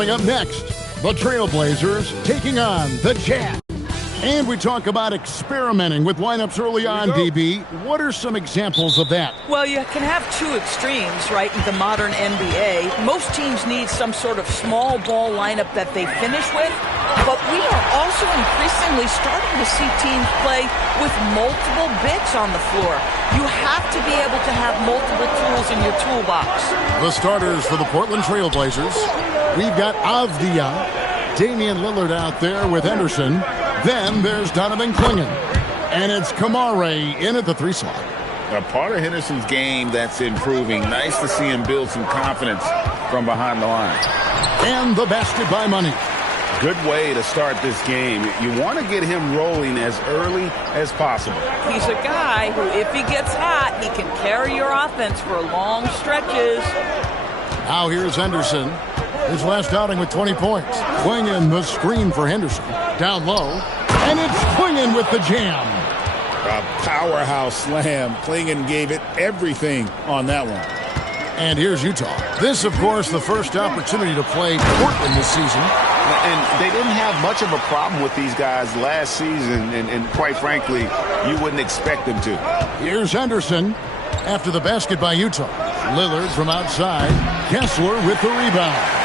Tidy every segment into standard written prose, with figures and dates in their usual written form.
Coming up next, the Trailblazers taking on the Jazz. And we talk about experimenting with lineups early on, DB. What are some examples of that? Well, you can have two extremes, right, in the modern NBA. Most teams need some sort of small ball lineup that they finish with, but we are also increasingly starting to see teams play with multiple bigs on the floor. You have to be able to have multiple tools in your toolbox. The starters for the Portland Trailblazers. We've got Avdia, Damian Lillard out there with Henderson. Then there's Donovan Clingan. And it's Kamare in at the 3 slot. A part of Henderson's game that's improving. Nice to see him build some confidence from behind the line. And the basket by Money. Good way to start this game. You want to get him rolling as early as possible. He's a guy who, if he gets hot, he can carry your offense for long stretches. Now here's Henderson. His last outing with 20 points. Clingan the screen for Henderson. Down low. And it's Clingan with the jam. A powerhouse slam. Clingan gave it everything on that one. And here's Utah. This, of course, the first opportunity to play Portland this season. And they didn't have much of a problem with these guys last season. And quite frankly, you wouldn't expect them to. Here's Henderson after the basket by Utah. Lillard from outside. Kessler with the rebound.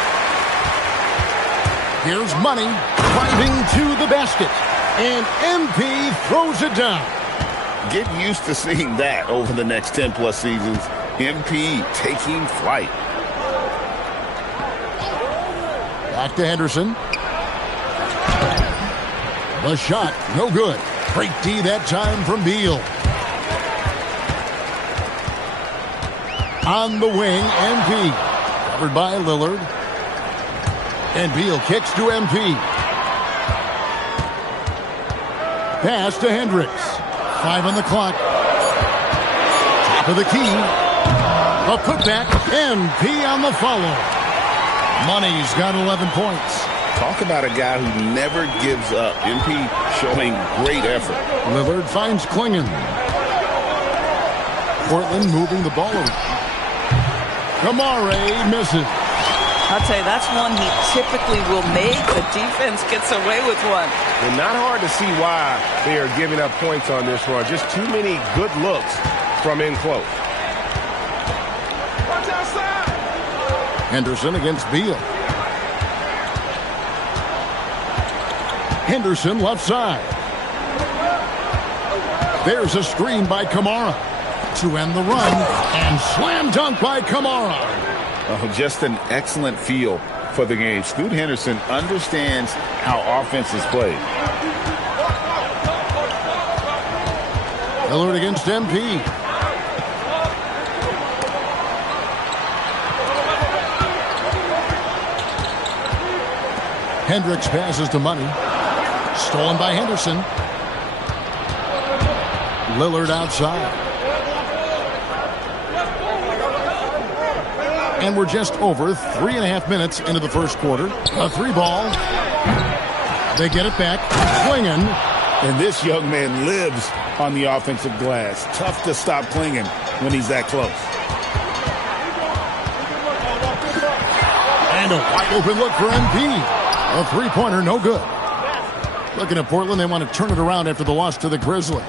Here's Money driving to the basket. And MP throws it down. Get used to seeing that over the next 10-plus seasons. MP taking flight. Back to Henderson. The shot, no good. Great D that time from Beal. On the wing, MP. Covered by Lillard. And Beal kicks to MP. Pass to Hendricks. 5 on the clock. Top of the key. A putback. MP on the follow. Money's got 11 points. Talk about a guy who never gives up. MP showing great effort. Lillard finds Clingan. Portland moving the ball around. Kamare misses. I'll tell you, that's one he typically will make. The defense gets away with one. And not hard to see why they are giving up points on this run. Just too many good looks from in close. Watch outside. Henderson against Beal. Henderson left side. There's a screen by Kamara to end the run. And slam dunk by Kamara. Oh, just an excellent feel for the game. Scoot Henderson understands how offense is played. Lillard against MP. Hendricks passes to Money. Stolen by Henderson. Lillard outside. And we're just over 3.5 minutes into the first quarter. A 3-ball. They get it back. Clingan. And this young man lives on the offensive glass. Tough to stop Clingan when he's that close. And a wide open look for MP. A three-pointer, no good. Looking at Portland, they want to turn it around after the loss to the Grizzlies.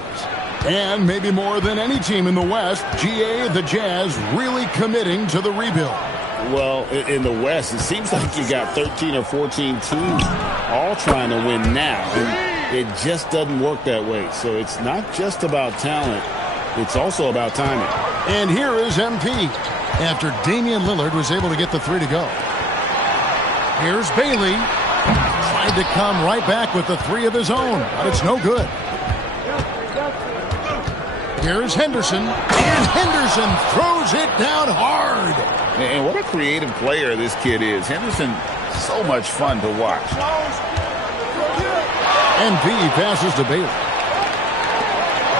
And maybe more than any team in the West, GA, the Jazz, really committing to the rebuild. Well, in the West, it seems like you got 13 or 14 teams all trying to win now. And it just doesn't work that way. So it's not just about talent. It's also about timing. And here is MP after Damian Lillard was able to get the 3 to go. Here's Bailey. Tried to come right back with the 3 of his own, but it's no good. Here's Henderson, and Henderson throws it down hard. And what a creative player this kid is. Henderson, so much fun to watch. And B passes to Bailey.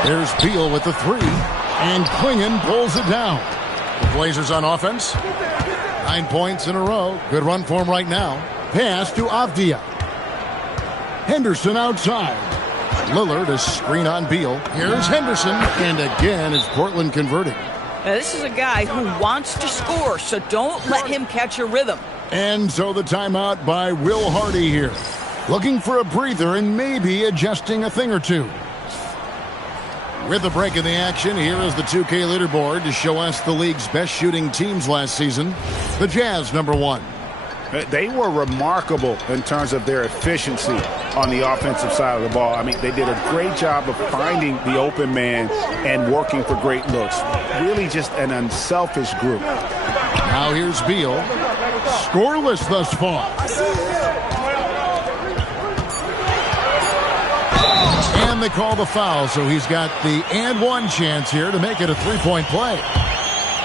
There's Beal with the 3, and Clingan pulls it down. The Blazers on offense. 9 points in a row. Good run for him right now. Pass to Avdia. Henderson outside. Lillard is screen on Beal. Here's Henderson, and again it's Portland converting. Now, this is a guy who wants to score, so don't let him catch a rhythm. And so the timeout by Will Hardy here. Looking for a breather and maybe adjusting a thing or two. With the break in the action, here is the 2K leaderboard to show us the league's best shooting teams last season. The Jazz, number 1. They were remarkable in terms of their efficiency on the offensive side of the ball. I mean, they did a great job of finding the open man and working for great looks. Really just an unselfish group. Now here's Beal. Scoreless thus far. And they call the foul, so he's got the and one chance here to make it a three-point play.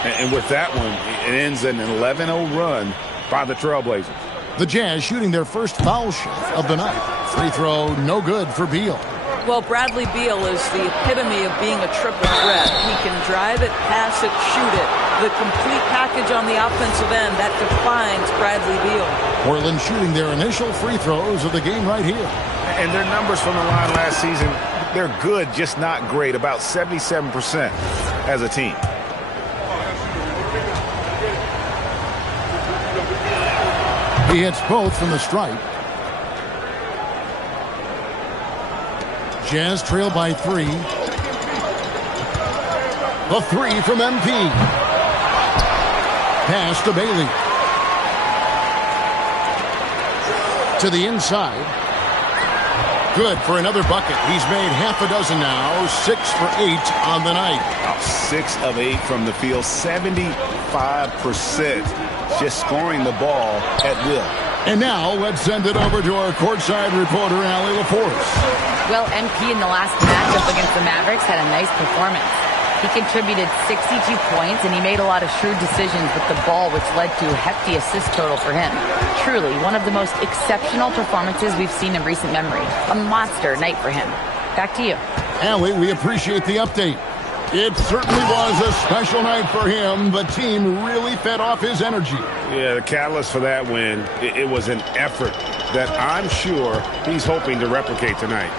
And with that one, it ends an 11-0 run by the Trailblazers. The Jazz shooting their first foul shot of the night. Free throw, no good for Beal. Well, Bradley Beal is the epitome of being a triple threat. He can drive it, pass it, shoot it. The complete package on the offensive end, that defines Bradley Beal. Portland shooting their initial free throws of the game right here. And their numbers from the line last season, they're good, just not great. About 77% as a team. He hits both from the stripe. Jazz trail by 3. The 3 from MP. Pass to Bailey. To the inside. Good for another bucket. He's made half a dozen now. 6 for 8 on the night. 6 of 8 from the field. 75%. Just scoring the ball at will. And now let's send it over to our courtside reporter, Allie LaForce. Well, MP in the last matchup against the Mavericks had a nice performance. He contributed 62 points, and he made a lot of shrewd decisions with the ball, which led to a hefty assist total for him. Truly, one of the most exceptional performances we've seen in recent memory. A monster night for him. Back to you. Allie, we appreciate the update. It certainly was a special night for him. The team really fed off his energy. Yeah, the catalyst for that win, it was an effort that I'm sure he's hoping to replicate tonight.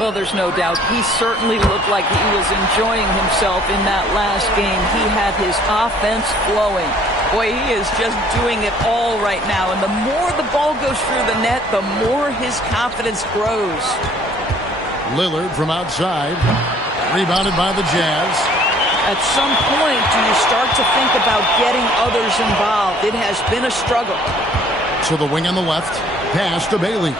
Well, there's no doubt. He certainly looked like he was enjoying himself in that last game. He had his offense flowing. Boy, he is just doing it all right now. And the more the ball goes through the net, the more his confidence grows. Lillard from outside. Rebounded by the Jazz. At some point, do you start to think about getting others involved? It has been a struggle. To the wing on the left. Pass to Bailey.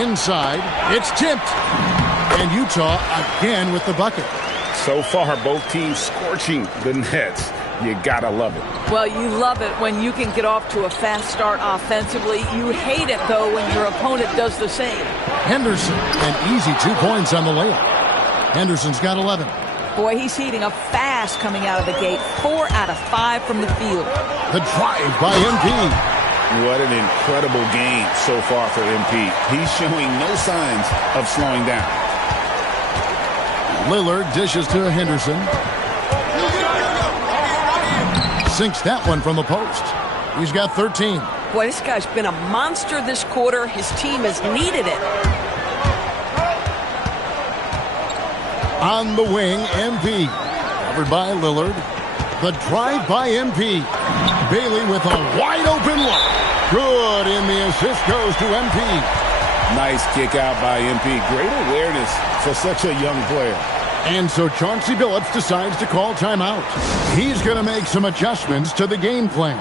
Inside. It's tipped. And Utah again with the bucket. So far, both teams scorching the nets. You gotta love it. Well, you love it when you can get off to a fast start offensively. You hate it, though, when your opponent does the same. Henderson, an easy 2 points on the layup. Henderson's got 11. Boy, he's heating up fast coming out of the gate. 4 out of 5 from the field. The drive by MP. What an incredible game so far for MP. He's showing no signs of slowing down. Lillard dishes to Henderson. Sinks that one from the post. He's got 13. Boy, this guy's been a monster this quarter. His team has needed it. On the wing, MP. Covered by Lillard. The drive by MP. Bailey with a wide open look. Good, and the assist goes to MP. Nice kick out by MP. Great awareness for such a young player. And so Chauncey Billups decides to call timeout. He's going to make some adjustments to the game plan.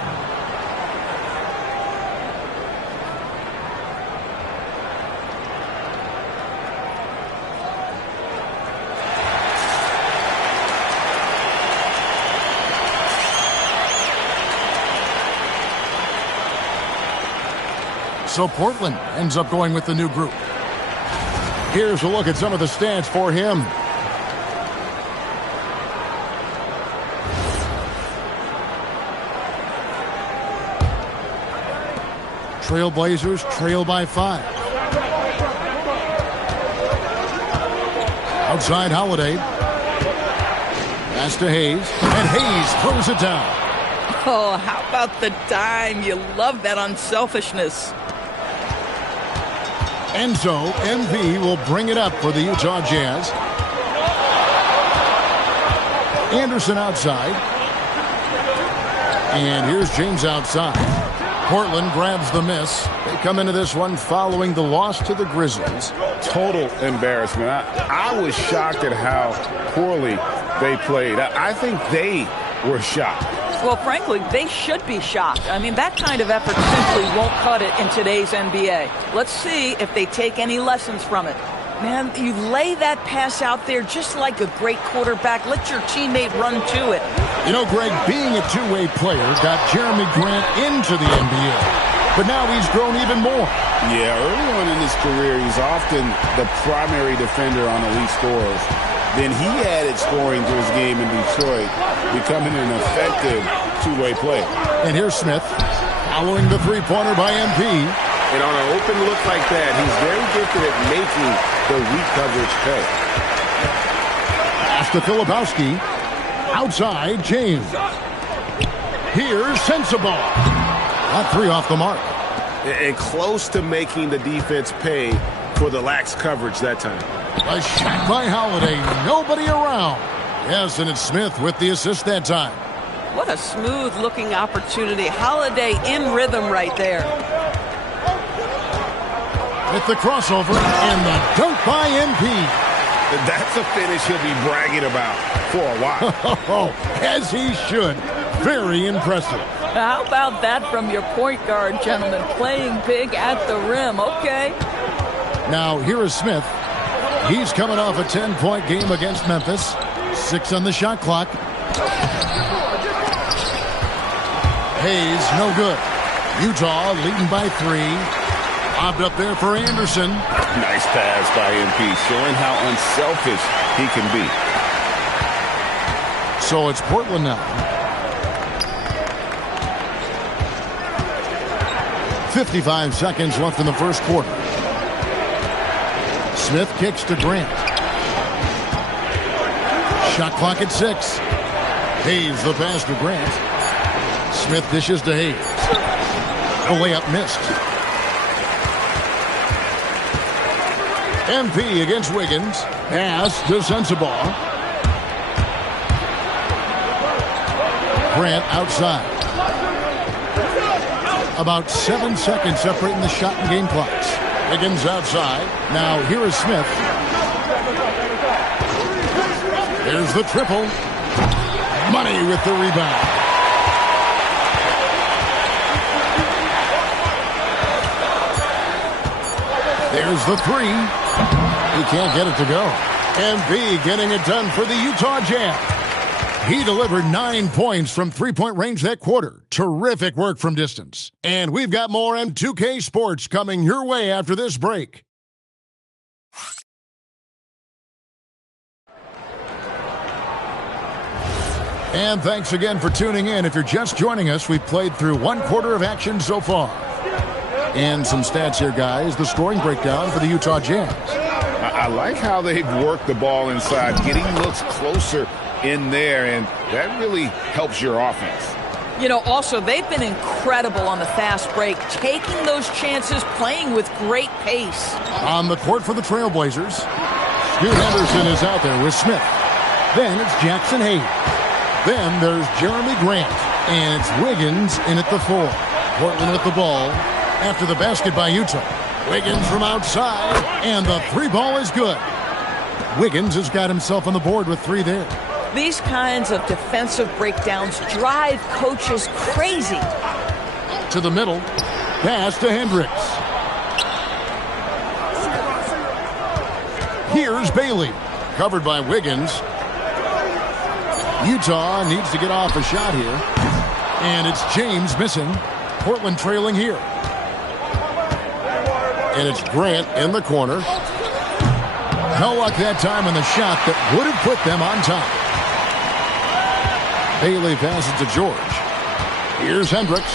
So Portland ends up going with the new group. Here's a look at some of the stats for him. Trailblazers trail by 5. Outside Holiday. Pass to Hayes. And Hayes throws it down. Oh, how about the dime? You love that unselfishness. And so MP will bring it up for the Utah Jazz. Anderson outside. And here's James outside. Portland grabs the miss. They come into this one following the loss to the Grizzlies. Total embarrassment. I was shocked at how poorly they played. I think they were shocked. Well, frankly, they should be shocked. I mean, that kind of effort simply won't cut it in today's NBA. Let's see if they take any lessons from it. Man, you lay that pass out there just like a great quarterback. Let your teammate run to it. You know, Greg, being a two-way player got Jeremy Grant into the NBA. But now he's grown even more. Yeah, early on in his career, he's often the primary defender on elite scorers. Then he added scoring to his game in Detroit, becoming an effective two-way player. And here's Smith, following the three-pointer by MP. And on an open look like that, he's very gifted at making the weak coverage pay. Pass to Filipowski. Outside, James. Here's Sensabaugh. Not three off the mark. And close to making the defense pay for the lax coverage that time. A shot by Holiday. Nobody around. Yes, and it's Smith with the assist that time. What a smooth-looking opportunity. Holiday in rhythm right there. With the crossover and the dunk by MP. That's a finish he'll be bragging about for a while. As he should. Very impressive. How about that from your point guard, gentlemen? Playing big at the rim. Okay. Now, here is Smith. He's coming off a 10-point game against Memphis. 6 on the shot clock. Hayes, no good. Utah leading by 3. Lobbed up there for Anderson. Nice pass by MP, showing how unselfish he can be. So it's Portland now. 55 seconds left in the first quarter. Smith kicks to Grant. Shot clock at 6. Hayes the pass to Grant. Smith dishes to Hayes. A layup missed. MP against Wiggins. Pass to Sensabaugh. Grant outside. About 7 seconds separating the shot and game clocks. Wiggins outside. Now here is Smith. There's the triple. Money with the rebound. There's the 3. He can't get it to go. MP getting it done for the Utah Jazz. He delivered 9 points from three-point range that quarter. Terrific work from distance. And we've got more M2K Sports coming your way after this break. And thanks again for tuning in. If you're just joining us, we've played through 1 quarter of action so far. And some stats here, guys. The scoring breakdown for the Utah Jazz. I like how they've worked the ball inside, getting looks closer in there, and that really helps your offense. You know, also, they've been incredible on the fast break, taking those chances, playing with great pace. On the court for the Trailblazers, Scoot Henderson is out there with Smith. Then it's Jackson Hayes. Then there's Jeremy Grant, and it's Wiggins in at the 4. Portland with the ball after the basket by Utah. Wiggins from outside, and the 3 ball is good. Wiggins has got himself on the board with 3 there. These kinds of defensive breakdowns drive coaches crazy. To the middle, pass to Hendricks. Here's Bailey, covered by Wiggins. Utah needs to get off a shot here. And it's James missing. Portland trailing here. And it's Grant in the corner. No luck that time on the shot that would have put them on top. Bailey passes to George. Here's Hendricks.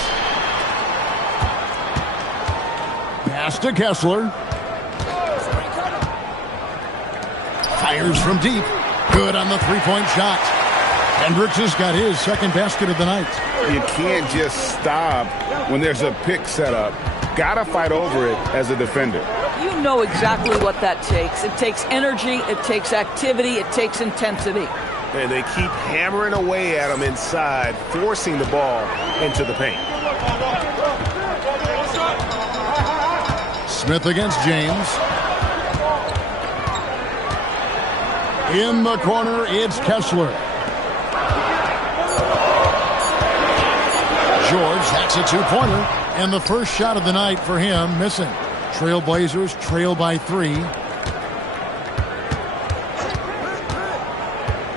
Pass to Kessler. Fires from deep. Good on the three-point shot. Hendricks has got his second basket of the night. You can't just stop when there's a pick set up. Gotta fight over it as a defender. You know exactly what that takes. It takes energy, it takes activity, it takes intensity. And they keep hammering away at him inside, forcing the ball into the paint. Smith against James. In the corner, it's Kessler. George hacks a two-pointer, and the first shot of the night for him missing. Trailblazers trail by 3.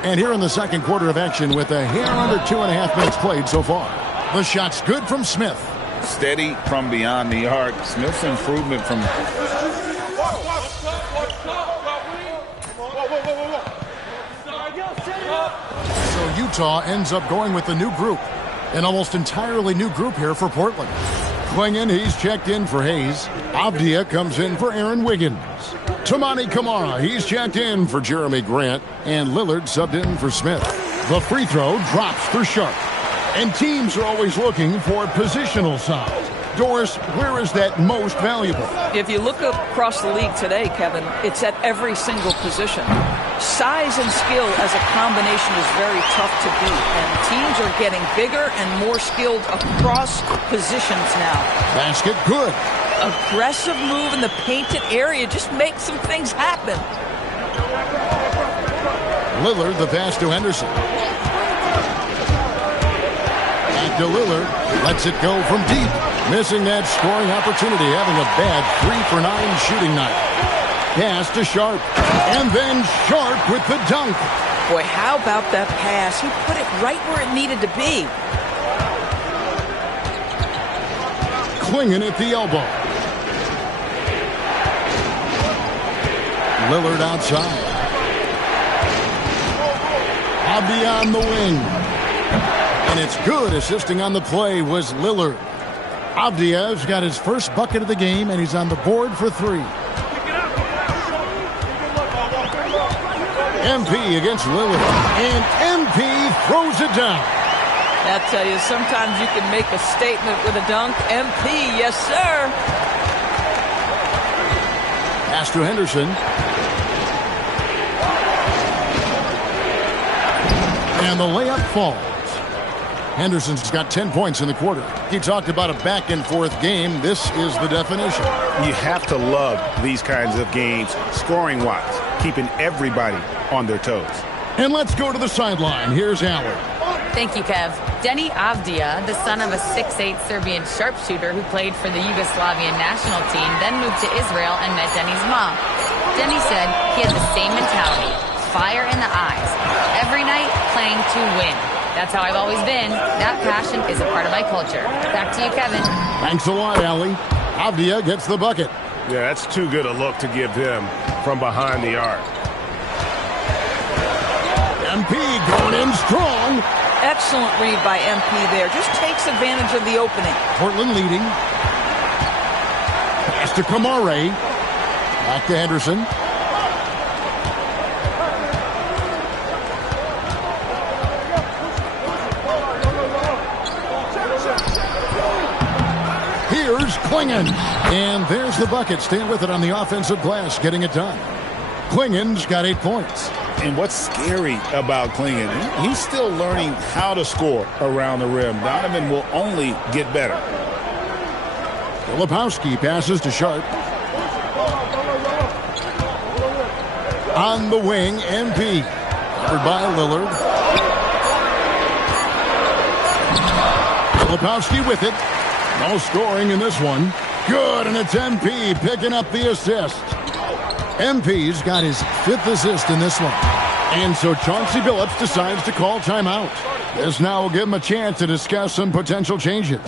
And here in the second quarter of action with a hair under 2.5 minutes played so far. The shot's good from Smith. Steady from beyond the arc. Smith's improvement from... So Utah ends up going with a new group. An almost entirely new group here for Portland. Klingon, he's checked in for Hayes. Avdia comes in for Aaron Wiggins. Tamani Kamara, he's checked in for Jeremy Grant. And Lillard subbed in for Smith. The free throw drops for Sharp. And teams are always looking for positional size. Doris, where is that most valuable? If you look across the league today, Kevin, it's at every single position. Size and skill as a combination is very tough to beat, and teams are getting bigger and more skilled across positions now. Basket good. Aggressive move in the painted area just makes some things happen. Lillard, the pass to Henderson. Back to Lillard, lets it go from deep. Missing that scoring opportunity, having a bad 3-for-9 shooting night. Pass to Sharp, and then Sharp with the dunk. Boy, how about that pass? He put it right where it needed to be. Klingon at the elbow. Lillard outside. Avdia on the wing. And it's good. Assisting on the play was Lillard. Avdia's got his first bucket of the game, and he's on the board for 3. MP against Lillard. And MP throws it down. I tell you, sometimes you can make a statement with a dunk. MP, yes, sir. Pass to Henderson. And the layup falls. Henderson's got 10 points in the quarter. He talked about a back-and-forth game. This is the definition. You have to love these kinds of games, scoring-wise, keeping everybody on their toes. And let's go to the sideline. Here's Allen. Thank you, Kev. Denny Avdia, the son of a 6'8 Serbian sharpshooter who played for the Yugoslavian national team, then moved to Israel and met Denny's mom. Denny said he had the same mentality, fire in the eyes, every night playing to win. That's how I've always been. That passion is a part of my culture. Back to you, Kevin. Thanks a lot, Allie. Avdia gets the bucket. Yeah, that's too good a look to give him from behind the arc. MP going in strong. Excellent read by MP there. Just takes advantage of the opening. Portland leading. Pass to Kamara. Back to Henderson. Here's Klingon. And there's the bucket. Staying with it on the offensive glass, getting it done. Klingon's got 8 points. And what's scary about Klingon, he's still learning how to score around the rim. Donovan will only get better. Filipowski passes to Sharp. On the wing, MP. Covered by Lillard. Filipowski with it. No scoring in this one. Good, and it's MP picking up the assist. MP's got his 5th assist in this one. And so Chauncey Billups decides to call timeout. This now will give him a chance to discuss some potential changes.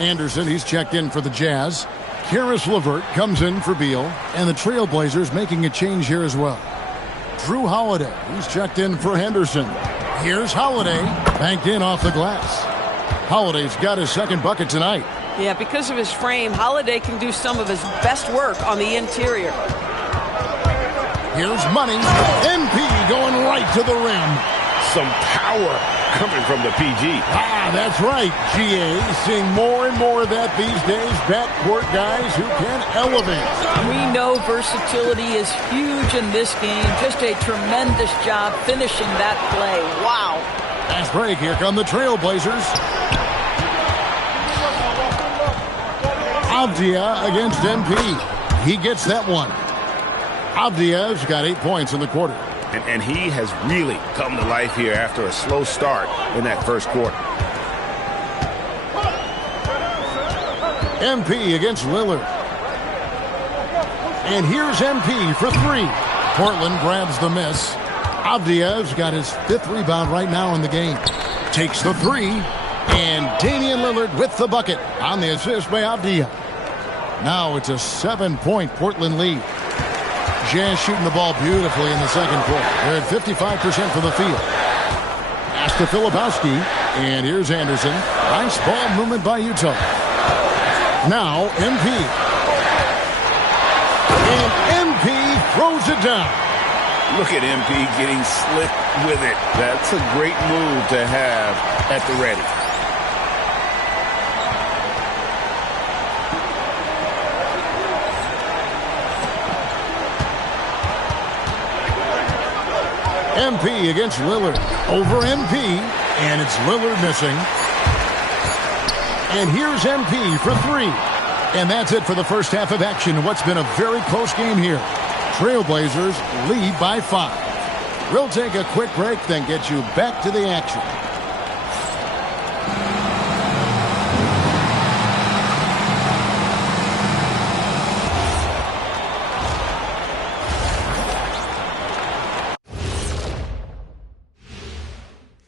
Anderson, he's checked in for the Jazz. Karis LeVert comes in for Beal, and the Trailblazers making a change here as well. Drew Holiday, he's checked in for Henderson. Here's Holiday, banked in off the glass. Holiday's got his 2nd bucket tonight. Yeah, because of his frame, Holiday can do some of his best work on the interior. Here's money. MP going right to the rim. Some power coming from the PG. That's right, GA. Seeing more and more of that these days. Backcourt guys who can elevate. We know versatility is huge in this game. Just a tremendous job finishing that play. Wow. Fast break. Here come the Trailblazers. Avdia against MP. He gets that one. Avdia's got 8 points in the quarter. And he has really come to life here after a slow start in that first quarter. MP against Lillard. And here's MP for 3. Portland grabs the miss. Avdia's got his 5th rebound right now in the game. Takes the 3. And Damian Lillard with the bucket on the assist by Avdia. Now it's a 7-point Portland lead. Jazz shooting the ball beautifully in the second quarter. They're at 55% from the field. Pass to Filipowski. And here's Anderson. Nice ball movement by Utah. Now MP. And MP throws it down. Look at MP getting slick with it. That's a great move to have at the ready. MP against Lillard. Over MP. And it's Lillard missing. And here's MP for 3. And that's it for the first half of action. What's been a very close game here. Trailblazers lead by 5. We'll take a quick break, then get you back to the action.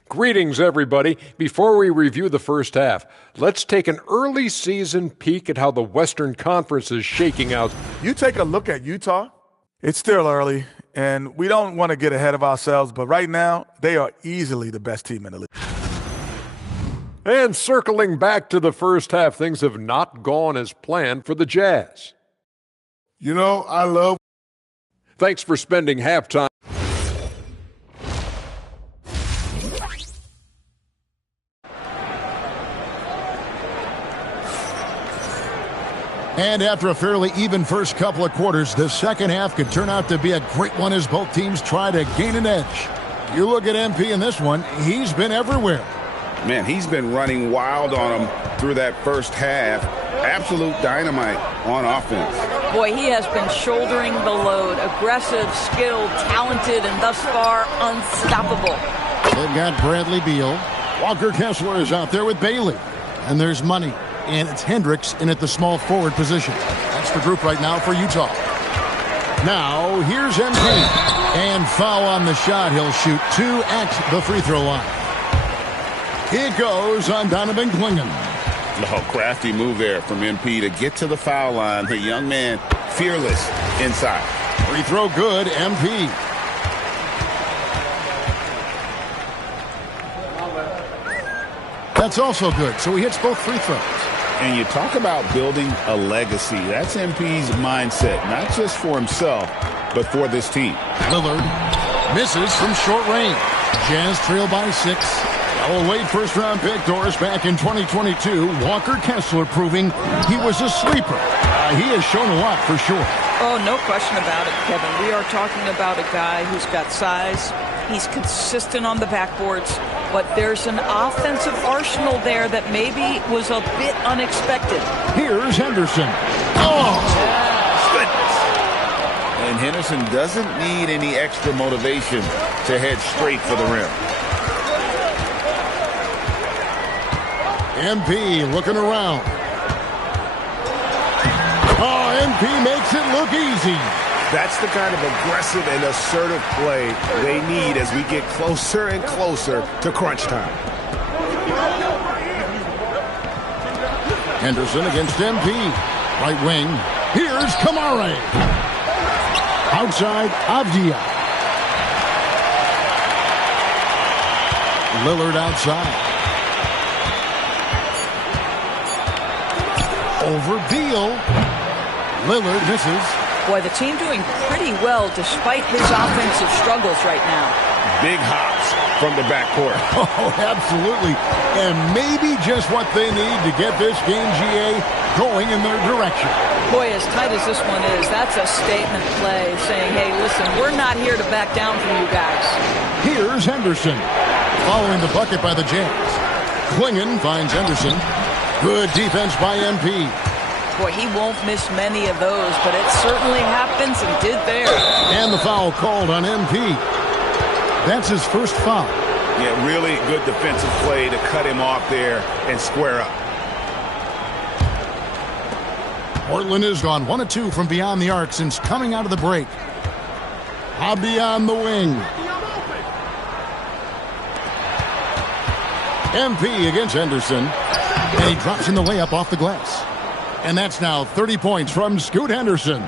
Greetings, everybody. Before we review the first half, let's take an early season peek at how the Western Conference is shaking out. You take a look at Utah, it's still early, and we don't want to get ahead of ourselves, but right now, they are easily the best team in the league. And circling back to the first half, things have not gone as planned for the Jazz. You know, I love... Thanks for spending halftime. And after a fairly even first couple of quarters, the second half could turn out to be a great one as both teams try to gain an edge. You look at MP in this one, he's been everywhere. Man, he's been running wild on him through that first half. Absolute dynamite on offense. Boy, he has been shouldering the load. Aggressive, skilled, talented, and thus far unstoppable. They've got Bradley Beal. Walker Kessler is out there with Bailey. And there's Money. And it's Hendricks in at the small forward position. That's the group right now for Utah. Now, here's MP. And foul on the shot. He'll shoot 2 at the free throw line. It goes on Donovan Clingan. Oh, crafty move there from MP to get to the foul line. The young man, fearless inside. Free throw good, MP. That's also good, so he hits both free throws. And you talk about building a legacy. That's MP's mindset, not just for himself, but for this team. Lillard misses from short range. Jazz trail by 6. Our Wade first-round pick, Doris, back in 2022. Walker Kessler proving he was a sleeper. He has shown a lot for sure. Oh, no question about it, Kevin. We are talking about a guy who's got size. He's consistent on the backboards, but there's an offensive arsenal there that maybe was a bit unexpected. Here's Henderson. Oh! Goodness. And Henderson doesn't need any extra motivation to head straight for the rim. MP looking around. Oh, MP makes it look easy. That's the kind of aggressive and assertive play they need as we get closer and closer to crunch time. Henderson against MP. Right wing. Here's Kamare. Outside, Avdia. Lillard outside. Over Beal. Lillard misses. Boy, the team doing pretty well despite his offensive struggles right now. Big hops from the backcourt. Oh, absolutely. And maybe just what they need to get this game, GA, going in their direction. Boy, as tight as this one is, that's a statement play saying, hey, listen, we're not here to back down from you guys. Here's Henderson following the bucket by the Jazz. Klingon finds Henderson. Good defense by MP. Boy, he won't miss many of those, but it certainly happens and did there. And the foul called on MP. That's his first foul. Yeah, really good defensive play to cut him off there and square up. Portland has gone 1 of 2 from beyond the arc since coming out of the break. Beyond the wing. MP against Henderson. And he drops in the layup off the glass. And that's now 30 points from Scoot Henderson.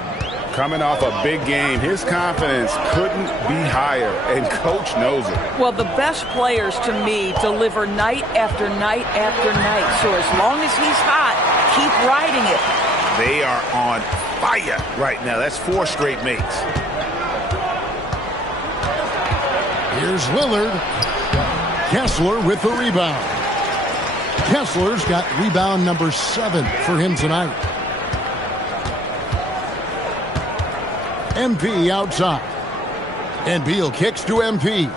Coming off a big game, his confidence couldn't be higher, and Coach knows it. Well, the best players, to me, deliver night after night after night. So as long as he's hot, keep riding it. They are on fire right now. That's 4 straight makes. Here's Lillard. Kessler with the rebound. Kessler's got rebound number 7 for him tonight. MP outside. And Beal kicks to MP.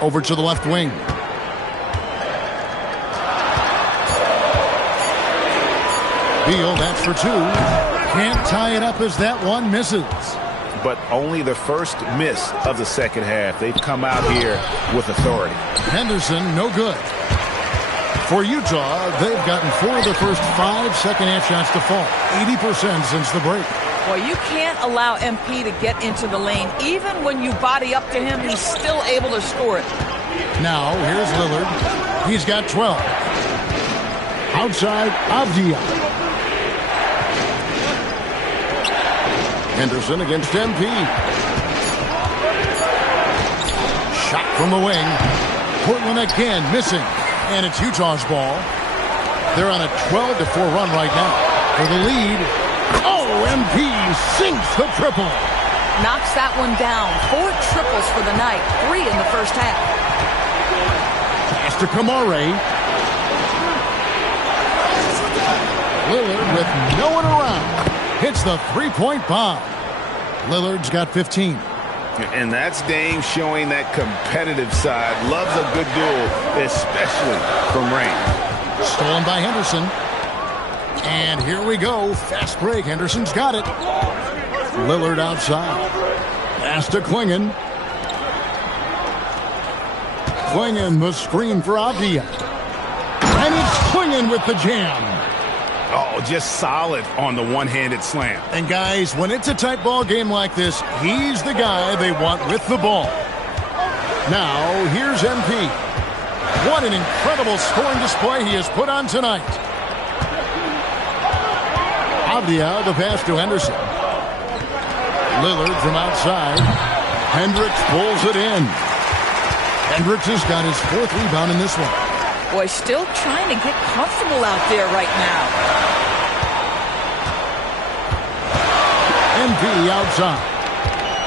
Over to the left wing. Beal, that's for 2. Can't tie it up as that one misses. But only the first miss of the second half. They've come out here with authority. Henderson, no good. For Utah, they've gotten 4 of the first 5 second-half shots to fall. 80% since the break. Well, you can't allow MP to get into the lane. Even when you body up to him, he's still able to score it. Now, here's Lillard. He's got 12. Outside, Avdia. Henderson against MP. Shot from the wing. Portland again missing. And it's Utah's ball. They're on a 12-4 run right now. For the lead. Oh, MP sinks the triple. Knocks that one down. 4 triples for the night. 3 in the first half. Pass to Kamare. Lillard with no one around. Hits the 3-point bomb. Lillard's got 15. And that's Dame showing that competitive side. Loves a good duel, especially from range. Stolen by Henderson. And here we go. Fast break. Henderson's got it. Lillard outside. Pass to Klingon. Klingon, the screen for Avdia. And it's Klingon with the jam. Oh, just solid on the one-handed slam. And guys, when it's a tight ball game like this, he's the guy they want with the ball. Now, here's MP. What an incredible scoring display he has put on tonight. Avdia, the pass to Henderson. Lillard from outside. Hendricks pulls it in. Hendricks has got his 4th rebound in this one. Boy, still trying to get comfortable out there right now. MP outside.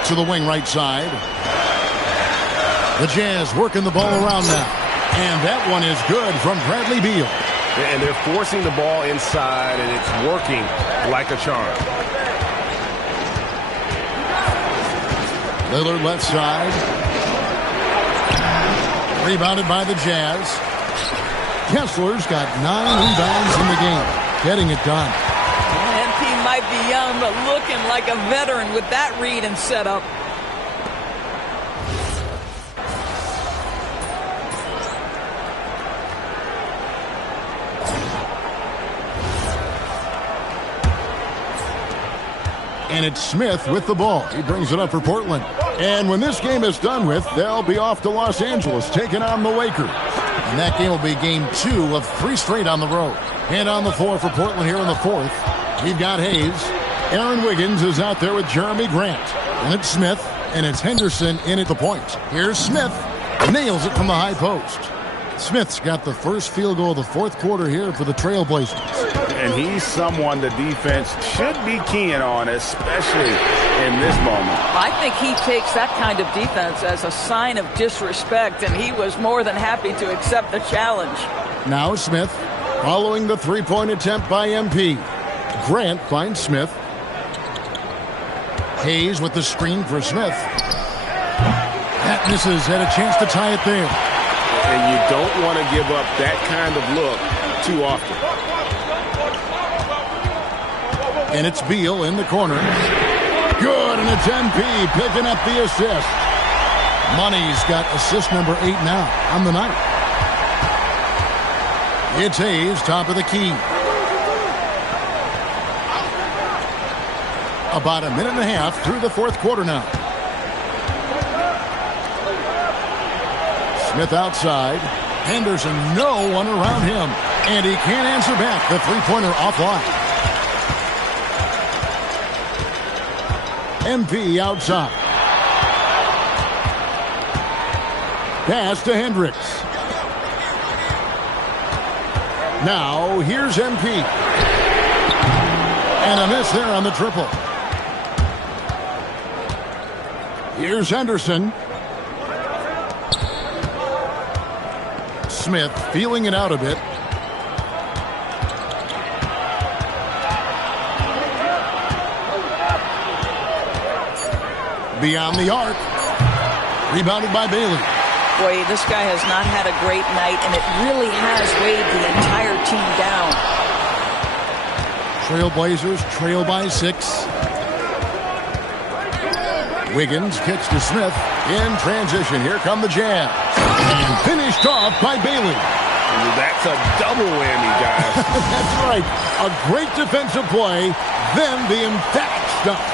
To the wing right side. The Jazz working the ball around now. And that one is good from Bradley Beal. And they're forcing the ball inside, and it's working like a charm. Lillard left side. Rebounded by the Jazz. Kessler's got 9 rebounds in the game. Getting it done. MP might be young, but looking like a veteran with that read and setup. And it's Smith with the ball. He brings it up for Portland. And when this game is done with, they'll be off to Los Angeles, taking on the Lakers. And that game will be game 2 of 3 straight on the road. And on the floor for Portland here in the 4th, we've got Hayes. Aaron Wiggins is out there with Jeremy Grant. And it's Smith, and it's Henderson in at the point. Here's Smith. Nails it from the high post. Smith's got the first field goal of the 4th quarter here for the Trailblazers. And he's someone the defense should be keying on, especially in this moment. I think he takes that kind of defense as a sign of disrespect, and he was more than happy to accept the challenge. Now Smith, following the three-point attempt by MP. Grant finds Smith. Hayes with the screen for Smith. That misses. Had a chance to tie it there. And you don't want to give up that kind of look too often. And it's Beal in the corner. Good, and it's MP picking up the assist. Money's got assist number 8 now on the night. It's Hayes, top of the key. About a minute and a half through the fourth quarter now. Smith outside. Henderson, no one around him. And he can't answer back. The three-pointer offline. MP outside. Pass to Hendricks. Now, here's MP. And a miss there on the triple. Here's Henderson. Smith feeling it out a bit. Beyond the arc. Rebounded by Bailey. Boy, this guy has not had a great night, and it really has weighed the entire team down. Trailblazers trail by 6. Wiggins kicks to Smith in transition. Here come the Jazz. And finished off by Bailey. That's a double whammy, guys. That's right. A great defensive play, then the emphatic stuff.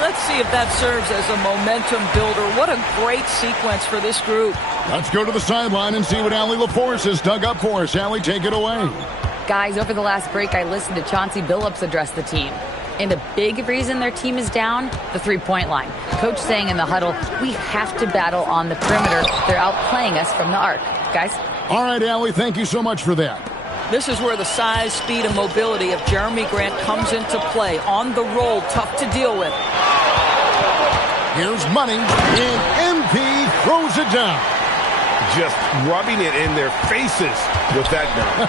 Let's see if that serves as a momentum builder. What a great sequence for this group. Let's go to the sideline and see what Allie LaForce has dug up for us. Allie, take it away. Guys, over the last break, I listened to Chauncey Billups address the team. And a big reason their team is down, the three-point line. Coach saying in the huddle, we have to battle on the perimeter. They're outplaying us from the arc. Guys? All right, Allie, thank you so much for that. This is where the size, speed, and mobility of Jeremy Grant comes into play. On the roll, tough to deal with. Here's Money, and MP throws it down. Just rubbing it in their faces with that dunk.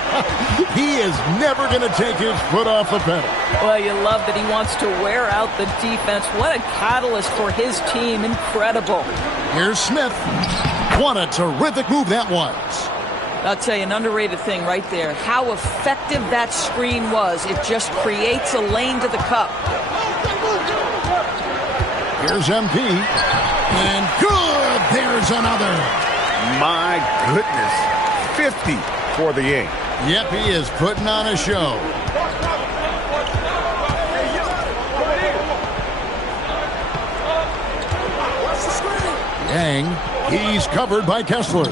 He is never going to take his foot off the pedal. Well, you love that he wants to wear out the defense. What a catalyst for his team. Incredible. Here's Smith. What a terrific move that was. I'll tell you, an underrated thing right there. How effective that screen was. It just creates a lane to the cup. Here's MP. And good. There's another. My goodness. 50 for the Yank. Yep, he is putting on a show. Yang, he's covered by Kessler.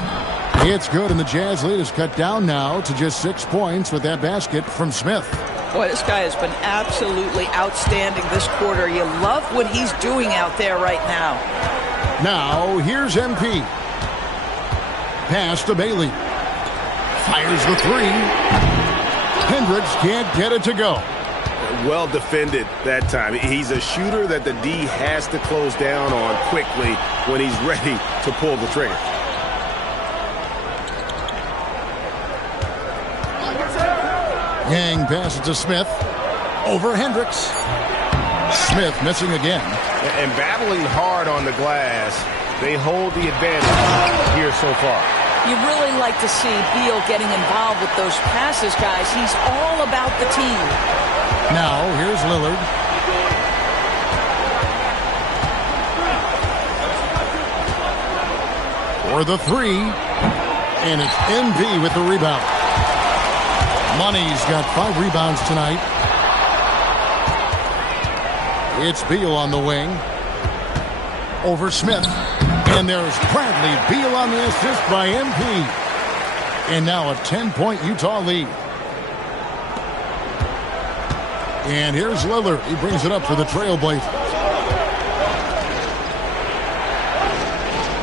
It's good, and the Jazz lead is cut down now to just 6 points with that basket from Smith. Boy, this guy has been absolutely outstanding this quarter. You love what he's doing out there right now. Now, here's MP. Pass to Bailey. Fires the three. Hendricks can't get it to go. Well defended that time. He's a shooter that the D has to close down on quickly when he's ready to pull the trigger. Yang passes to Smith. Over Hendricks. Smith missing again. And battling hard on the glass, they hold the advantage here so far. You really like to see Beal getting involved with those passes, guys. He's all about the team. Now, here's Lillard. For the three. And it's MP with the rebound. Money's got 5 rebounds tonight. It's Beal on the wing. Over Smith. And there's Bradley Beal on the assist by MP. And now a 10-point Utah lead. And here's Lillard. He brings it up for the Trailblazers.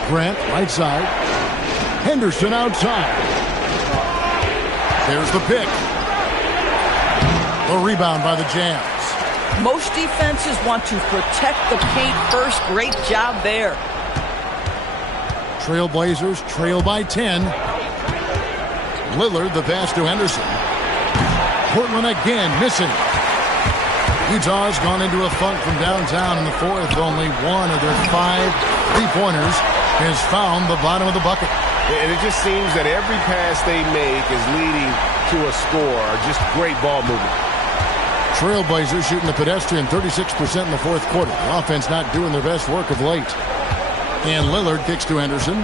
Grant, right side. Henderson outside. There's the pick. A rebound by the Jazz. Most defenses want to protect the paint first. Great job there. Trailblazers trail by 10. Lillard the pass to Henderson. Portland again missing. Utah's gone into a funk from downtown in the fourth. Only one of their 5 3-pointers has found the bottom of the bucket. And it just seems that every pass they make is leading to a score. Just great ball movement. Trailblazers shooting the pedestrian 36% in the fourth quarter. The offense not doing their best work of late. And Lillard kicks to Henderson.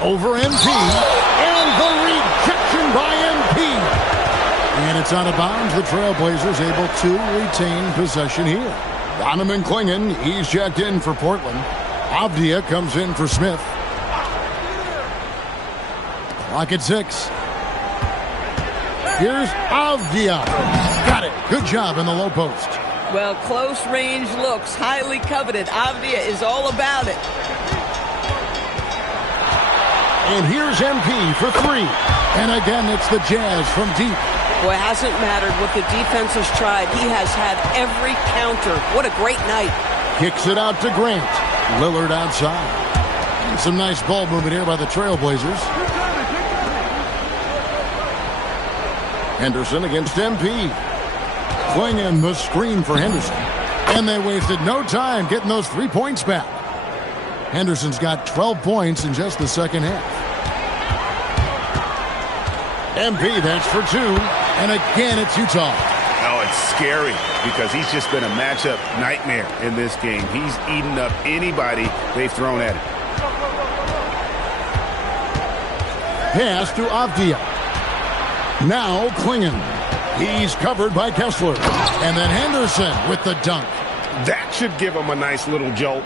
Over MP. And the rejection by MP. And it's out of bounds. The Trailblazers able to retain possession here. Donovan Clingan, he's checked in for Portland. Avdia comes in for Smith. Clock at 6. Here's Avdia. Got it. Good job in the low post. Well, close range looks highly coveted. Avdia is all about it. And here's MP for 3. And again, it's the Jazz from deep. Well, it hasn't mattered what the defense has tried. He has had every counter. What a great night. Kicks it out to Grant. Lillard outside. And some nice ball movement here by the Trailblazers. Henderson against MP. Clingan the screen for Henderson. And they wasted no time getting those 3 points back. Henderson's got 12 points in just the second half. MP, that's for 2. And again, it's Utah. Oh, it's scary because he's just been a matchup nightmare in this game. He's eaten up anybody they've thrown at him. Pass to Avdia. Now Clingan. He's covered by Kessler. And then Henderson with the dunk. That should give him a nice little jolt.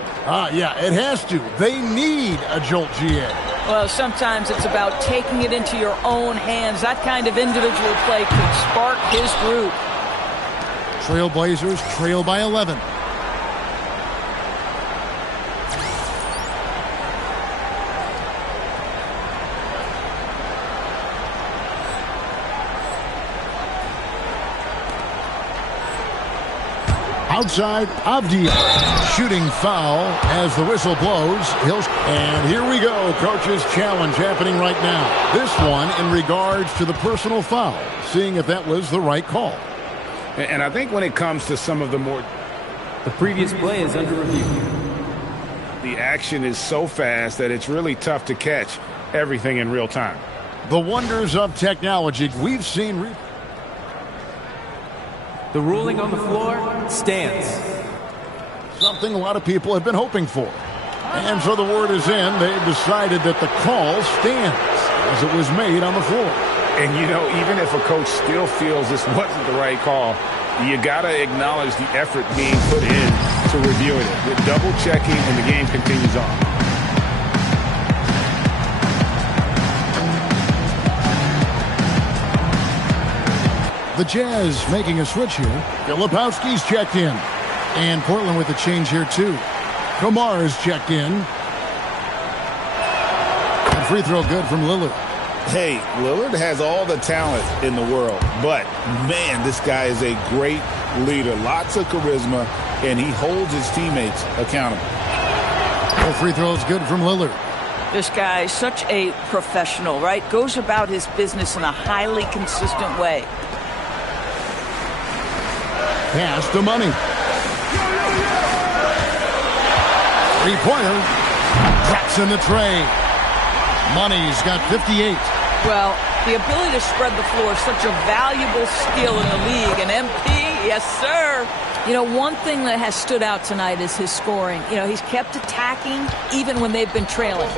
Yeah, it has to. They need a jolt, GA. Well, sometimes it's about taking it into your own hands. That kind of individual play could spark his group. Trailblazers trail by 11. Outside, Avdia. Shooting foul as the whistle blows. And here we go. Coach's challenge happening right now. This one in regards to the personal foul. Seeing if that was the right call. And I think when it comes to some of the more... The previous play is under review. The action is so fast that it's really tough to catch everything in real time. The wonders of technology. We've seen... The ruling on the floor stands. Something a lot of people have been hoping for. And so the word is in. They've decided that the call stands as it was made on the floor. And, you know, even if a coach still feels this wasn't the right call, you got to acknowledge the effort being put in to reviewing it. With double checking, and the game continues on. The Jazz making a switch here. Filipowski's checked in. And Portland with a change here, too. Kamar is checked in. And free throw good from Lillard. Hey, Lillard has all the talent in the world. But, man, this guy is a great leader. Lots of charisma, and he holds his teammates accountable. The free throw is good from Lillard. This guy is such a professional, right? Goes about his business in a highly consistent way. Pass to Money. Three-pointer. Drops in the tray. Money's got 58. Well, the ability to spread the floor is such a valuable skill in the league. And MP, yes, sir. You know, one thing that has stood out tonight is his scoring. You know, he's kept attacking even when they've been trailing.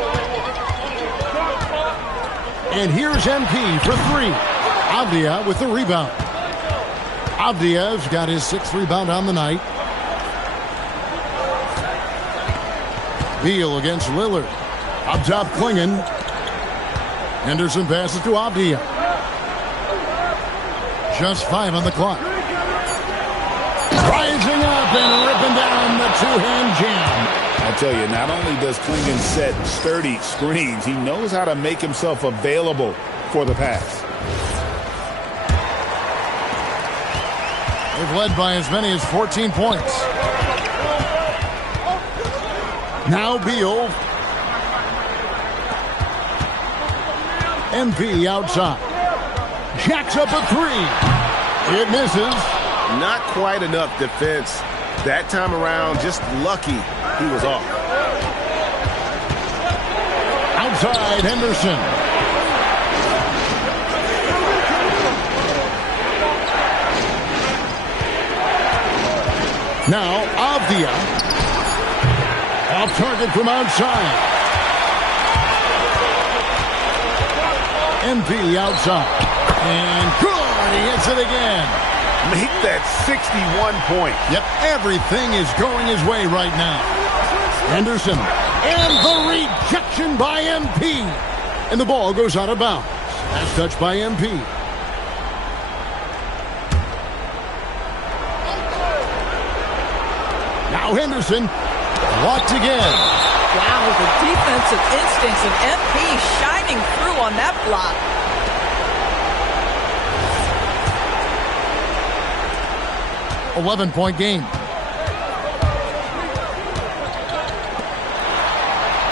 And here's MP for 3. Avdia with the rebound. Avdia's got his 6th rebound on the night. Beal against Lillard. Up top, Clingan. Henderson passes to Avdia. Just 5 on the clock. Rising up and ripping down the two-hand jam. I tell you, not only does Klingon set sturdy screens, he knows how to make himself available for the pass. They've led by as many as 14 points. Now Beal. MP outside. Jacks up a three. It misses. Not quite enough defense. That time around, just lucky he was off. Outside Henderson. Now Avdia. Off target from outside. MP outside. And good. He hits it again. Make that 61 point. Yep, everything is going his way right now. Henderson. And the rejection by MP. And the ball goes out of bounds. That's touched by MP. Now Henderson. Blocked again. Wow, the defensive instincts of MP shining through on that block. .point game.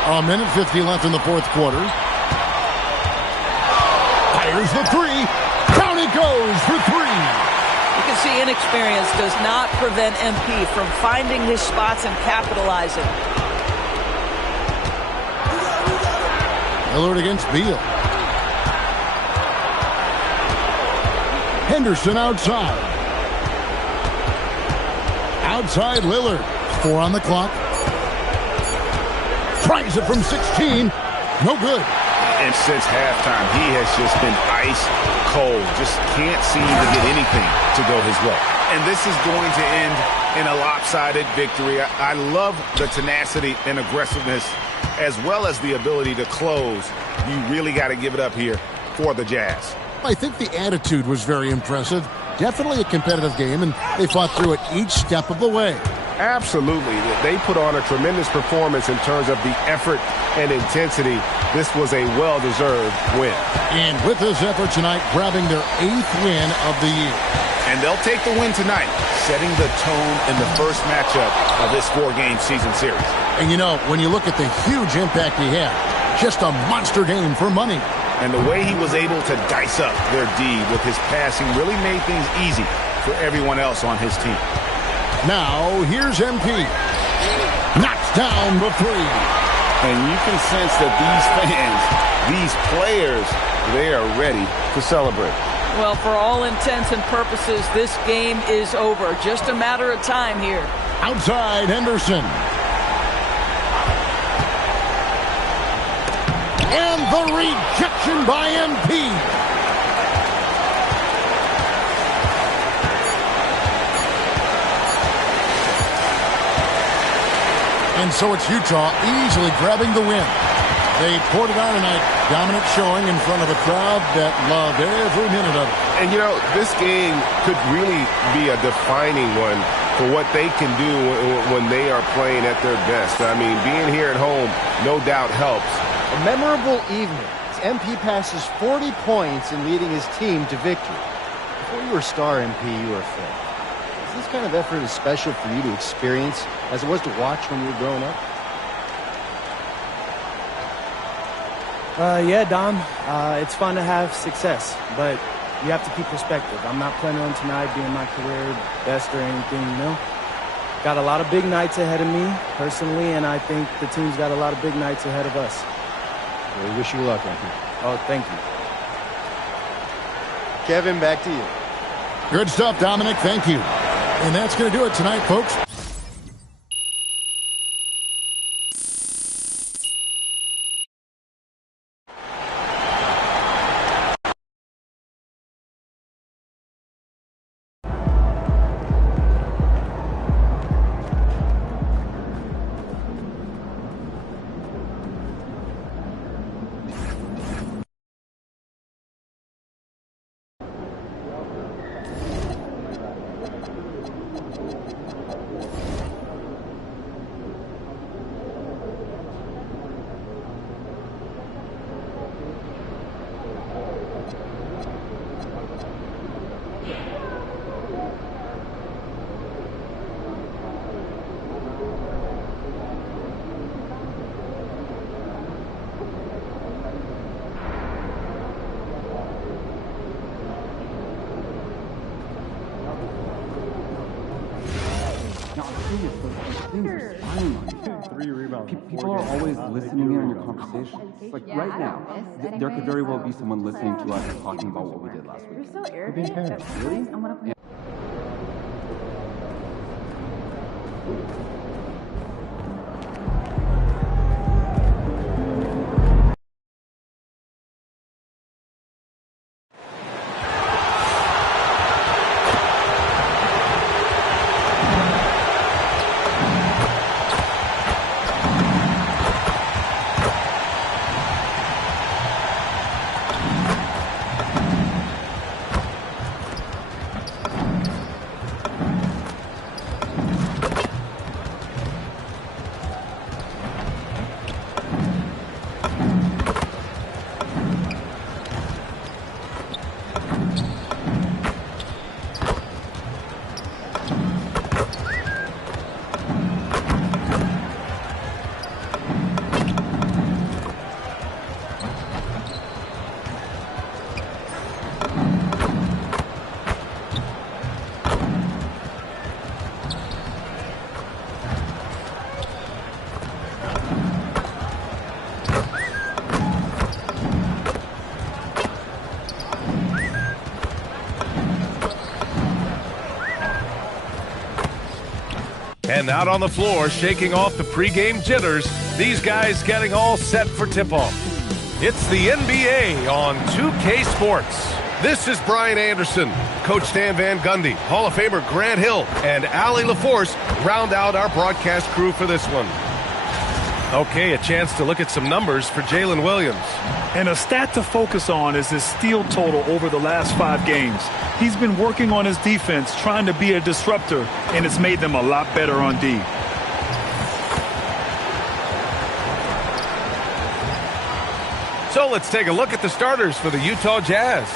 A minute 50 left in the fourth quarter. Fires the three. Down it goes for three. You can see inexperience does not prevent MP from finding his spots and capitalizing. Lillard against Beal. Henderson outside. Outside Lillard. 4 on the clock. Tries it from 16. No good. And since halftime, he has just been ice cold. Just can't seem to get anything to go his way. And this is going to end in a lopsided victory. I love the tenacity and aggressiveness as well as the ability to close. You really got to give it up here for the Jazz. I think the attitude was very impressive. Definitely a competitive game, and they fought through it each step of the way. Absolutely. They put on a tremendous performance in terms of the effort and intensity. This was a well-deserved win. And with this effort tonight, grabbing their 8th win of the year. And they'll take the win tonight, setting the tone in the first matchup of this 4-game season series. And you know, when you look at the huge impact he had, just a monster game for money. And the way he was able to dice up their D with his passing really made things easy for everyone else on his team. Now, here's MP. Knocks down the three. And you can sense that these fans, these players, they are ready to celebrate. Well, for all intents and purposes, this game is over. Just a matter of time here. Outside Henderson. And the rejection by MP. And so it's Utah easily grabbing the win. They poured it on tonight. Dominant showing in front of a crowd that loved every minute of it. And, you know, this game could really be a defining one for what they can do when they are playing at their best. I mean, being here at home no doubt helps. A memorable evening as MP passes 40 points in leading his team to victory. Before you were a star, MP, you were a fan. Is this kind of effort as special for you to experience as it was to watch when you were growing up? Yeah, Dom. It's fun to have success, but you have to keep perspective. I'm not planning on tonight being my career best or anything, you know? Got a lot of big nights ahead of me, personally, and I think the team's got a lot of big nights ahead of us. Well, we wish you luck, MP. Oh, thank you. Kevin, back to you. Good stuff, Dominic. Thank you. And that's going to do it tonight, folks. things are spying on you. 3 rebounds. People are always listening in on your conversation. Like right now, there could very well be someone listening to us and talking about what we did last week. You're so arrogant. Really? And out on the floor, shaking off the pregame jitters, these guys getting all set for tip-off. It's the NBA on 2K Sports. This is Brian Anderson. Coach Stan Van Gundy, Hall of Famer Grant Hill, and Allie LaForce round out our broadcast crew for this one. Okay, a chance to look at some numbers for Jalen Williams. And a stat to focus on is his steal total over the last 5 games. He's been working on his defense, trying to be a disruptor, and it's made them a lot better on D. So let's take a look at the starters for the Utah Jazz.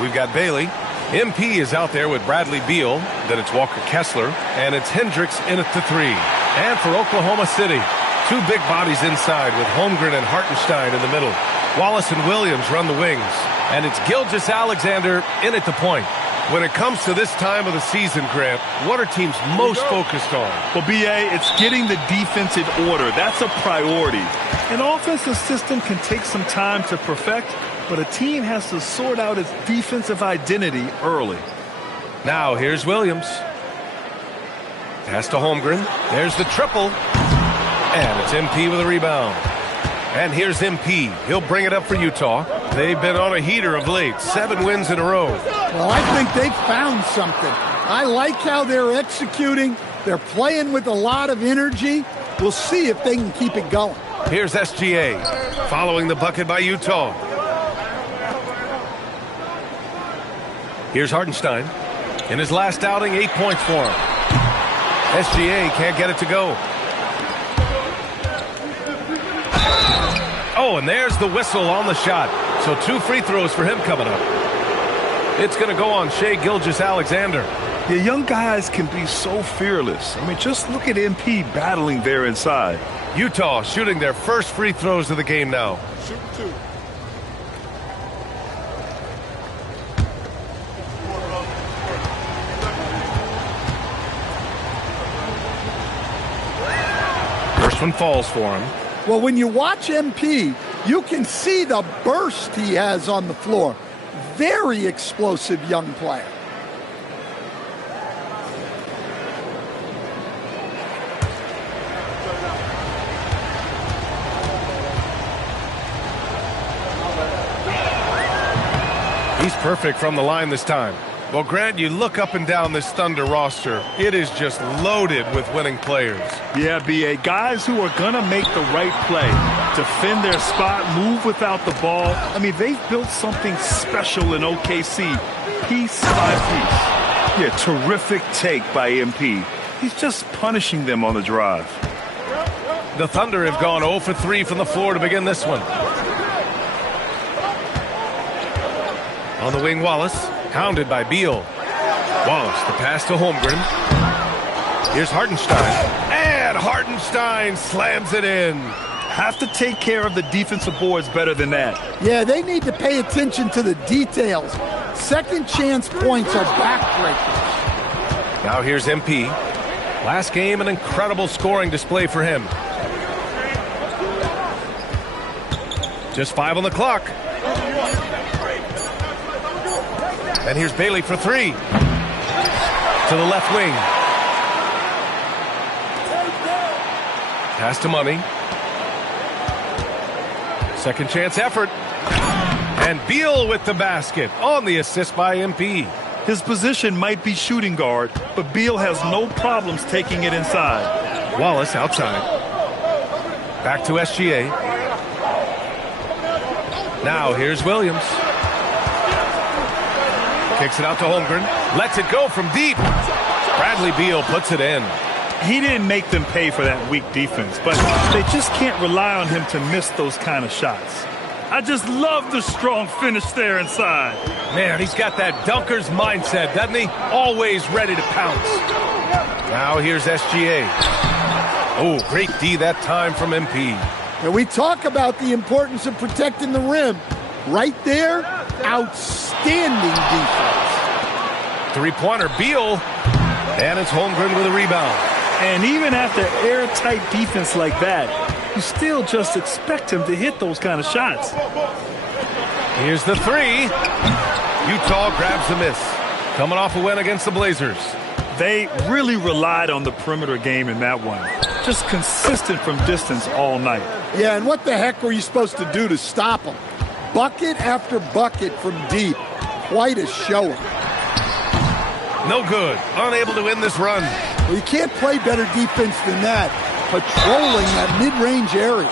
We've got Bailey. MP is out there with Bradley Beal. Then it's Walker Kessler. And it's Hendricks in at the 3. And for Oklahoma City, 2 big bodies inside with Holmgren and Hartenstein in the middle. Wallace and Williams run the wings. And it's Gilgeous-Alexander in at the point. When it comes to this time of the season, Grant, what are teams most focused on? Well, B.A., it's getting the defensive order. That's a priority. An offensive system can take some time to perfect, but a team has to sort out its defensive identity early. Now, here's Williams. Pass to Holmgren. There's the triple. And it's MP with a rebound. And here's MP. He'll bring it up for Utah. They've been on a heater of late. 7 wins in a row. Well, I think they've found something. I like how they're executing. They're playing with a lot of energy. We'll see if they can keep it going. Here's SGA following the bucket by Utah. Here's Hartenstein. In his last outing, 8 points for him. SGA can't get it to go. Oh, and there's the whistle on the shot. So 2 free throws for him coming up. It's going to go on Shai Gilgeous-Alexander. The young guys can be so fearless. I mean, just look at MP battling there inside. Utah shooting their first free throws of the game now. Shoot 2. First one falls for him. Well, when you watch MP, you can see the burst he has on the floor. Very explosive young player. He's perfect from the line this time. Well, Grant, you look up and down this Thunder roster. It is just loaded with winning players. Yeah, B.A. Guys who are going to make the right play, defend their spot, move without the ball. I mean, they've built something special in OKC, piece by piece. Yeah, terrific take by MP. He's just punishing them on the drive. The Thunder have gone 0 for 3 from the floor to begin this one. On the wing, Wallace. Hounded by Beal. Wallace, the pass to Holmgren. Here's Hartenstein. And Hartenstein slams it in. Have to take care of the defensive boards better than that. Yeah, they need to pay attention to the details. Second chance points are backbreakers. Now here's MP. Last game, an incredible scoring display for him. Just 5 on the clock. And here's Bailey for 3. To the left wing. Pass to Money. Second chance effort. And Beal with the basket on the assist by MP. His position might be shooting guard, but Beal has no problems taking it inside. Wallace outside. Back to SGA. Now here's Williams. Kicks it out to Holmgren. Lets it go from deep. Bradley Beal puts it in. He didn't make them pay for that weak defense, but they just can't rely on him to miss those kind of shots. I just love the strong finish there inside. Man, he's got that dunker's mindset, doesn't he? Always ready to pounce. Now here's SGA. Oh, great D that time from MP. And we talk about the importance of protecting the rim. Right there, outstanding defense. Three-pointer, Beal. And it's Holmgren with a rebound. And even after airtight defense like that, you still just expect him to hit those kind of shots. Here's the 3. Utah grabs the miss. Coming off a win against the Blazers. They really relied on the perimeter game in that one. Just consistent from distance all night. Yeah, and what the heck were you supposed to do to stop them? Bucket after bucket from deep. Quite a showing. No good. Unable to win this run. Well, you can't play better defense than that. Patrolling that mid-range area.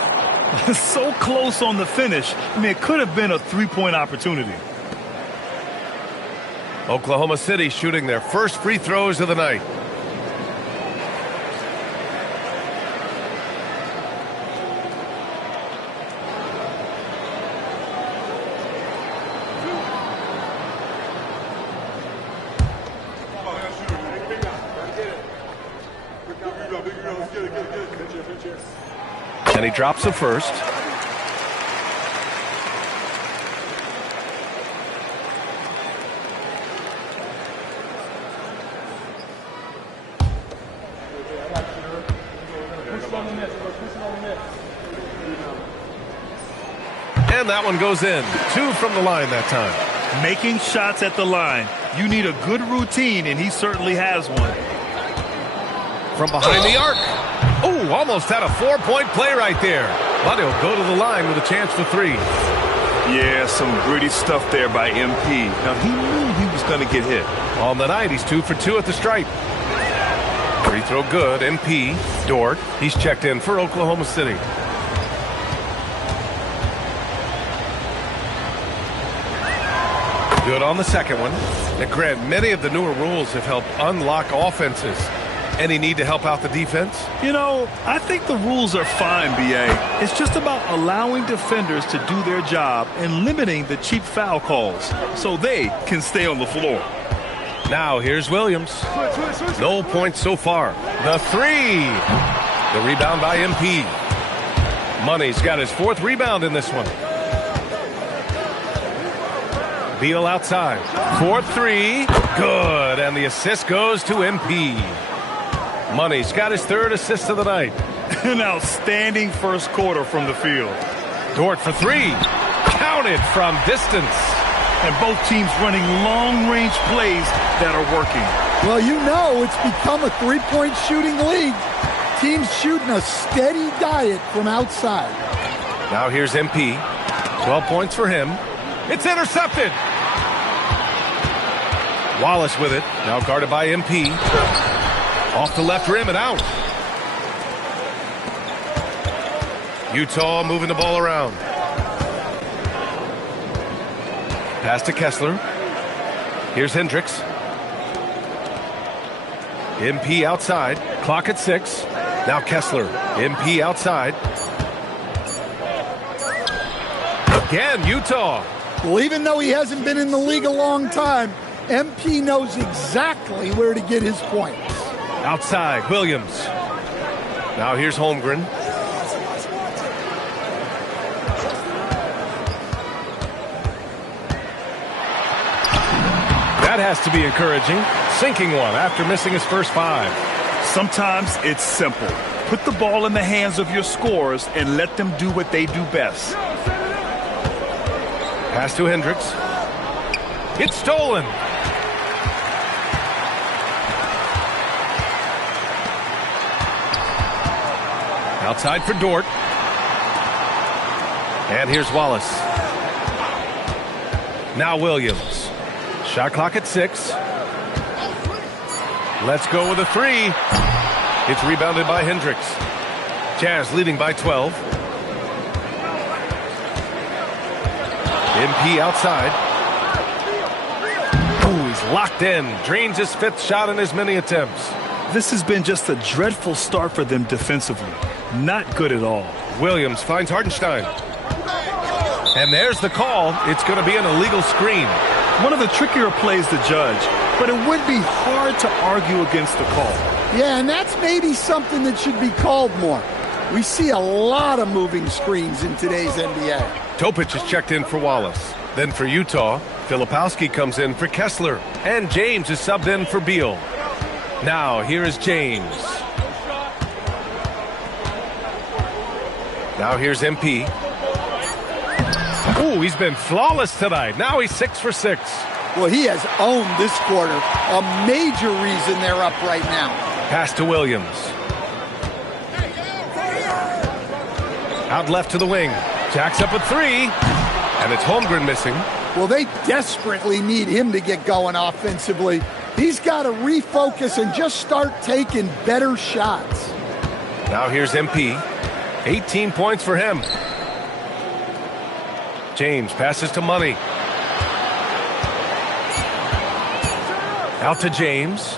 So close on the finish. I mean, it could have been a three-point opportunity. Oklahoma City shooting their first free throws of the night. And he drops the first. And that one goes in. 2 from the line that time. Making shots at the line. You need a good routine, and he certainly has one. From behind the arc. Oh, almost had a 4-point play right there. But he'll go to the line with a chance for 3. Yeah, some gritty stuff there by MP. Now, he knew he was going to get hit. On the night, he's 2 for 2 at the stripe. Free throw good. MP, Dort. He's checked in for Oklahoma City. Good on the second one. And Grant, many of the newer rules have helped unlock offenses. Any need to help out the defense? You know, I think the rules are fine, B.A. It's just about allowing defenders to do their job and limiting the cheap foul calls so they can stay on the floor. Now here's Williams. No points so far. The 3. The rebound by MP. Money's got his 4th rebound in this one. Beal outside. 4-3. Good. And the assist goes to MP. Money's got his 3rd assist of the night. An outstanding first quarter from the field. Dort for 3. Counted from distance. And both teams running long-range plays that are working. Well, you know it's become a three-point shooting league. Teams shooting a steady diet from outside. Now here's MP. 12 points for him. It's intercepted. Wallace with it. Now guarded by MP. Off the left rim and out. Utah moving the ball around. Pass to Kessler. Here's Hendricks. MP outside. Clock at 6. Now Kessler. MP outside. Again, Utah. Well, even though he hasn't been in the league a long time, MP knows exactly where to get his points. Outside, Williams. Now here's Holmgren. That has to be encouraging. Sinking one after missing his first 5. Sometimes it's simple. Put the ball in the hands of your scorers and let them do what they do best. Pass to Hendricks. It's stolen. Outside for Dort. And here's Wallace. Now Williams. Shot clock at 6. Let's go with a 3. It's rebounded by Hendricks. Jazz leading by 12. MP outside. Ooh, he's locked in. Drains his 5th shot in as many attempts. This has been just a dreadful start for them defensively. Not good at all. Williams finds Hartenstein. And there's the call. It's going to be an illegal screen. One of the trickier plays to judge, but it would be hard to argue against the call. Yeah, and that's maybe something that should be called more. We see a lot of moving screens in today's NBA. Topic is checked in for Wallace. Then for Utah, Filipowski comes in for Kessler. And James is subbed in for Beal. Now, here is James. Now here's MP. Ooh, he's been flawless tonight. Now he's 6 for 6. Well, he has owned this quarter. A major reason they're up right now. Pass to Williams. Out left to the wing. Jacks up a 3. And it's Holmgren missing. Well, they desperately need him to get going offensively. He's got to refocus and just start taking better shots. Now here's MP. 18 points for him. James passes to Money. Out to James.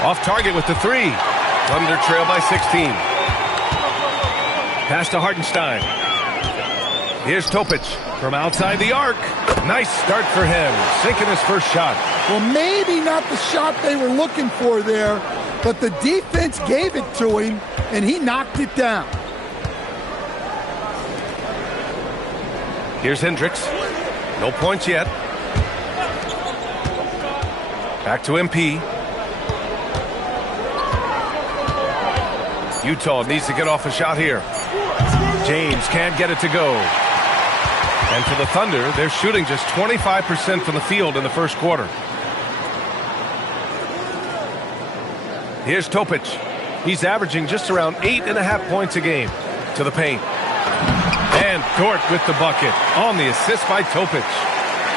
Off target with the 3. Thunder trail by 16. Pass to Hartenstein. Here's Topic from outside the arc. Nice start for him. Sinking his first shot. Well, maybe not the shot they were looking for there, but the defense gave it to him, and he knocked it down. Here's Hendricks. No points yet. Back to MP. Utah needs to get off a shot here. James can't get it to go. And for the Thunder, they're shooting just 25% from the field in the first quarter. Here's Topic. He's averaging just around 8.5 points a game. To the paint. And Dort with the bucket on the assist by Topic.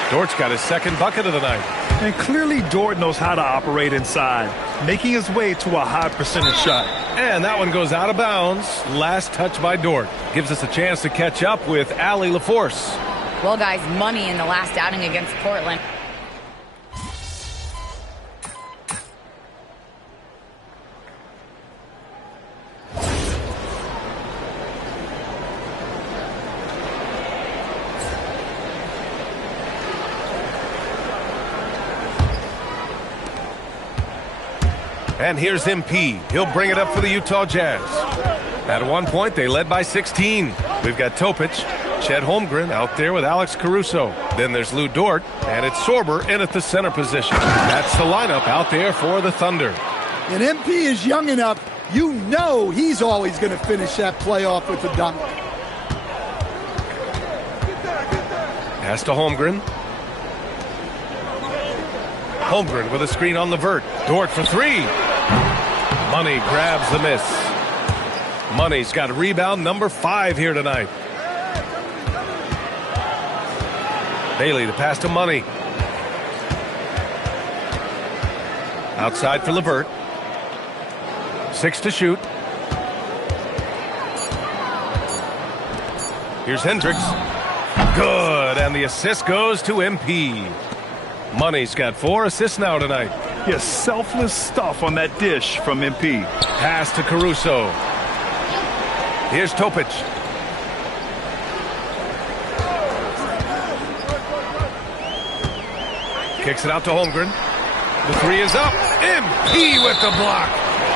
Dort's got his second bucket of the night. And clearly Dort knows how to operate inside, making his way to a high percentage shot. And that one goes out of bounds. Last touch by Dort. Gives us a chance to catch up with Allie LaForce. Well, guys, Money in the last outing against Portland. And here's MP. He'll bring it up for the Utah Jazz. At one point, they led by 16. We've got Topic, Chet Holmgren out there with Alex Caruso. Then there's Lou Dort, and it's Sorber in at the center position. That's the lineup out there for the Thunder. And MP is young enough, you know he's always going to finish that play off with a dunk. Pass to Holmgren. Holmgren with a screen on Levert. Dort for 3. Money grabs the miss. Money's got rebound number 5 here tonight. Bailey to pass to Money. Outside for Levert. 6 to shoot. Here's Hendricks. Good, and the assist goes to MP. Money's got 4 assists now tonight. Yes, selfless stuff on that dish from MP. Pass to Caruso. Here's Topic. Kicks it out to Holmgren. The 3 is up. MP with the block.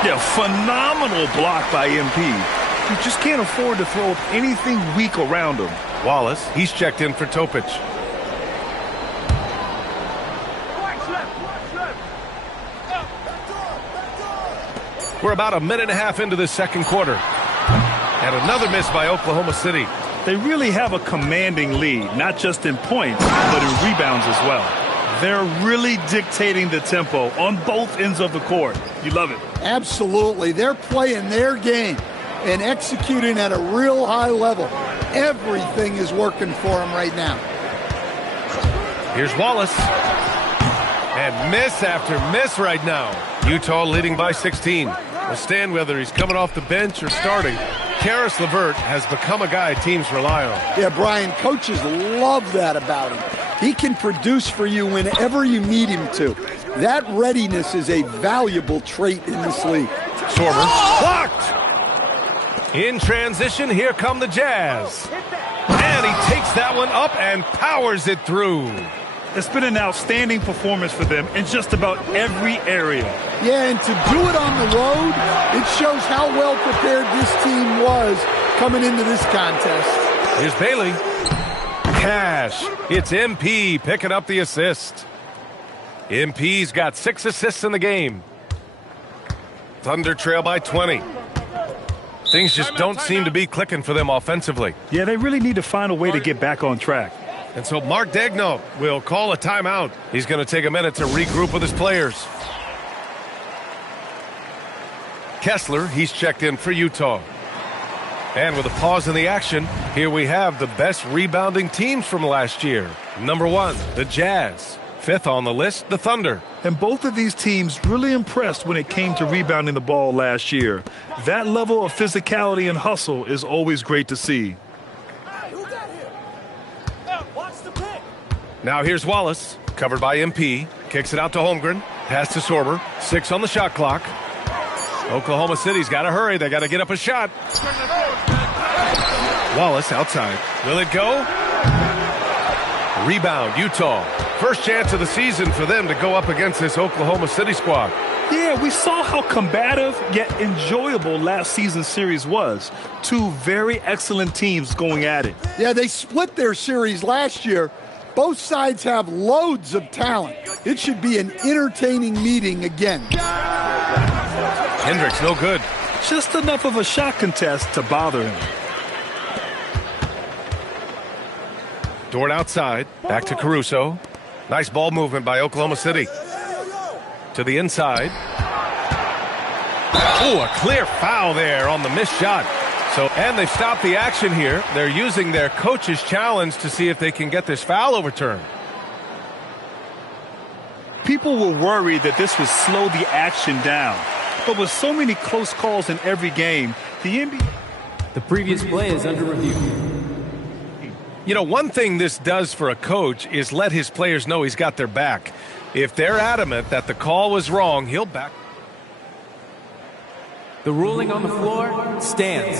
Yeah, phenomenal block by MP. You just can't afford to throw up anything weak around him. Wallace, he's checked in for Topic. We're about a minute and a half into this second quarter. And another miss by Oklahoma City. They really have a commanding lead, not just in points, but in rebounds as well. They're really dictating the tempo on both ends of the court. You love it. Absolutely. They're playing their game and executing at a real high level. Everything is working for them right now. Here's Wallace. And miss after miss right now. Utah leading by 16. We'll stand whether he's coming off the bench or starting. Karis LeVert has become a guy teams rely on. Yeah, Brian, coaches love that about him. He can produce for you whenever you need him to. That readiness is a valuable trait in this league. Sorber blocked. In transition, here come the Jazz. And he takes that one up and powers it through. It's been an outstanding performance for them in just about every area. Yeah, and to do it on the road, it shows how well prepared this team was coming into this contest. Here's Bailey. Cash. It's MP picking up the assist. MP's got 6 assists in the game. Thunder trail by 20. Things just don't seem to be clicking for them offensively. Yeah, they really need to find a way to get back on track. And so Mark Daigneault will call a timeout. He's going to take a minute to regroup with his players. Kessler, he's checked in for Utah. And with a pause in the action, here we have the best rebounding teams from last year. Number 1, the Jazz. 5th on the list, the Thunder. And both of these teams really impressed when it came to rebounding the ball last year. That level of physicality and hustle is always great to see. Now here's Wallace, covered by MP. Kicks it out to Holmgren. Pass to Sorber. 6 on the shot clock. Oklahoma City's got to hurry. They got to get up a shot. Wallace outside. Will it go? Rebound, Utah. First chance of the season for them to go up against this Oklahoma City squad. Yeah, we saw how combative yet enjoyable last season's series was. 2 very excellent teams going at it. Yeah, they split their series last year. Both sides have loads of talent. It should be an entertaining meeting again. Hendricks, no good. Just enough of a shot contest to bother him. Dort outside. Back to Caruso. Nice ball movement by Oklahoma City. To the inside. Oh, a clear foul there on the missed shot. And they've stopped the action here. They're using their coach's challenge to see if they can get this foul overturned. People were worried that this would slow the action down. But with so many close calls in every game, the NBA... The previous play is under review. You know, one thing this does for a coach is let his players know he's got their back. If they're adamant that the call was wrong, he'll back. The ruling on the floor stands.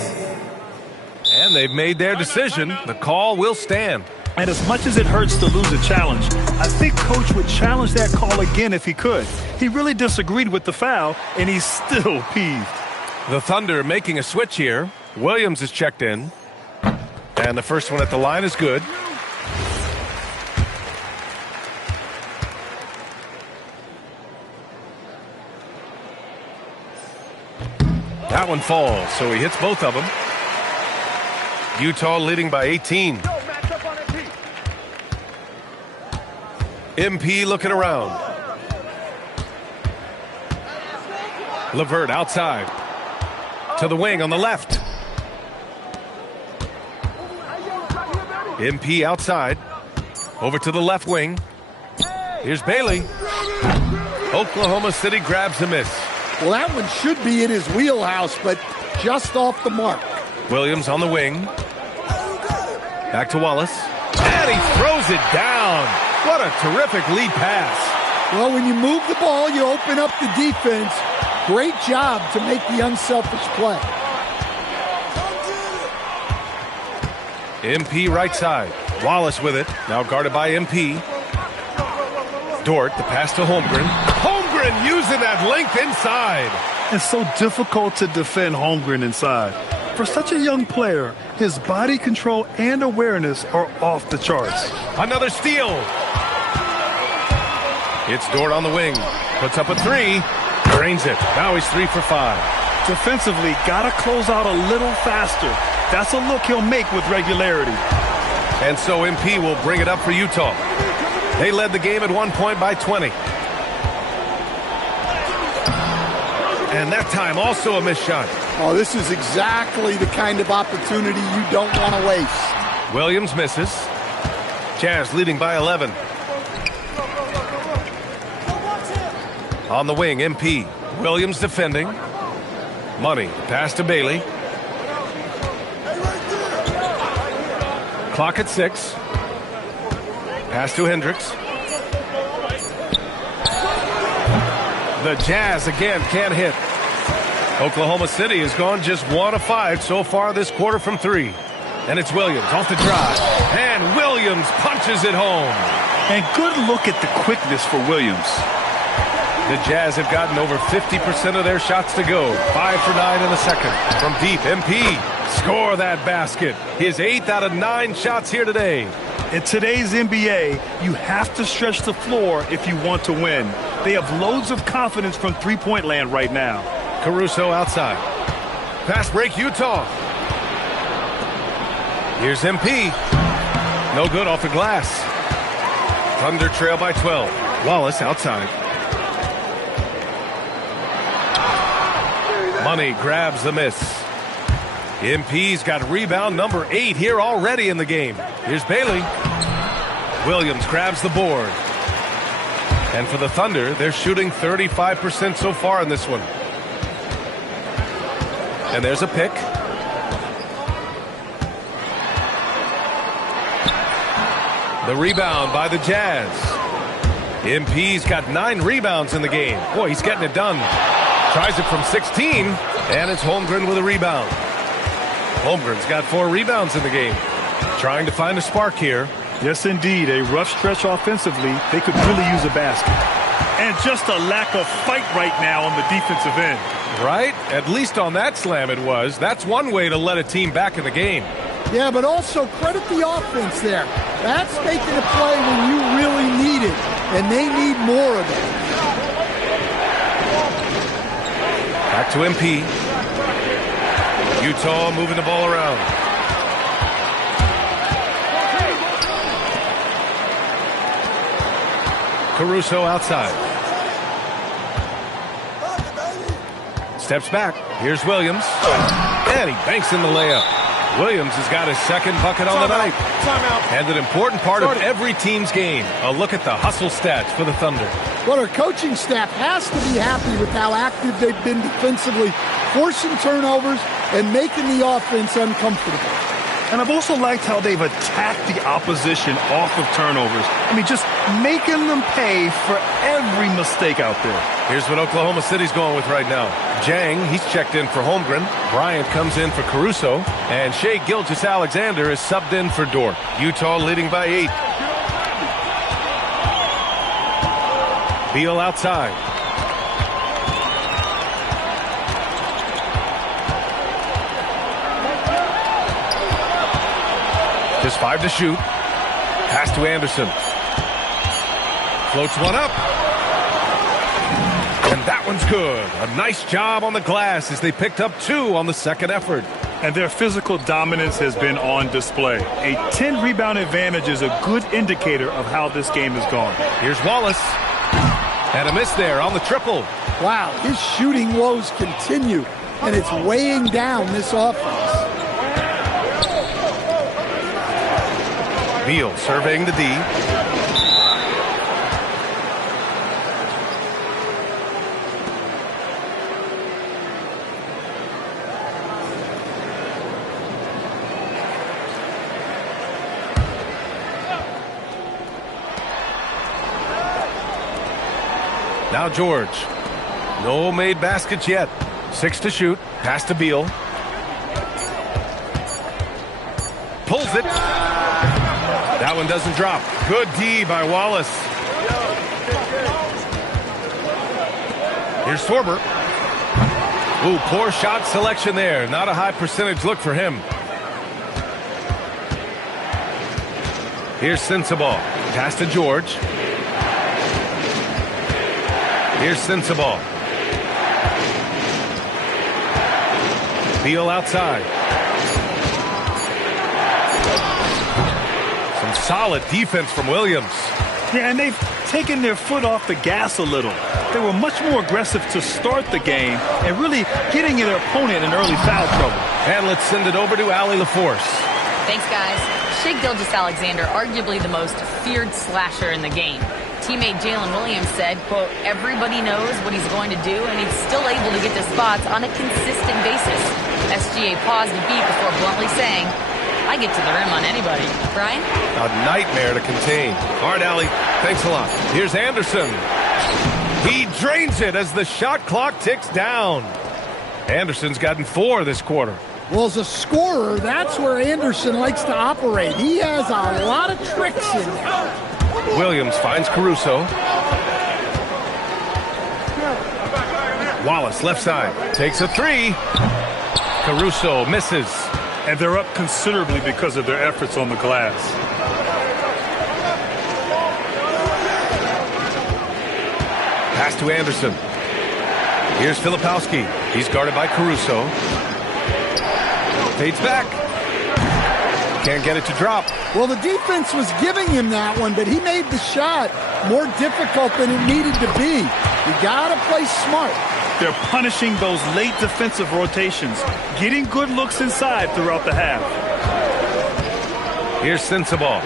And they've made their decision. The call will stand. And as much as it hurts to lose a challenge, I think Coach would challenge that call again if he could. He really disagreed with the foul, and he's still peeved. The Thunder making a switch here. Williams is checked in. And the first one at the line is good. That one falls, so he hits both of them. Utah leading by 18. MP looking around. LeVert outside. To the wing on the left. MP outside. Over to the left wing. Here's Bailey. Oklahoma City grabs the miss. Well, that one should be in his wheelhouse, but just off the mark. Williams on the wing. Back to Wallace. And he throws it down. What a terrific lead pass. Well, when you move the ball, you open up the defense. Great job to make the unselfish play. MP right side. Wallace with it. Now guarded by MP. Dort, the pass to Holmgren. Holmgren using that length inside. It's so difficult to defend Holmgren inside. For such a young player, his body control and awareness are off the charts. Another steal. It's Dort on the wing. Puts up a 3. Drains it. Now he's 3 for 5. Defensively, got to close out a little faster. That's a look he'll make with regularity. And so MP will bring it up for Utah. They led the game at one point by 20. And that time also a missed shot. Oh, this is exactly the kind of opportunity you don't want to waste. Williams misses. Jazz leading by 11. On the wing, MP. Williams defending. Money. Pass to Bailey. Clock at 6. Pass to Hendricks. The Jazz again can't hit. Oklahoma City has gone just 1 of 5 so far this quarter from 3. And it's Williams off the drive. And Williams punches it home. And good look at the quickness for Williams. The Jazz have gotten over 50% of their shots to go. 5 for 9 in the second. From deep, MP. Score that basket. His 8th out of 9 shots here today. In today's NBA, you have to stretch the floor if you want to win. They have loads of confidence from three-point land right now. Caruso outside. Fast break, Utah. Here's MP. No good off the glass. Thunder trail by 12. Wallace outside. Money grabs the miss. MP's got rebound number 8 here already in the game. Here's Bailey. Williams grabs the board. And for the Thunder, they're shooting 35% so far in this one. And there's a pick. The rebound by the Jazz. MP's got 9 rebounds in the game. Boy, he's getting it done. Tries it from 16, and it's Holmgren with a rebound. Holmgren's got 4 rebounds in the game. Trying to find a spark here. Yes, indeed. A rough stretch offensively. They could really use a basket. And just a lack of fight right now on the defensive end. Right? At least on that slam it was. That's one way to let a team back in the game. Yeah, but also credit the offense there. That's making a play when you really need it, and they need more of it. Back to MP. Utah moving the ball around. Caruso outside. Steps back. Here's Williams. And he banks in the layup. Williams has got his second bucket on the night. And an important part of every team's game. A look at the hustle stats for the Thunder. Well, our coaching staff has to be happy with how active they've been defensively, forcing turnovers and making the offense uncomfortable. And I've also liked how they've attacked the opposition off of turnovers. I mean, just making them pay for every mistake out there. Here's what Oklahoma City's going with right now. Jang, he's checked in for Holmgren. Bryant comes in for Caruso. And Shai Gilgeous-Alexander is subbed in for Dort. Utah leading by 8. Beal outside. Just 5 to shoot. Pass to Anderson. Floats one up. And that one's good. A nice job on the glass as they picked up 2 on the second effort. And their physical dominance has been on display. A 10-rebound advantage is a good indicator of how this game has gone. Here's Wallace. And a miss there on the triple. Wow, his shooting woes continue, and it's weighing down this offense. Beal surveying the D. Now George. No made baskets yet. 6 to shoot. Pass to Beal. Pulls it. That one doesn't drop. Good D by Wallace. Here's Sorber. Ooh, poor shot selection there. Not a high percentage look for him. Here's Sensabaugh. Pass to George. Here's Sensabaugh. Beal outside. Some solid defense from Williams. Yeah, and they've taken their foot off the gas a little. They were much more aggressive to start the game and really getting their opponent in early foul trouble. And let's send it over to Allie LaForce. Thanks, guys. Shai Gilgeous-Alexander, arguably the most feared slasher in the game. Teammate Jalen Williams said, quote, everybody knows what he's going to do, and he's still able to get to spots on a consistent basis. SGA paused a beat before bluntly saying, I get to the rim on anybody. Brian? A nightmare to contain. All right, Allie, thanks a lot. Here's Anderson. He drains it as the shot clock ticks down. Anderson's gotten 4 this quarter. Well, as a scorer, that's where Anderson likes to operate. He has a lot of tricks in there. Williams finds Caruso. Wallace, left side, takes a 3. Caruso misses. And they're up considerably because of their efforts on the glass. Pass to Anderson. Here's Filipowski. He's guarded by Caruso. Fades back. Can't get it to drop. Well, the defense was giving him that one, but he made the shot more difficult than it needed to be. You got to play smart. They're punishing those late defensive rotations, getting good looks inside throughout the half. Here's Sensabaugh.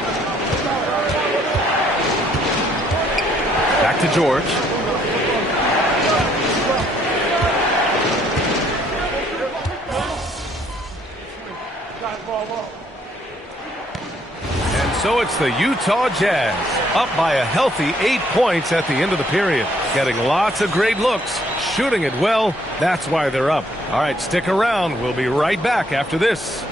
Back to George. So it's the Utah Jazz, up by a healthy 8 points at the end of the period. Getting lots of great looks, shooting it well. That's why they're up. All right, stick around. We'll be right back after this.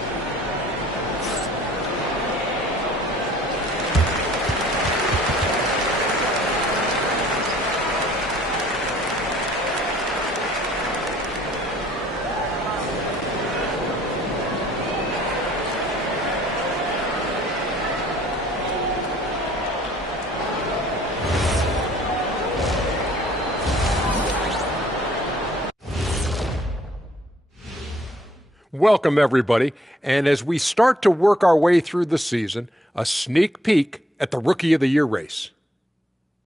Welcome, everybody. And as we start to work our way through the season, a sneak peek at the Rookie of the Year race.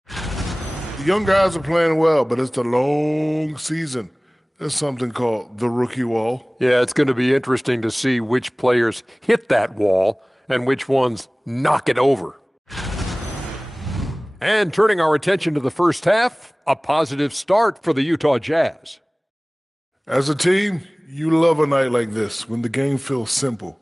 The young guys are playing well, but it's the long season. There's something called the rookie wall. Yeah, it's going to be interesting to see which players hit that wall and which ones knock it over. And turning our attention to the first half, a positive start for the Utah Jazz. As a team, you love a night like this when the game feels simple.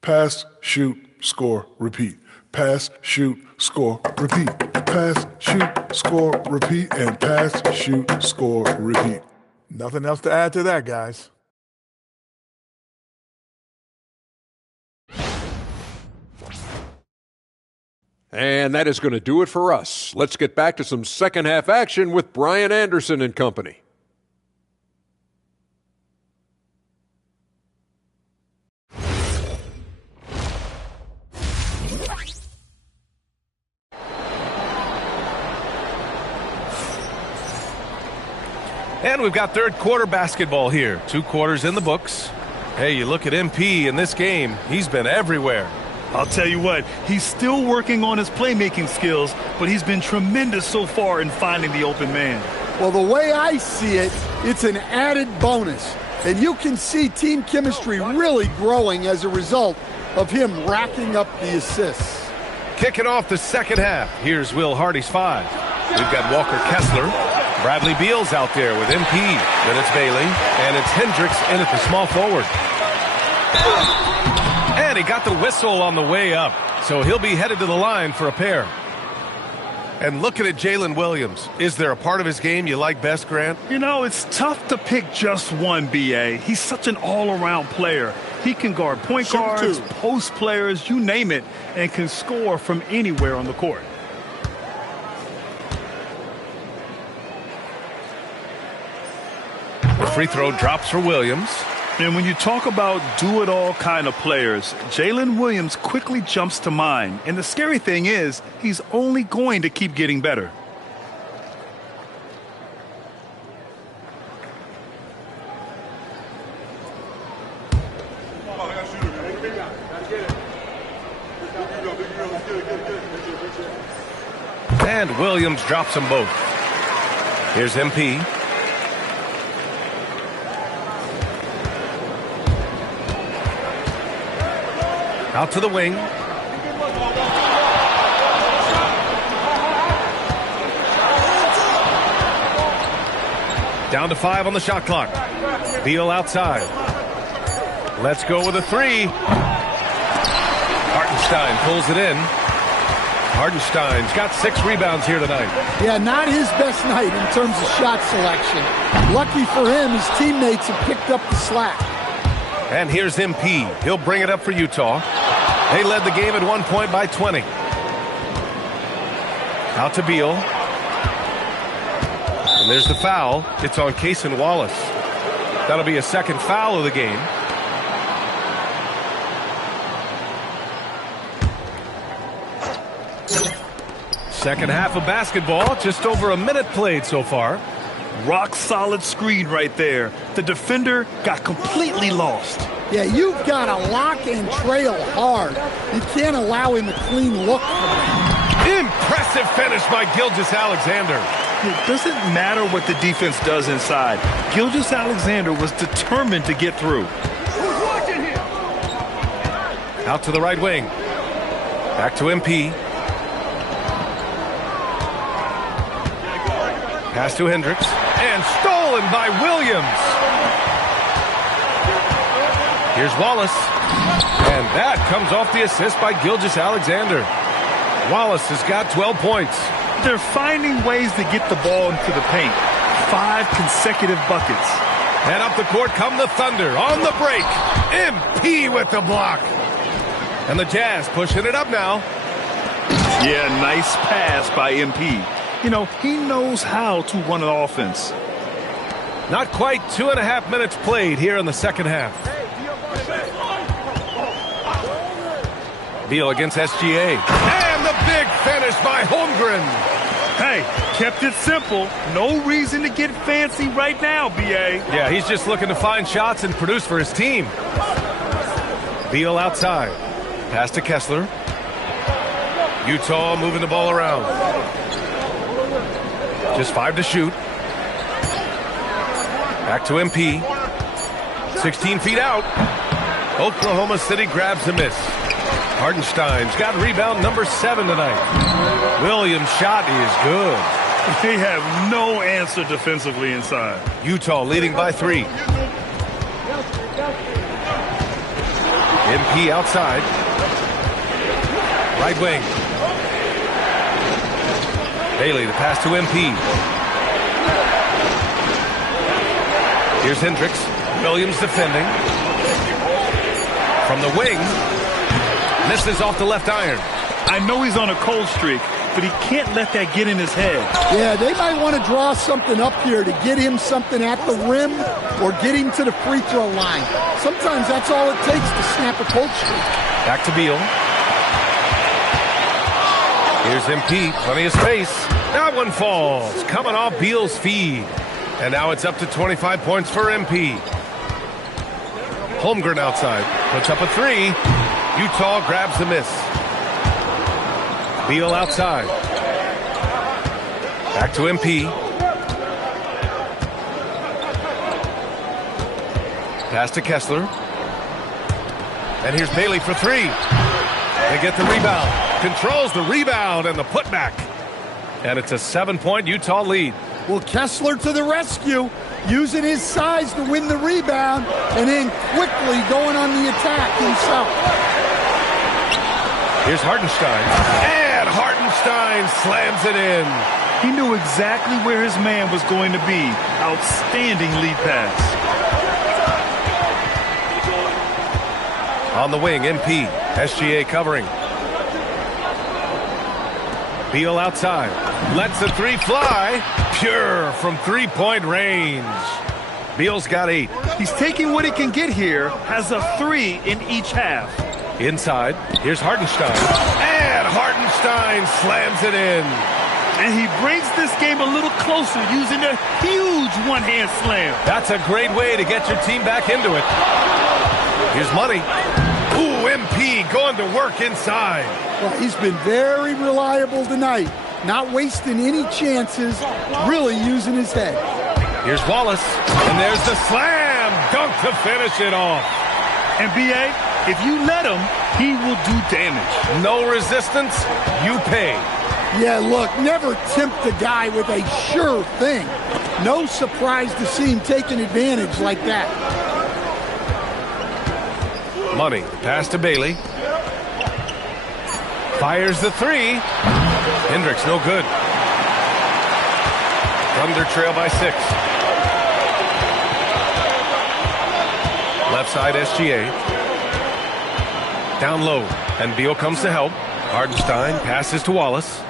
Pass, shoot, score, repeat. Pass, shoot, score, repeat. Pass, shoot, score, repeat. And pass, shoot, score, repeat. Nothing else to add to that, guys. And that is going to do it for us. Let's get back to some second half action with Brian Anderson and company. And we've got third quarter basketball here. 2 quarters in the books. Hey, you look at MP in this game, he's been everywhere. I'll tell you what, he's still working on his playmaking skills, but he's been tremendous so far in finding the open man. Well, the way I see it, it's an added bonus. And you can see team chemistry really growing as a result of him racking up the assists. Kicking off the second half, here's Will Hardy's 5. We've got Walker Kessler. Bradley Beal's out there with MP. Then it's Bailey, and it's Hendricks in at the small forward. And he got the whistle on the way up, so he'll be headed to the line for a pair. And looking at Jalen Williams, is there a part of his game you like best, Grant? You know, it's tough to pick just one, B.A. He's such an all-around player. He can guard point guards, post players, you name it, and can score from anywhere on the court. The free throw drops for Williams. And when you talk about do-it-all kind of players, Jalen Williams quickly jumps to mind. And the scary thing is, he's only going to keep getting better. And Williams drops them both. Here's MP. Out to the wing. Down to 5 on the shot clock. Beal outside. Let's go with a 3. Hartenstein pulls it in. Hartenstein's got 6 rebounds here tonight. Yeah, not his best night in terms of shot selection. Lucky for him, his teammates have picked up the slack. And here's MP. He'll bring it up for Utah. They led the game at 1 point by 20. Out to Beal. And there's the foul. It's on Cason Wallace. That'll be a second foul of the game. Second half of basketball, just over a minute played so far. Rock solid screen right there. The defender got completely lost. Yeah, you've got to lock and trail hard. You can't allow him a clean look. Impressive finish by Gilgeous-Alexander. It doesn't matter what the defense does inside. Gilgeous-Alexander was determined to get through. Out to the right wing. Back to MP. Pass to Hendricks. And stolen by Williams. Here's Wallace. And that comes off the assist by Gilgeous-Alexander. Wallace has got 12 points. They're finding ways to get the ball into the paint. 5 consecutive buckets. And up the court come the Thunder on the break. MP with the block. And the Jazz pushing it up now. Yeah, nice pass by MP. You know, he knows how to run an offense. Not quite 2.5 minutes played here in the second half. Beal against SGA. And the big finish by Holmgren. Hey, kept it simple. No reason to get fancy right now, B.A. Yeah, he's just looking to find shots and produce for his team. Beal outside. Pass to Kessler. Utah moving the ball around. Just 5 to shoot. Back to MP. 16 feet out. Oklahoma City grabs the miss. Hartenstein's got rebound number 7 tonight. Williams' shot is good. They have no answer defensively inside. Utah leading by 3. MP outside. Right wing. Bailey, the pass to MP. Here's Hendricks. Williams defending. From the wing. Misses off the left iron. I know he's on a cold streak, but he can't let that get in his head. Yeah, they might want to draw something up here to get him something at the rim or get him to the free throw line. Sometimes that's all it takes to snap a cold streak. Back to Beal. Here's MP, plenty of space. That one falls, coming off Beal's feed. And now it's up to 25 points for MP. Holmgren outside, puts up a 3. Utah grabs the miss. Beal outside. Back to MP. Pass to Kessler. And here's Bailey for 3. They get the rebound. Controls the rebound and the putback. And it's a 7-point Utah lead. Well, Kessler to the rescue, using his size to win the rebound, and then quickly going on the attack himself. Here's Hartenstein. And Hartenstein slams it in. He knew exactly where his man was going to be. Outstanding lead pass. On the wing, MP. SGA covering. Beal outside. Lets the 3 fly. Pure from 3-point range. Beal's got 8. He's taking what he can get here. Has a 3 in each half. Inside. Here's Hartenstein. And Hartenstein slams it in. And he brings this game a little closer using a huge one-hand slam. That's a great way to get your team back into it. Here's Money. Ooh, MP going to work inside. Well, he's been very reliable tonight. Not wasting any chances, really using his head. Here's Wallace, and there's the slam dunk to finish it off. And B.A., if you let him, he will do damage. No resistance, you pay. Yeah, look, never tempt the guy with a sure thing. No surprise to see him taking advantage like that. Money, pass to Bailey. Fires the three. Hendricks, no good. Thunder trail by 6. Left side SGA. Down low, and Beal comes to help. Hardenstein passes to Wallace.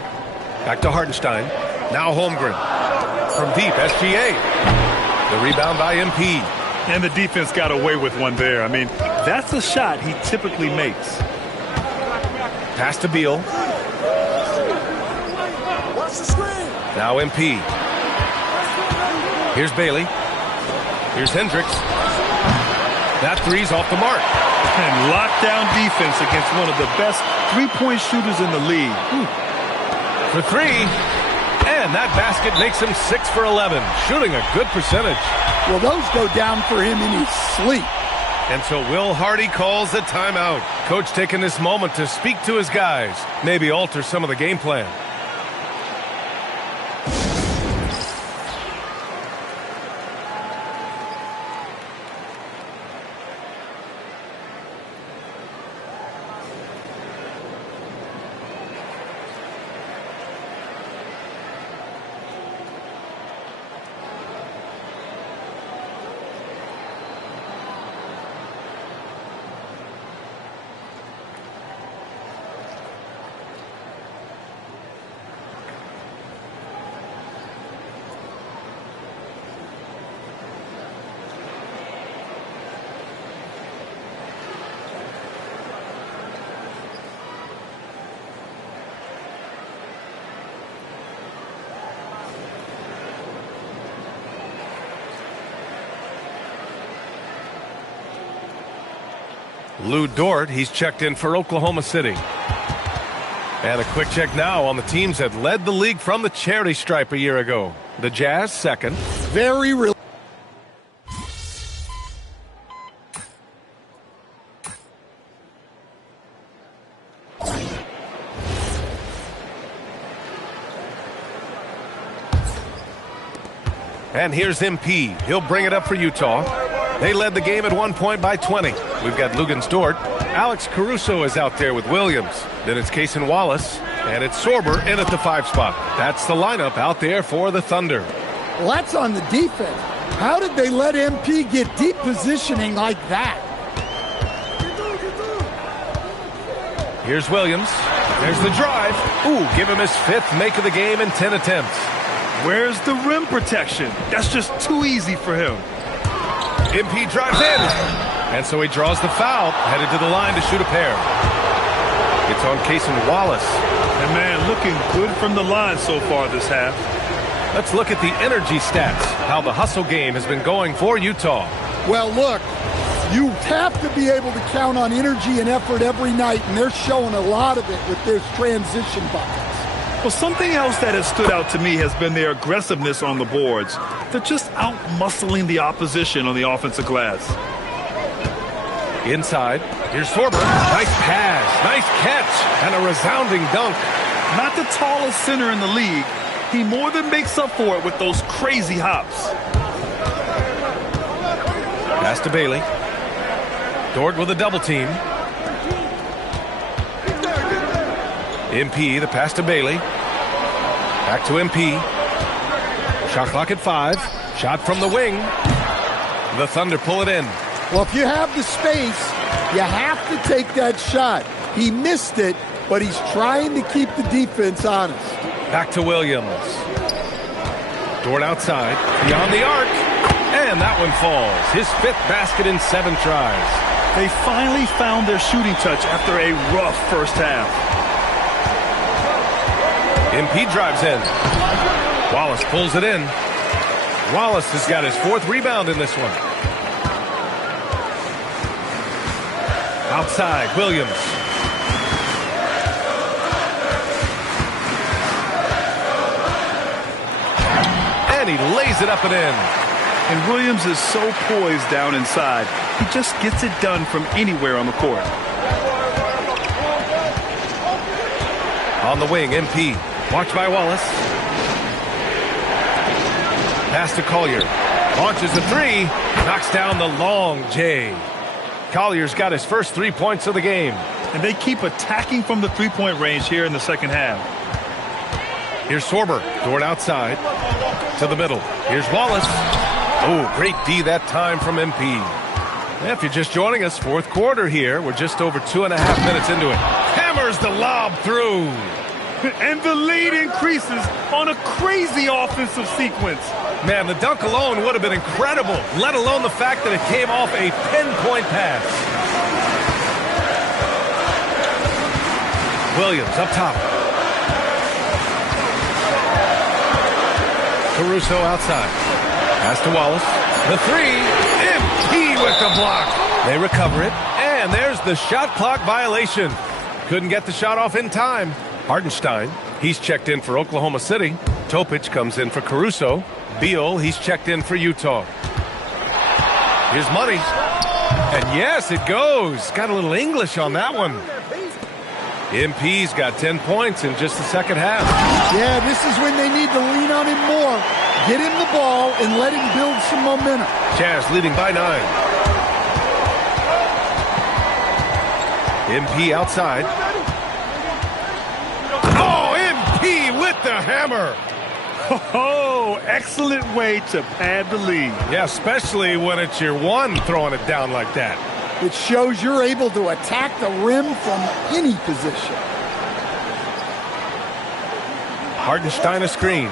Back to Hardenstein. Now Holmgren. From deep, SGA. The rebound by MP. And the defense got away with one there. I mean, that's a shot he typically makes. Pass to Beal. Now MP. Here's Bailey. Here's Hendricks. That three's off the mark. And lockdown defense against one of the best three-point shooters in the league. For 3. And that basket makes him 6 for 11. Shooting a good percentage. Well, those go down for him in his sleep. And so Will Hardy calls the timeout. Coach taking this moment to speak to his guys. Maybe alter some of the game plan. Lou Dort, he's checked in for Oklahoma City. And a quick check now on the teams that led the league from the charity stripe a year ago. The Jazz second. Very real. And here's MP. He'll bring it up for Utah. They led the game at one point by 20. We've got Lugens Dort. Alex Caruso is out there with Williams. Then it's Cason Wallace. And it's Sorber in at the 5 spot. That's the lineup out there for the Thunder. Well, that's on the defense. How did they let MP get deep positioning like that? Here's Williams. There's the drive. Ooh, give him his 5th make of the game in 10 attempts. Where's the rim protection? That's just too easy for him. MP drives in. And so he draws the foul, headed to the line to shoot a pair. It's on Cason Wallace. And man, looking good from the line so far this half. Let's look at the energy stats, how the hustle game has been going for Utah. Well, look, you have to be able to count on energy and effort every night, and they're showing a lot of it with their transition buckets. Well, something else that has stood out to me has been their aggressiveness on the boards. They're just out-muscling the opposition on the offensive glass. Inside, here's Sorber. Nice pass, nice catch, and a resounding dunk. Not the tallest center in the league. He more than makes up for it with those crazy hops. Pass to Bailey. Dort with a double team. MP, the pass to Bailey. Back to MP. Shot clock at 5. Shot from the wing. The Thunder pull it in. Well, if you have the space, you have to take that shot. He missed it, but he's trying to keep the defense honest. Back to Williams. Dort outside. Beyond the arc. And that one falls. His 5th basket in 7 tries. They finally found their shooting touch after a rough first half. MP drives in. Wallace pulls it in. Wallace has got his 4th rebound in this one. Outside, Williams. And he lays it up and in. And Williams is so poised down inside. He just gets it done from anywhere on the court. On the wing, MP. Watched by Wallace. Pass to Collier. Launches a three. Knocks down the long J. Collier's got his first 3 points of the game. And they keep attacking from the three-point range here in the second half. Here's Sorber. Dort outside. To the middle. Here's Wallace. Oh, great D that time from MP. If you're just joining us, fourth quarter here. We're just over 2.5 minutes into it. Hammers the lob through. And the lead increases on a crazy offensive sequence. Man, the dunk alone would have been incredible, let alone the fact that it came off a pinpoint pass. Williams up top. Caruso outside. Pass to Wallace. The three. MP with the block. They recover it. And there's the shot clock violation. Couldn't get the shot off in time. Hartenstein, he's checked in for Oklahoma City. Topic comes in for Caruso. Beal, he's checked in for Utah. Here's Money. And yes, it goes. Got a little English on that one. MP's got 10 points in just the second half. Yeah, this is when they need to lean on him more. Get him the ball and let him build some momentum. Jazz leading by 9. MP outside. Oh, MP with the hammer. Oh, excellent way to pad the lead. Yeah, especially when it's your one throwing it down like that. It shows you're able to attack the rim from any position. Hartenstein a screen.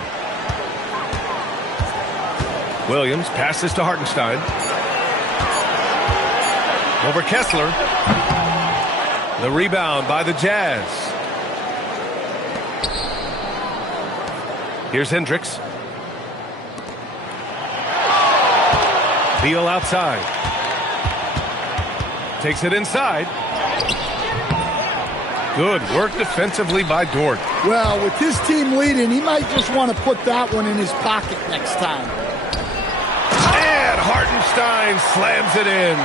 Williams passes to Hartenstein. Over Kessler. The rebound by the Jazz. Here's Hendricks. Beal outside. Takes it inside. Good work defensively by Dort. Well, with his team leading, he might just want to put that one in his pocket next time. And Hartenstein slams it in.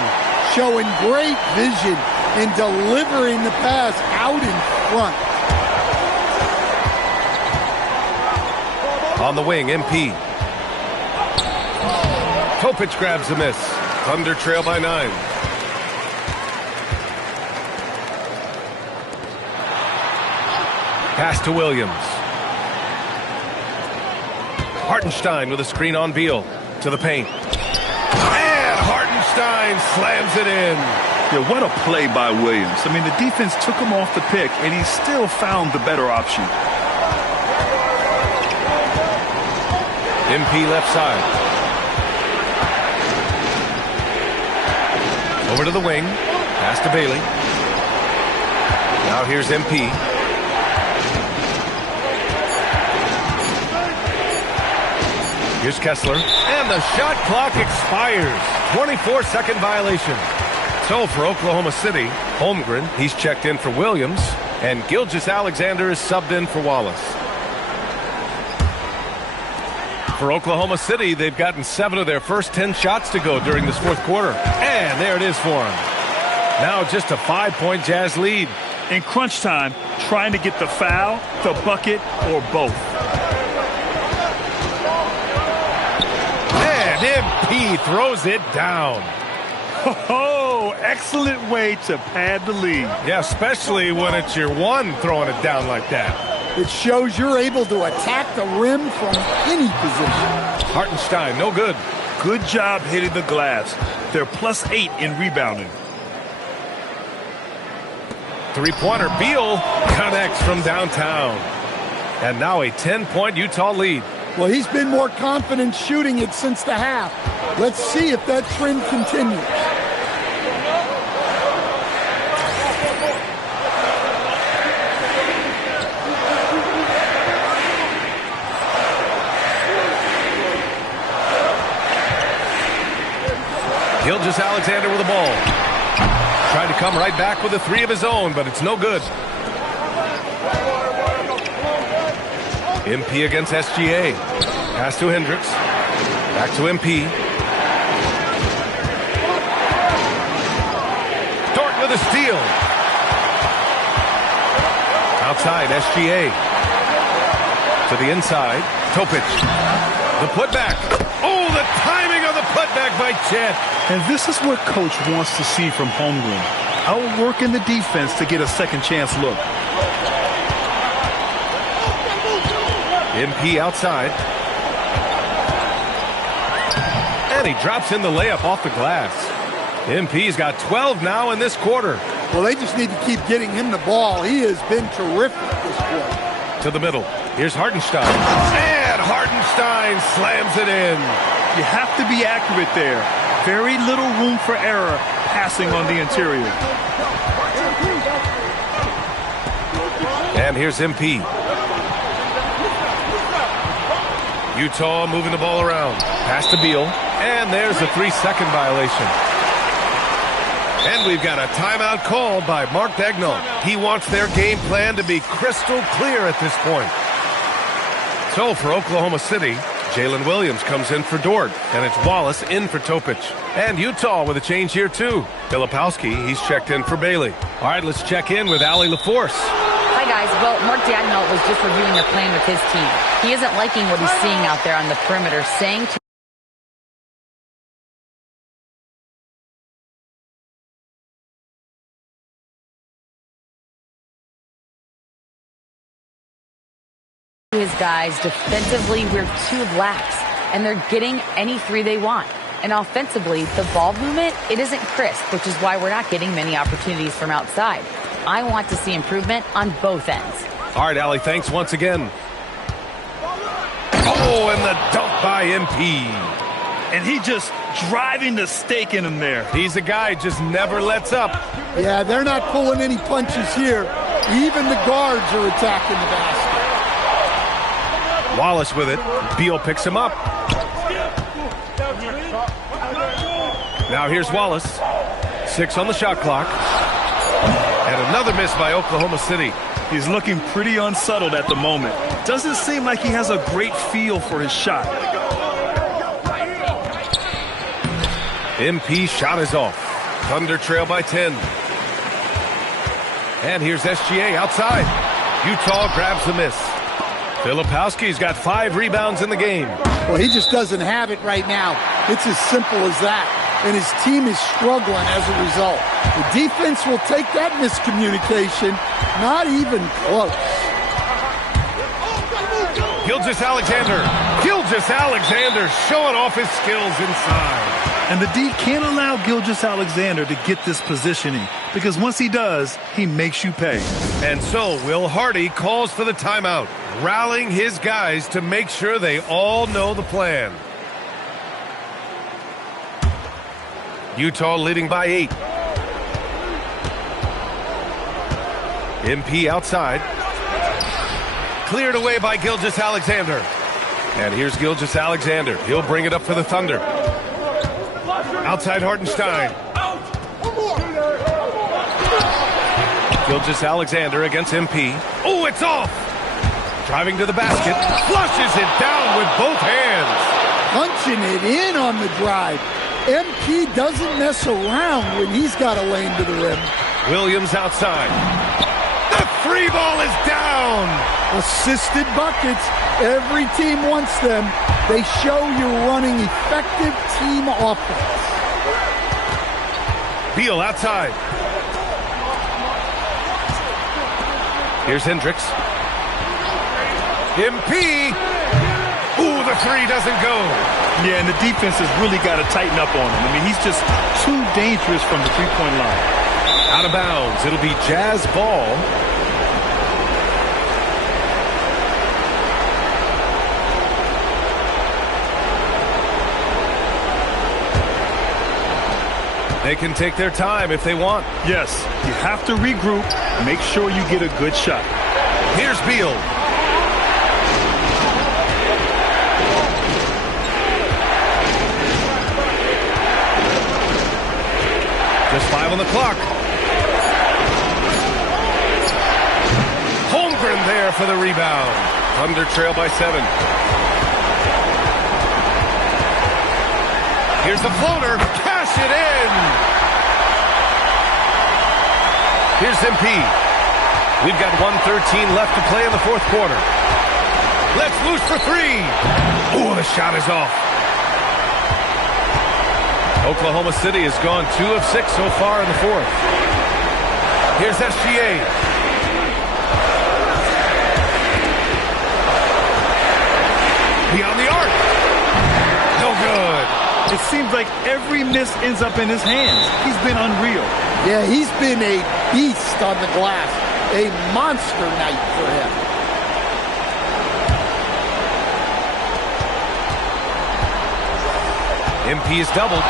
Showing great vision and delivering the pass out in front. On the wing, MP. Topic grabs the miss. Thunder trail by 9. Pass to Williams. Hartenstein with a screen on Beal. To the paint. And Hartenstein slams it in. Yeah, what a play by Williams. I mean, the defense took him off the pick, and he still found the better option. MP left side. Over to the wing. Pass to Bailey. Now here's MP. Here's Kessler. And the shot clock expires. 24-second violation. So for Oklahoma City, Holmgren, he's checked in for Williams. And Gilgeous-Alexander is subbed in for Wallace. For Oklahoma City, they've gotten 7 of their first 10 shots to go during this fourth quarter. And there it is for them. Now just a 5-point Jazz lead. In crunch time, trying to get the foul, the bucket, or both. And MP throws it down. Oh, excellent way to pad the lead. Yeah, especially when it's your one throwing it down like that. It shows you're able to attack the rim from any position. Hartenstein, no good. Good job hitting the glass. They're +8 in rebounding. Three-pointer. Beal connects from downtown. And now a 10-point Utah lead. Well, he's been more confident shooting it since the half. Let's see if that trend continues. Gilgeous-Alexander with the ball. Tried to come right back with a three of his own, but it's no good. MP against SGA. Pass to Hendricks. Back to MP. Dort with a steal. Outside, SGA. To the inside. Topic. The putback. Oh, the timing of the putback by Chet. And this is what Coach wants to see from Holmgren. Outworking the defense to get a second chance look. MP outside. And he drops in the layup off the glass. MP's got 12 now in this quarter. Well, they just need to keep getting him the ball. He has been terrific this quarter. To the middle. Here's Hartenstein. And Hartenstein slams it in. You have to be accurate there. Very little room for error passing on the interior. And here's MP. Utah moving the ball around. Pass to Beal. And there's a 3-second violation. And we've got a timeout called by Mark Daigneault. He wants their game plan to be crystal clear at this point. So for Oklahoma City, Jalen Williams comes in for Dort, and it's Wallace in for Topic. And Utah with a change here too. Filipowski, he's checked in for Bailey. All right, let's check in with Allie LaForce. Hi, guys. Well, Mark Daigneault was just reviewing their plan with his team. He isn't liking what he's seeing out there on the perimeter, saying to his guys, defensively, we're too lax, and they're getting any three they want. And offensively, the ball movement, it isn't crisp, which is why we're not getting many opportunities from outside. I want to see improvement on both ends. All right, Allie, thanks once again. Oh, and the dunk by MP. And he just driving the stake in him there. He's a guy just never lets up. Yeah, they're not pulling any punches here. Even the guards are attacking the basket. Wallace with it. Beal picks him up. Now here's Wallace. 6 on the shot clock. And another miss by Oklahoma City. He's looking pretty unsettled at the moment. Doesn't seem like he has a great feel for his shot. MP shot is off. Thunder trail by 10. And here's SGA outside. Utah grabs the miss. Filipowski's got 5 rebounds in the game. Well, he just doesn't have it right now. It's as simple as that. And his team is struggling as a result. The defense will take that miscommunication. Not even close. Gilgeous-Alexander. Gilgeous-Alexander showing off his skills inside. And the D can't allow Gilgeous-Alexander to get this positioning, because once he does, he makes you pay. And so Will Hardy calls for the timeout, rallying his guys to make sure they all know the plan. Utah leading by 8. MP outside. Cleared away by Gilgeous-Alexander. And here's Gilgeous-Alexander. He'll bring it up for the Thunder. Outside Hartenstein. Gilgeous-Alexander against MP. Oh, it's off! Driving to the basket. Flushes it down with both hands. Punching it in on the drive. MP doesn't mess around when he's got a lane to the rim. Williams outside. The free ball is down. Assisted buckets. Every team wants them. They show you're running effective team offense. Beal outside. Here's Hendricks. MP. Ooh, the three doesn't go. Yeah, and the defense has really got to tighten up on him. I mean, he's just too dangerous from the three-point line. Out of bounds. It'll be Jazz ball. They can take their time if they want. Yes, you have to regroup. Make sure you get a good shot. Here's Beal. Just 5 on the clock. there for the rebound. Thunder trail by 7. Here's the floater. Cash it in. Here's MP. We've got 1:13 left to play in the fourth quarter. Let's loose for 3. Oh, the shot is off. Oklahoma City has gone 2 of 6 so far in the fourth. Here's SGA. Beyond the arc. No good. It seems like every miss ends up in his hands. He's been unreal. Yeah, he's been a beast on the glass. A monster night for him. MP is doubled.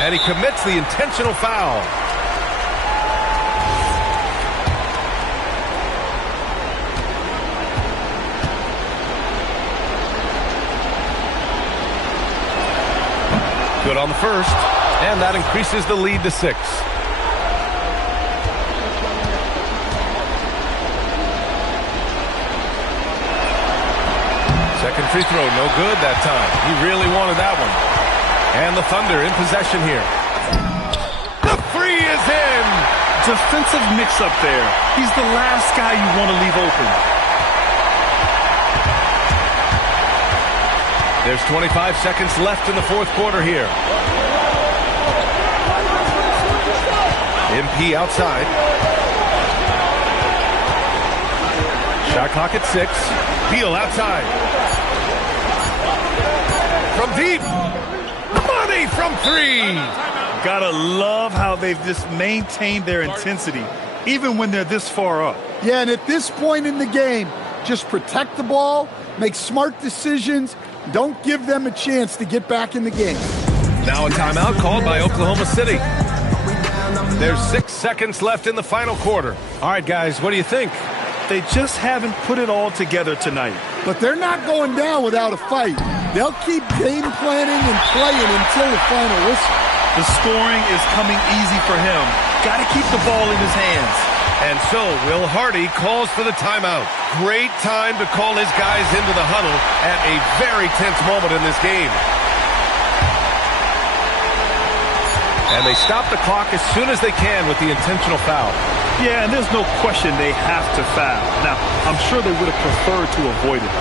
And he commits the intentional foul. Good on the first, and that increases the lead to 6. Second free throw, no good that time. He really wanted that one. And the Thunder in possession here. The 3 is in! Defensive mix-up there. He's the last guy you want to leave open. There's 25 seconds left in the fourth quarter here. MP outside. Shot clock at 6. Beal outside. From deep. Money from 3. Gotta love how they've just maintained their intensity, even when they're this far up. Yeah, and at this point in the game, just protect the ball, make smart decisions, don't give them a chance to get back in the game. Now a timeout called by Oklahoma City. There's 6 seconds left in the final quarter. All right, guys, what do you think? They just haven't put it all together tonight. But they're not going down without a fight. They'll keep game planning and playing until the final whistle. The scoring is coming easy for him. Got to keep the ball in his hands. And so Will Hardy calls for the timeout. Great time to call his guys into the huddle at a very tense moment in this game. And they stop the clock as soon as they can with the intentional foul. Yeah, and there's no question they have to foul. Now, I'm sure they would have preferred to avoid it.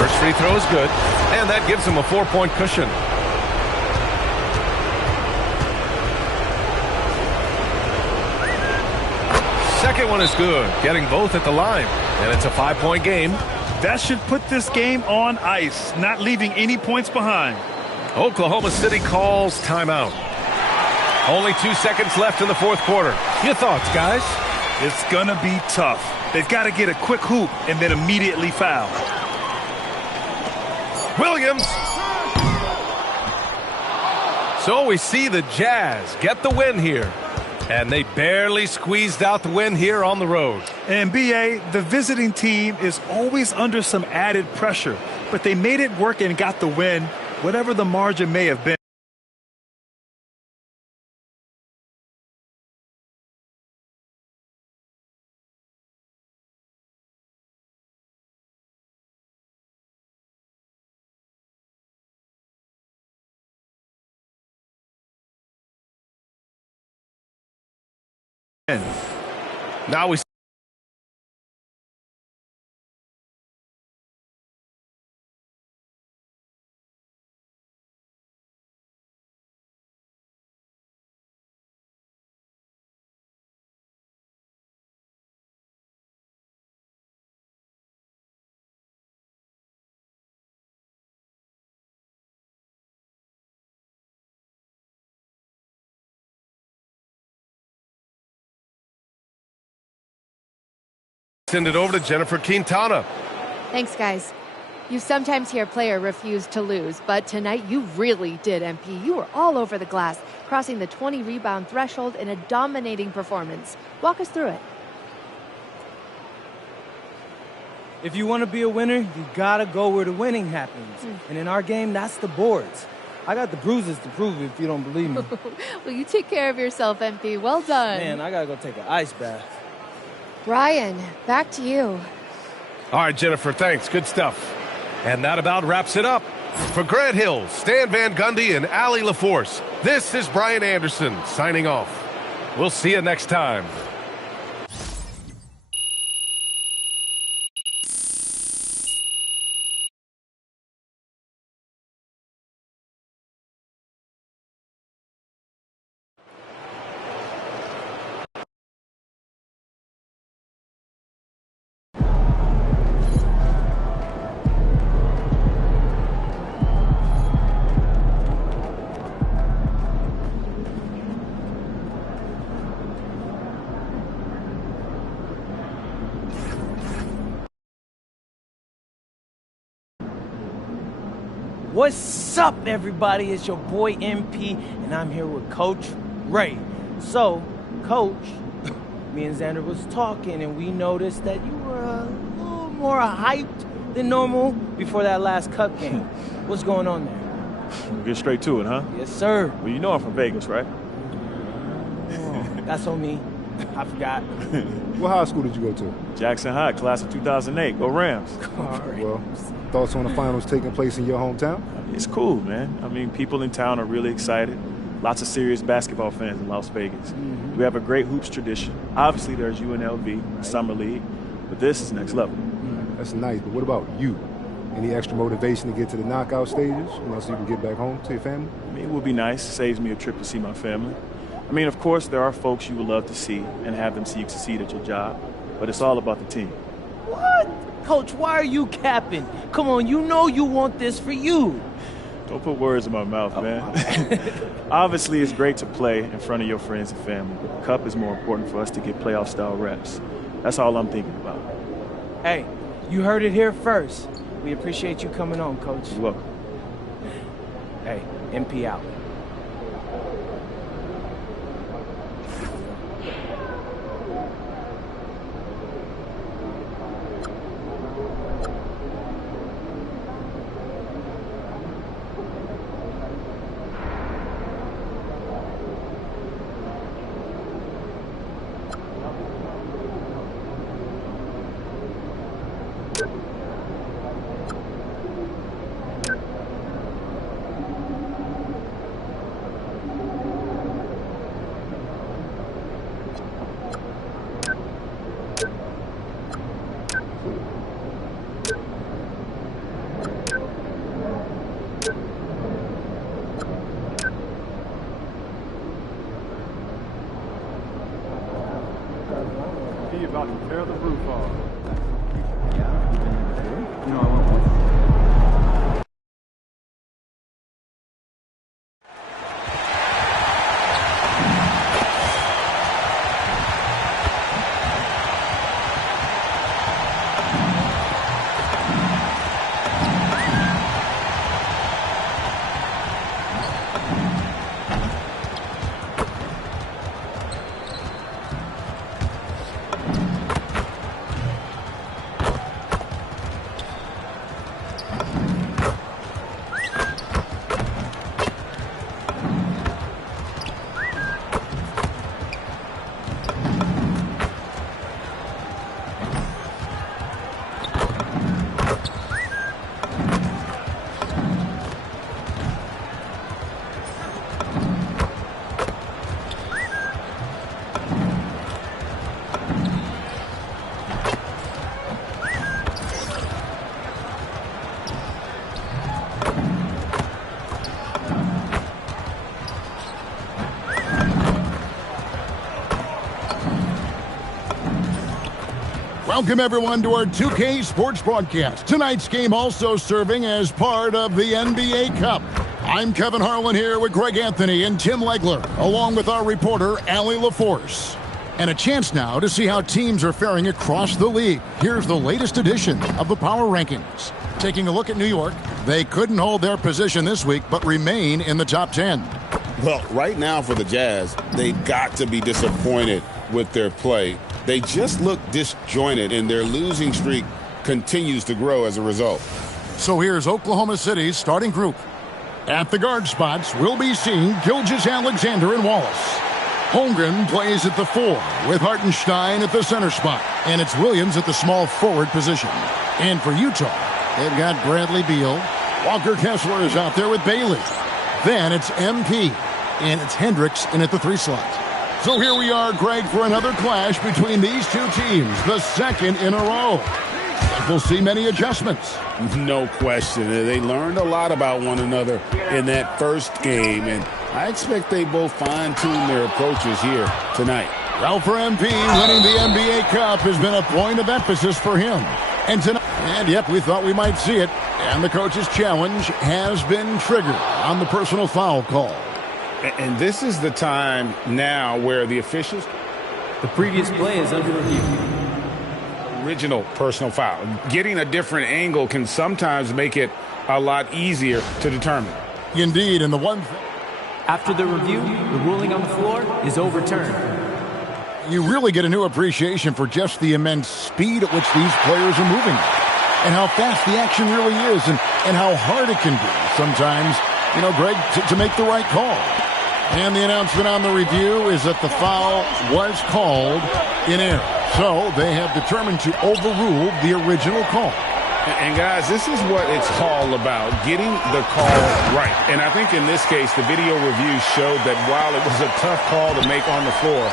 First free throw is good, and that gives him a 4-point cushion. Second one is good, getting both at the line, and it's a 5-point game. That should put this game on ice, not leaving any points behind. Oklahoma City calls timeout. Only 2 seconds left in the fourth quarter. Your thoughts, guys? It's going to be tough. They've got to get a quick hoop and then immediately foul. Williams. So we see the Jazz get the win here. And they barely squeezed out the win here on the road. And BA, the visiting team is always under some added pressure, but they made it work and got the win, whatever the margin may have been. Now we send it over to Jennifer Quintana. Thanks, guys. You sometimes hear a player refuse to lose, but tonight you really did, MP. You were all over the glass, crossing the 20-rebound threshold in a dominating performance. Walk us through it. If you want to be a winner, you got to go where the winning happens. And in our game, that's the boards. I got the bruises to prove it if you don't believe me. Well, you take care of yourself, MP. Well done. Man, I got to go take an ice bath. Ryan, back to you. All right, Jennifer, thanks. Good stuff. And that about wraps it up. For Grant Hill, Stan Van Gundy, and Allie LaForce, this is Brian Anderson signing off. We'll see you next time. What's up, everybody? It's your boy MP, and I'm here with Coach Ray. So, Coach, me and Xander was talking, and we noticed that you were a little more hyped than normal before that last Cup game. What's going on there? We'll get straight to it, huh? Yes, sir. Well, you know I'm from Vegas, right? Oh, that's on me. I forgot. What high school did you go to? Jackson High, class of 2008. Go Rams. Well, thoughts on the finals taking place in your hometown? It's cool, man. I mean, people in town are really excited. Lots of serious basketball fans in Las Vegas. Mm-hmm. We have a great hoops tradition. Obviously, there's UNLV, Summer League, but this is next level. That's nice, but what about you? Any extra motivation to get to the knockout stages, so you can get back home to your family? I mean, it would be nice. Saves me a trip to see my family. I mean, of course, there are folks you would love to see and have them see you succeed at your job, but it's all about the team. What? Coach, why are you capping? Come on, you know you want this for you. Don't put words in my mouth, man. Obviously, it's great to play in front of your friends and family, but the Cup is more important for us to get playoff-style reps. That's all I'm thinking about. Hey, you heard it here first. We appreciate you coming on, Coach. You're welcome. Hey, MP out. About to tear the roof off. You know, I want one. Welcome, everyone, to our 2K Sports broadcast. Tonight's game also serving as part of the NBA Cup. I'm Kevin Harlan here with Greg Anthony and Tim Legler, along with our reporter, Allie LaForce. And a chance now to see how teams are faring across the league. Here's the latest edition of the Power Rankings. Taking a look at New York, they couldn't hold their position this week, but remain in the top 10. Well, right now for the Jazz, they got to be disappointed with their play. They just look disjointed, and their losing streak continues to grow as a result. So here's Oklahoma City's starting group. At the guard spots, we'll be seeing Gilgeous-Alexander and Wallace. Holmgren plays at the 4 with Hartenstein at the center spot. And it's Williams at the small forward position. And for Utah, they've got Bradley Beal. Walker Kessler is out there with Bailey. Then it's MP. And it's Hendricks in at the 3 slot. So here we are, Greg, for another clash between these two teams. The second in a row. We'll see many adjustments. No question. They learned a lot about one another in that first game. And I expect they both fine-tune their approaches here tonight. Well, for MP, winning the NBA Cup has been a point of emphasis for him. And tonight, yep, we thought we might see it. And the coach's challenge has been triggered on the personal foul call. And this is the time now where the officials... The previous play is under review. Original personal foul. Getting a different angle can sometimes make it a lot easier to determine. Indeed, and the one thing... After the review, the ruling on the floor is overturned. You really get a new appreciation for just the immense speed at which these players are moving. And how fast the action really is, and how hard it can be sometimes, you know, Greg, to make the right call. And the announcement on the review is that the foul was called in error. So they have determined to overrule the original call. And guys, this is what it's all about, getting the call right. And I think in this case, the video review showed that while it was a tough call to make on the floor,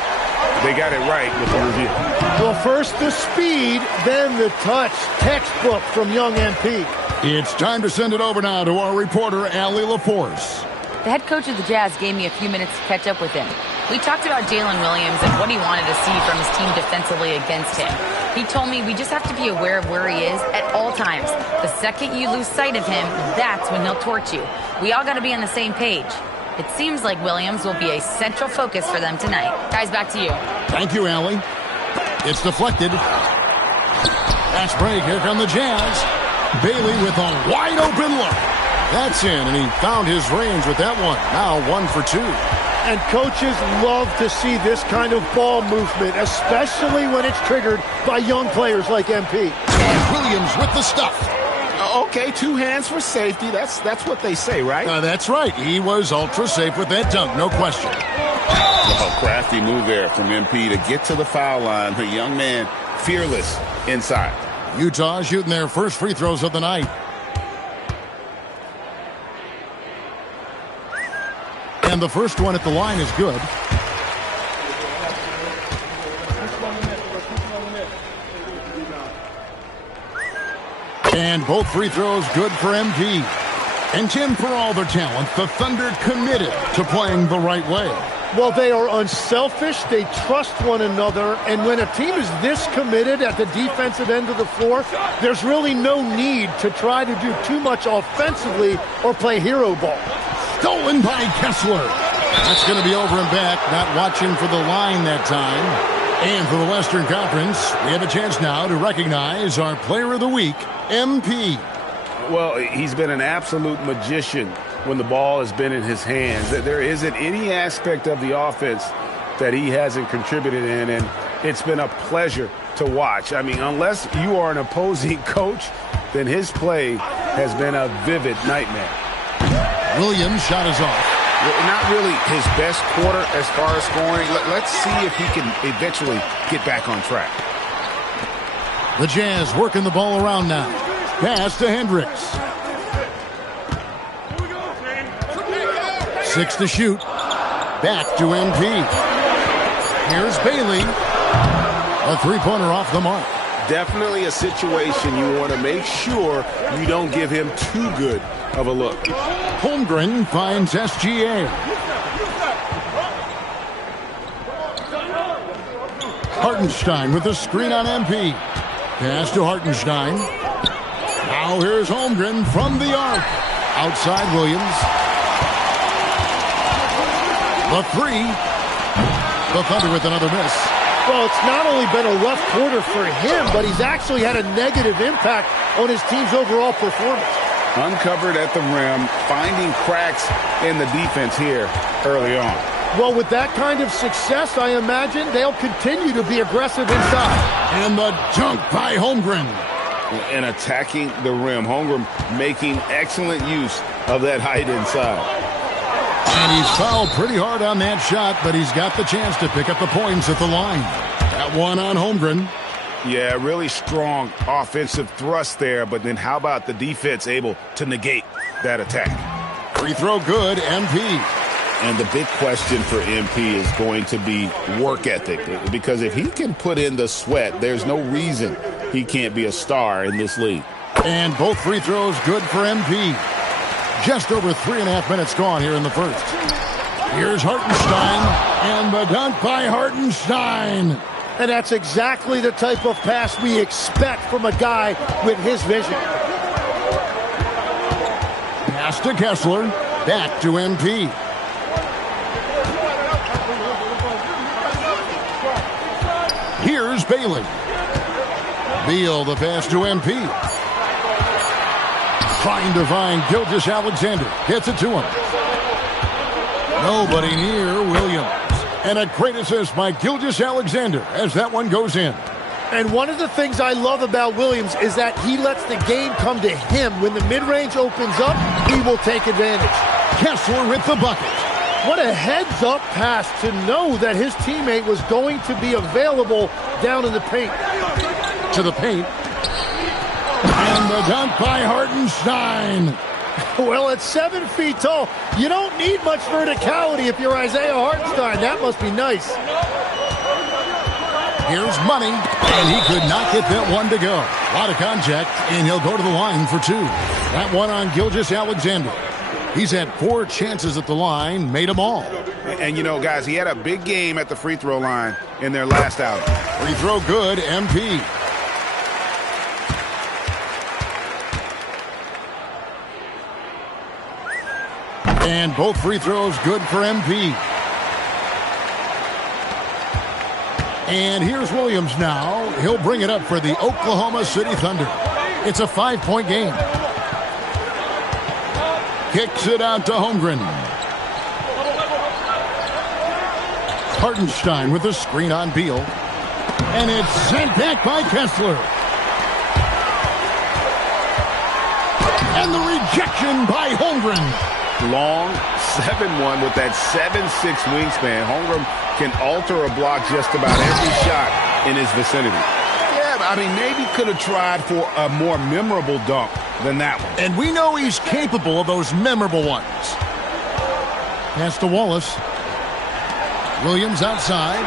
they got it right with the review. Well, first the speed, then the touch. Textbook from young MP. It's time to send it over now to our reporter, Allie LaForce. The head coach of the Jazz gave me a few minutes to catch up with him. We talked about Jalen Williams and what he wanted to see from his team defensively against him. He told me we just have to be aware of where he is at all times. The second you lose sight of him, that's when he'll torch you. We all got to be on the same page. It seems like Williams will be a central focus for them tonight. Guys, back to you. Thank you, Allie. It's deflected. Fast break. Here come the Jazz. Bailey with a wide open look. That's in, and he found his range with that one. Now 1 for 2. And coaches love to see this kind of ball movement, especially when it's triggered by young players like MP. And Williams with the stuff. Okay, 2 hands for safety. That's what they say, right? That's right. He was ultra safe with that dunk, no question. A crafty move there from MP to get to the foul line. The young man, fearless inside. Utah shooting their first free throws of the night. And the first one at the line is good. And both free throws good for MP. And Tim, for all their talent, the Thunder committed to playing the right way. Well, they are unselfish. They trust one another. And when a team is this committed at the defensive end of the floor, there's really no need to try to do too much offensively or play hero ball. Stolen by Kessler. That's going to be over and back. Not watching for the line that time. And for the Western Conference, we have a chance now to recognize our Player of the Week, MP. Well, he's been an absolute magician when the ball has been in his hands. There isn't any aspect of the offense that he hasn't contributed in, and it's been a pleasure to watch. I mean, unless you are an opposing coach, then his play has been a vivid nightmare. Williams shot is off. Not really his best quarter as far as scoring. Let's see if he can eventually get back on track. The Jazz working the ball around now. Pass to Hendricks. 6 to shoot. Back to MP. Here's Bailey. A three-pointer off the mark. Definitely a situation you want to make sure you don't give him too good of a look. Holmgren finds SGA. Hartenstein with the screen on MP. Pass to Hartenstein. Now here's Holmgren from the arc. Outside Williams. The 3. The Thunder with another miss. Well, it's not only been a rough quarter for him, but he's actually had a negative impact on his team's overall performance. Uncovered at the rim, finding cracks in the defense here early on. Well, with that kind of success, I imagine they'll continue to be aggressive inside. And the dunk by Holmgren. and attacking the rim. Holmgren making excellent use of that height inside. And he's fouled pretty hard on that shot, but he's got the chance to pick up the points at the line. That one on Holmgren. Yeah, really strong offensive thrust there, but then how about the defense able to negate that attack? Free throw good, MP. And the big question for MP is going to be work ethic, because if he can put in the sweat, there's no reason he can't be a star in this league. And both free throws good for MP. Just over 3.5 minutes gone here in the first. Here's Hartenstein, and the dunk by Hartenstein. And that's exactly the type of pass we expect from a guy with his vision. Pass to Kessler, back to MP. Here's Bailey. Beal, the pass to MP. Trying to find Gilgeous-Alexander. Gets it to him. Nobody near Williams. And a great assist by Gilgeous-Alexander as that one goes in. And one of the things I love about Williams is that he lets the game come to him. When the mid-range opens up, he will take advantage. Kessler with the bucket. What a heads-up pass to know that his teammate was going to be available down in the paint. To the paint. And the dunk by Hartenstein. Well, at 7 feet tall, you don't need much verticality if you're Isaiah Hartenstein. That must be nice. Here's Money, and he could not get that one to go. A lot of contact, and he'll go to the line for 2. That one on Gilgeous-Alexander. He's had 4 chances at the line, made them all. And, you know, guys, he had a big game at the free throw line in their last outing. Free throw good, MP. And both free throws good for MP. And here's Williams now. He'll bring it up for the Oklahoma City Thunder. It's a 5-point game. Kicks it out to Holmgren. Hartenstein with a screen on Beal. And it's sent back by Kessler. And the rejection by Holmgren. Long 7-1 with that 7'6" wingspan. Holmgren can alter a block just about every shot in his vicinity. Yeah, I mean, maybe could have tried for a more memorable dunk than that one. And we know he's capable of those memorable ones. Pass to Wallace. Williams outside.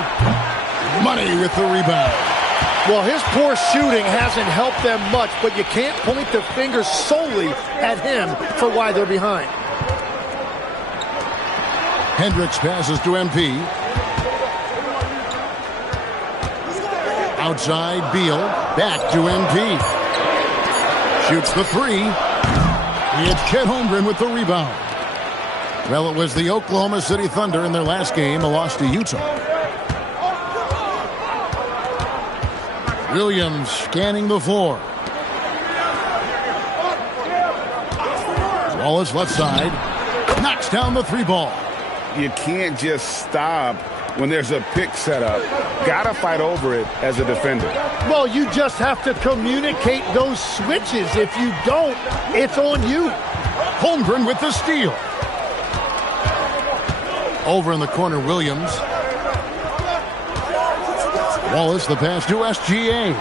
Money with the rebound. Well, his poor shooting hasn't helped them much, but you can't point the finger solely at him for why they're behind. Hendricks passes to MP. Outside, Beal. Back to MP. Shoots the 3. It's Chet Holmgren with the rebound. Well, it was the Oklahoma City Thunder in their last game, a loss to Utah. Williams scanning the floor. Wallace left side. Knocks down the 3 ball. You can't just stop when there's a pick set up. Gotta fight over it as a defender. Well, you just have to communicate those switches. If you don't, it's on you. Holmgren with the steal. Over in the corner, Williams. Wallace, the pass to SGA.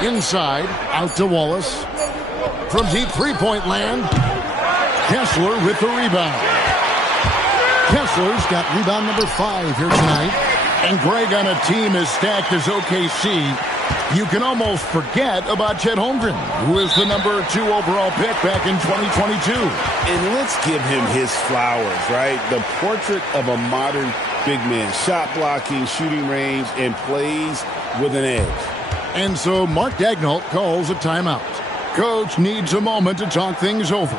Inside, out to Wallace. From deep three-point land, Kessler with the rebound. Kessler's got rebound number 5 here tonight. And Greg, on a team as stacked as OKC, you can almost forget about Chet Holmgren, who is the number 2 overall pick back in 2022. And let's give him his flowers, right? The portrait of a modern big man. Shot blocking, shooting range, and plays with an edge. And so Mark Daigneault calls a timeout. Coach needs a moment to talk things over.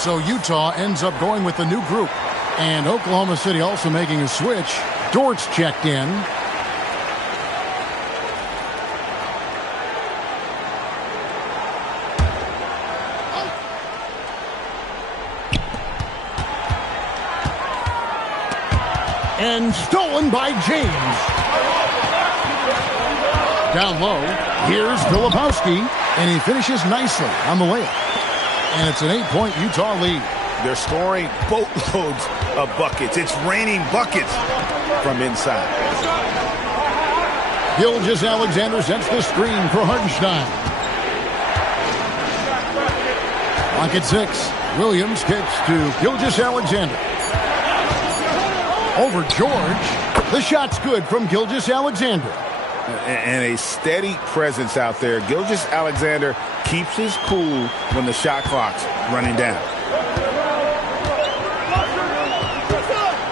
So Utah ends up going with the new group. And Oklahoma City also making a switch. Dort's checked in. And stolen by James. Down low, here's Filipowski, and he finishes nicely on the layup. And it's an 8-point Utah lead. They're scoring boatloads of buckets. It's raining buckets from inside. Gilgeous-Alexander sets the screen for Hartenstein. Clock at 6. Williams kicks to Gilgeous-Alexander. Over George. The shot's good from Gilgeous-Alexander. And a steady presence out there. Gilgeous-Alexander keeps his cool when the shot clock's running down.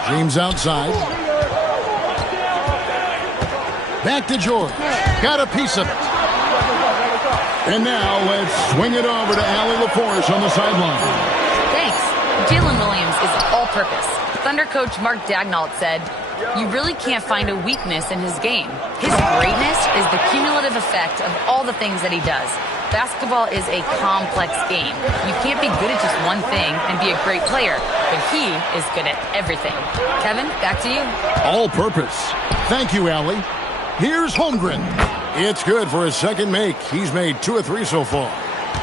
James outside. Back to George. Got a piece of it. And now let's swing it over to Allie LaForce on the sideline. Thanks. Jalen Williams is all-purpose. Thunder coach Mark Daignault said, "You really can't find a weakness in his game. His greatness is the cumulative effect of all the things that he does. Basketball is a complex game. You can't be good at just one thing and be a great player, but he is good at everything." Kevin, back to you. All purpose. Thank you, Allie. Here's Holmgren. It's good for his second make. He's made 2 of 3 so far.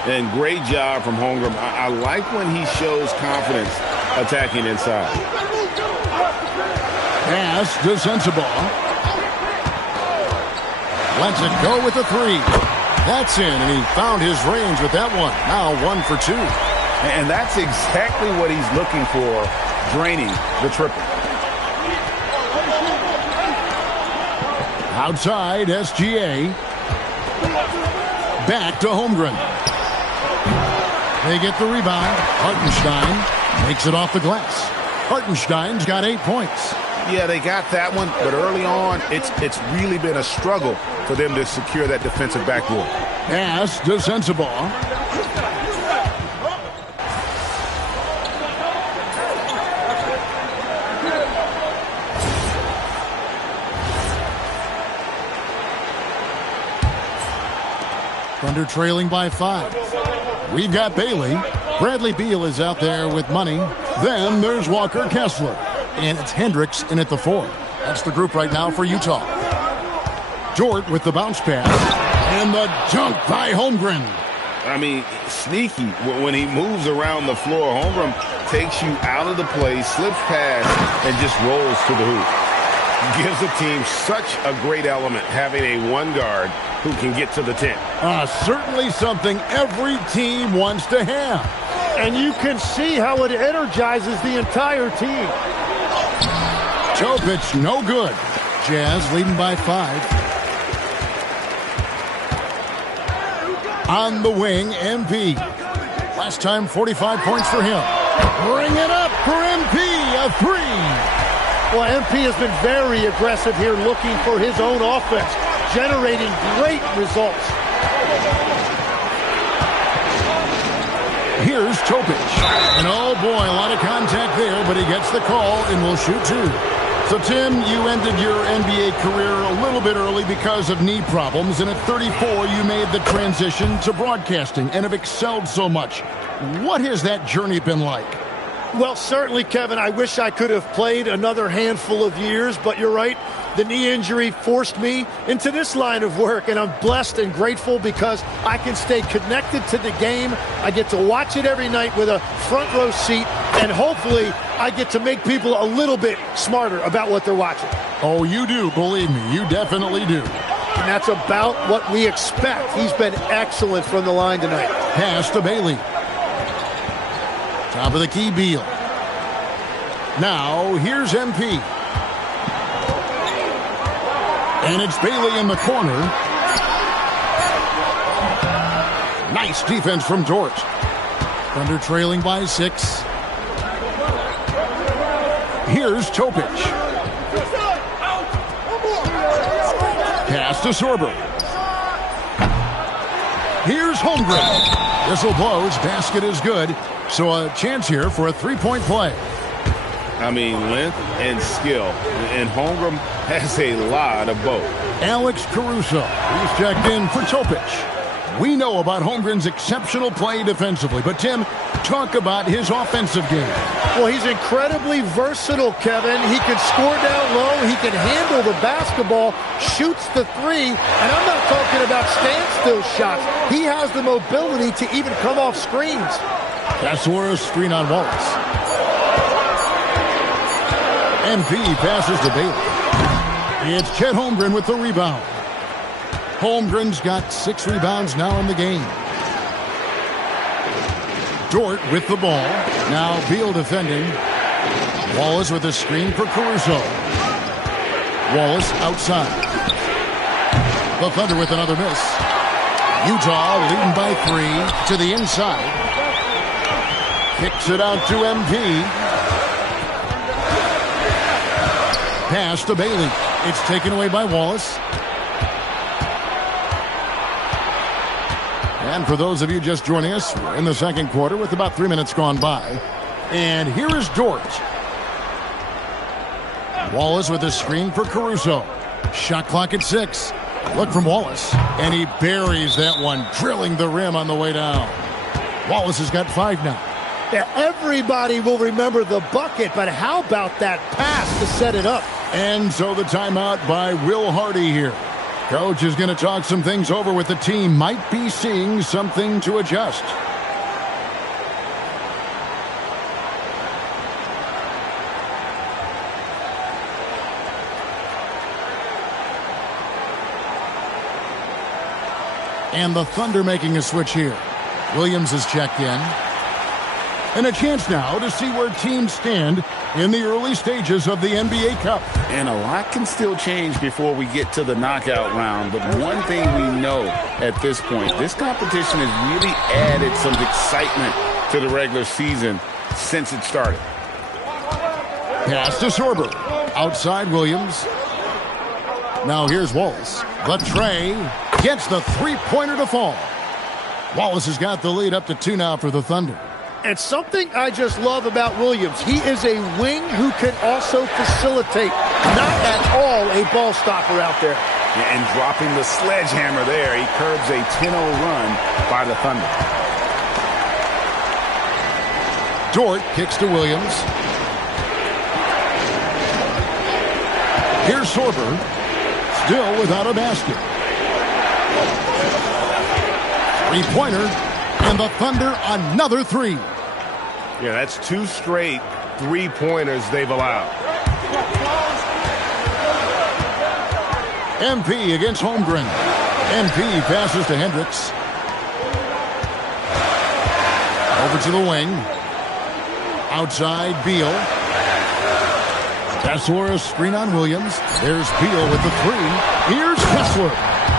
And great job from Holmgren. I like when he shows confidence attacking inside. Pass to Sensabaugh. Lets it go with the 3. That's in, and he found his range with that one. Now 1 for 2. And that's exactly what he's looking for, draining the triple. Outside, SGA. Back to Holmgren. They get the rebound. Hartenstein makes it off the glass. Hartenstein's got 8 points. Yeah, they got that one, but early on, it's really been a struggle for them to secure that defensive backboard. Pass to Sensabaugh. Thunder trailing by 5. We've got Bailey. Bradley Beal is out there with money. Then there's Walker Kessler. And it's Hendricks in at the 4. That's the group right now for Utah. Jort with the bounce pass. And the dunk by Holmgren. I mean, sneaky. When he moves around the floor, Holmgren takes you out of the play, slips past, and just rolls to the hoop. Gives the team such a great element having a one guard who can get to the 10. Certainly something every team wants to have. And you can see how it energizes the entire team. Jokic, no good. Jazz leading by 5. On the wing, MP. Last time, 45 points for him. Bring it up for MP, a 3. Well, MP has been very aggressive here looking for his own offense, generating great results. Here's Topic. And oh boy, a lot of contact there, but he gets the call and will shoot 2. So, Tim, you ended your NBA career a little bit early because of knee problems, and at 34, you made the transition to broadcasting and have excelled so much. What has that journey been like? Well, certainly, Kevin, I wish I could have played another handful of years, but you're right. The knee injury forced me into this line of work, and I'm blessed and grateful because I can stay connected to the game. I get to watch it every night with a front row seat, and hopefully I get to make people a little bit smarter about what they're watching. Oh, you do, believe me. You definitely do. And that's about what we expect. He's been excellent from the line tonight. Pass to Bailey. Top of the key, Beal. Now, here's MP. And it's Bailey in the corner. Nice defense from Dort. Thunder trailing by 6. Here's Topic. Pass to Sorber. Here's Holmgren. Whistle blows. Basket is good. So a chance here for a three-point play. I mean, length and skill. And Holmgren has a lot of both. Alex Caruso. He's checked in for Topic. We know about Holmgren's exceptional play defensively, but Tim, talk about his offensive game. Well, he's incredibly versatile, Kevin. He can score down low. He can handle the basketball, shoots the three, and I'm not talking about standstill shots. He has the mobility to even come off screens. Castle's screen on Wallace. MP passes to Bailey. It's Chet Holmgren with the rebound. Holmgren's got 6 rebounds now in the game. Dort with the ball. Now Beal defending. Wallace with a screen for Caruso. Wallace outside. The Thunder with another miss. Utah leading by 3 to the inside. Kicks it out to MP. Pass to Bailey. It's taken away by Wallace. And for those of you just joining us, we're in the second quarter with about 3 minutes gone by. And here is Dort. Wallace with a screen for Caruso. Shot clock at 6. Look from Wallace. And he buries that one, drilling the rim on the way down. Wallace has got 5 now. Yeah, everybody will remember the bucket, but how about that pass to set it up? And so the timeout by Will Hardy here. Coach is going to talk some things over with the team. Might be seeing something to adjust. And the Thunder making a switch here. Williams is checked in. And a chance now to see where teams stand in the early stages of the NBA Cup. And a lot can still change before we get to the knockout round. But one thing we know at this point, this competition has really added some excitement to the regular season since it started. Pass to Sorber. Outside Williams. Now here's Wallace. The tray gets the three-pointer to fall. Wallace has got the lead up to 2 now for the Thunder. And something I just love about Williams, he is a wing who can also facilitate. Not at all a ball stopper out there. Yeah, and dropping the sledgehammer there, he curbs a 10-0 run by the Thunder. Dort kicks to Williams. Here's Sorber, still without a basket. Three-pointer, and the Thunder another 3. Yeah, that's 2 straight three-pointers they've allowed. MP against Holmgren. MP passes to Hendricks. Over to the wing. Outside, Beal. Kessler, screen on Williams. There's Beal with the 3. Here's Kessler.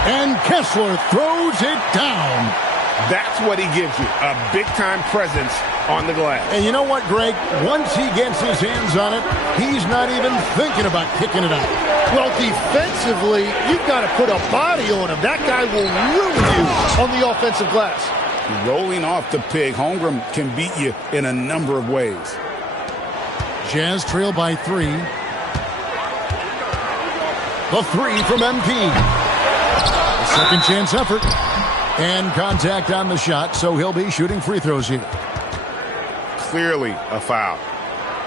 And Kessler throws it down. That's what he gives you, a big-time presence on the glass. And you know what, Greg? Once he gets his hands on it, he's not even thinking about kicking it out. Well, defensively, you've got to put a body on him. That guy will ruin you on the offensive glass. Rolling off the pig, Holmgren can beat you in a number of ways. Jazz trail by 3. The 3 from MP. A second chance effort. And contact on the shot, so he'll be shooting free throws here. Clearly a foul.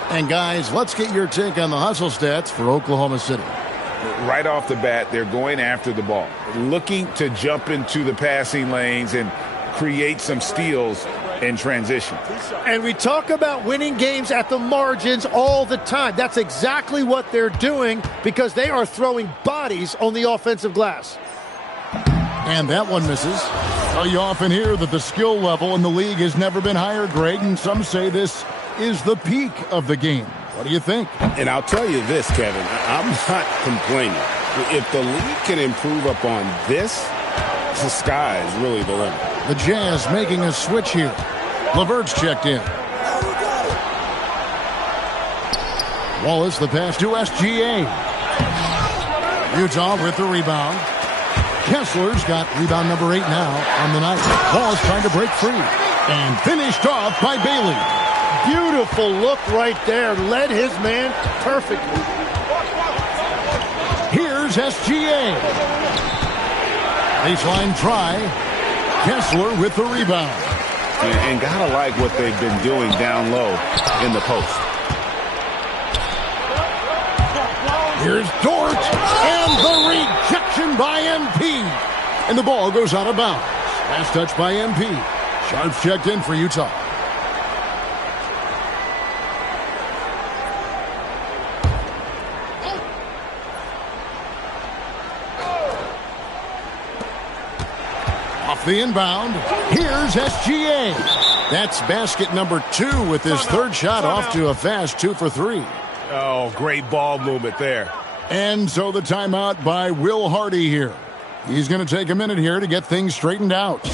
And guys, let's get your take on the hustle stats for Oklahoma City. Right off the bat, they're going after the ball, looking to jump into the passing lanes and create some steals in transition. And we talk about winning games at the margins all the time. That's exactly what they're doing because they are throwing bodies on the offensive glass. And that one misses. Well, you often hear that the skill level in the league has never been higher, Greg, and some say this is the peak of the game. What do you think? And I'll tell you this, Kevin, I'm not complaining. If the league can improve upon this, the sky is really the limit. The Jazz making a switch here. LeVert's checked in. Wallace, the pass to SGA. Utah with the rebound. Kessler's got rebound number 8 now on the night. Ball's trying to break free. And finished off by Bailey. Beautiful look right there. Led his man perfectly. Here's SGA. Baseline try. Kessler with the rebound. And gotta like what they've been doing down low in the post. Here's Dort. And the rejection by MP. And the ball goes out of bounds. Last touch by MP. Sharps checked in for Utah. Off the inbound, here's SGA. That's basket number 2 with his third shot off to a fast 2 for 3. Oh, great ball movement there. And so the timeout by Will Hardy here. He's going to take a minute here to get things straightened out.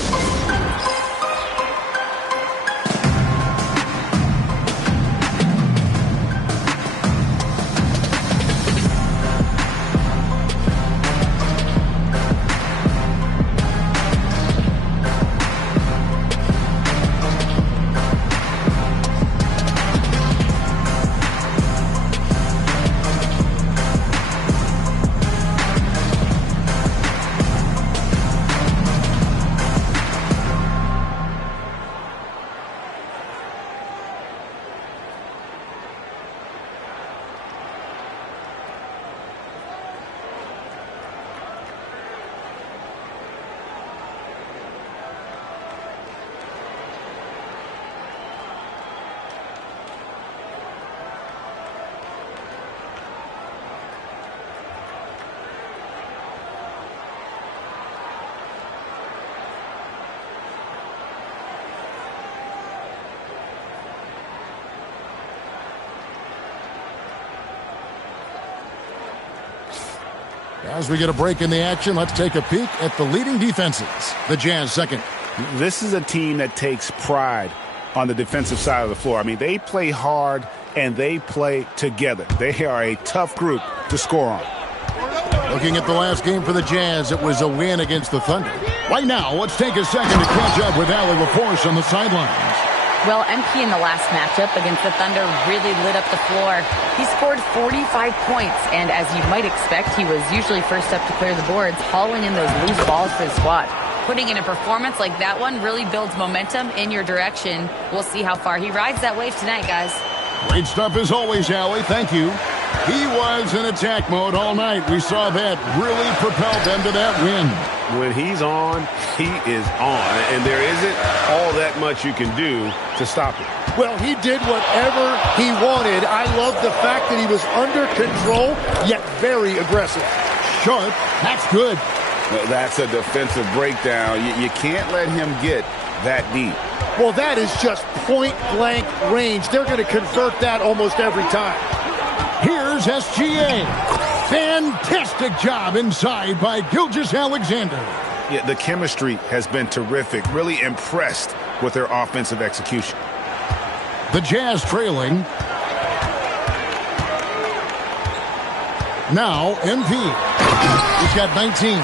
As we get a break in the action, let's take a peek at the leading defenses. The Jazz second. This is a team that takes pride on the defensive side of the floor. I mean, they play hard and they play together. They are a tough group to score on. Looking at the last game for the Jazz, it was a win against the Thunder. Right now, let's take a second to catch up with Allie LaForce on the sidelines. Well, MP in the last matchup against the Thunder really lit up the floor. He scored 45 points, and as you might expect, he was usually first up to clear the boards, hauling in those loose balls for the squad. Putting in a performance like that one really builds momentum in your direction. We'll see how far he rides that wave tonight, guys. Great stuff as always, Allie. Thank you. He was in attack mode all night. We saw that really propelled them to that win. When he's on, he is on. And there isn't all that much you can do to stop it. Well, he did whatever he wanted. I love the fact that he was under control, yet very aggressive. Sharp, that's good. That's a defensive breakdown. You can't let him get that deep. Well, that is just point-blank range. They're going to convert that almost every time. Here's SGA. Fantastic job inside by Gilgeous-Alexander. Yeah, the chemistry has been terrific. Really impressed with their offensive execution. The Jazz trailing. Now MP. He's got 19.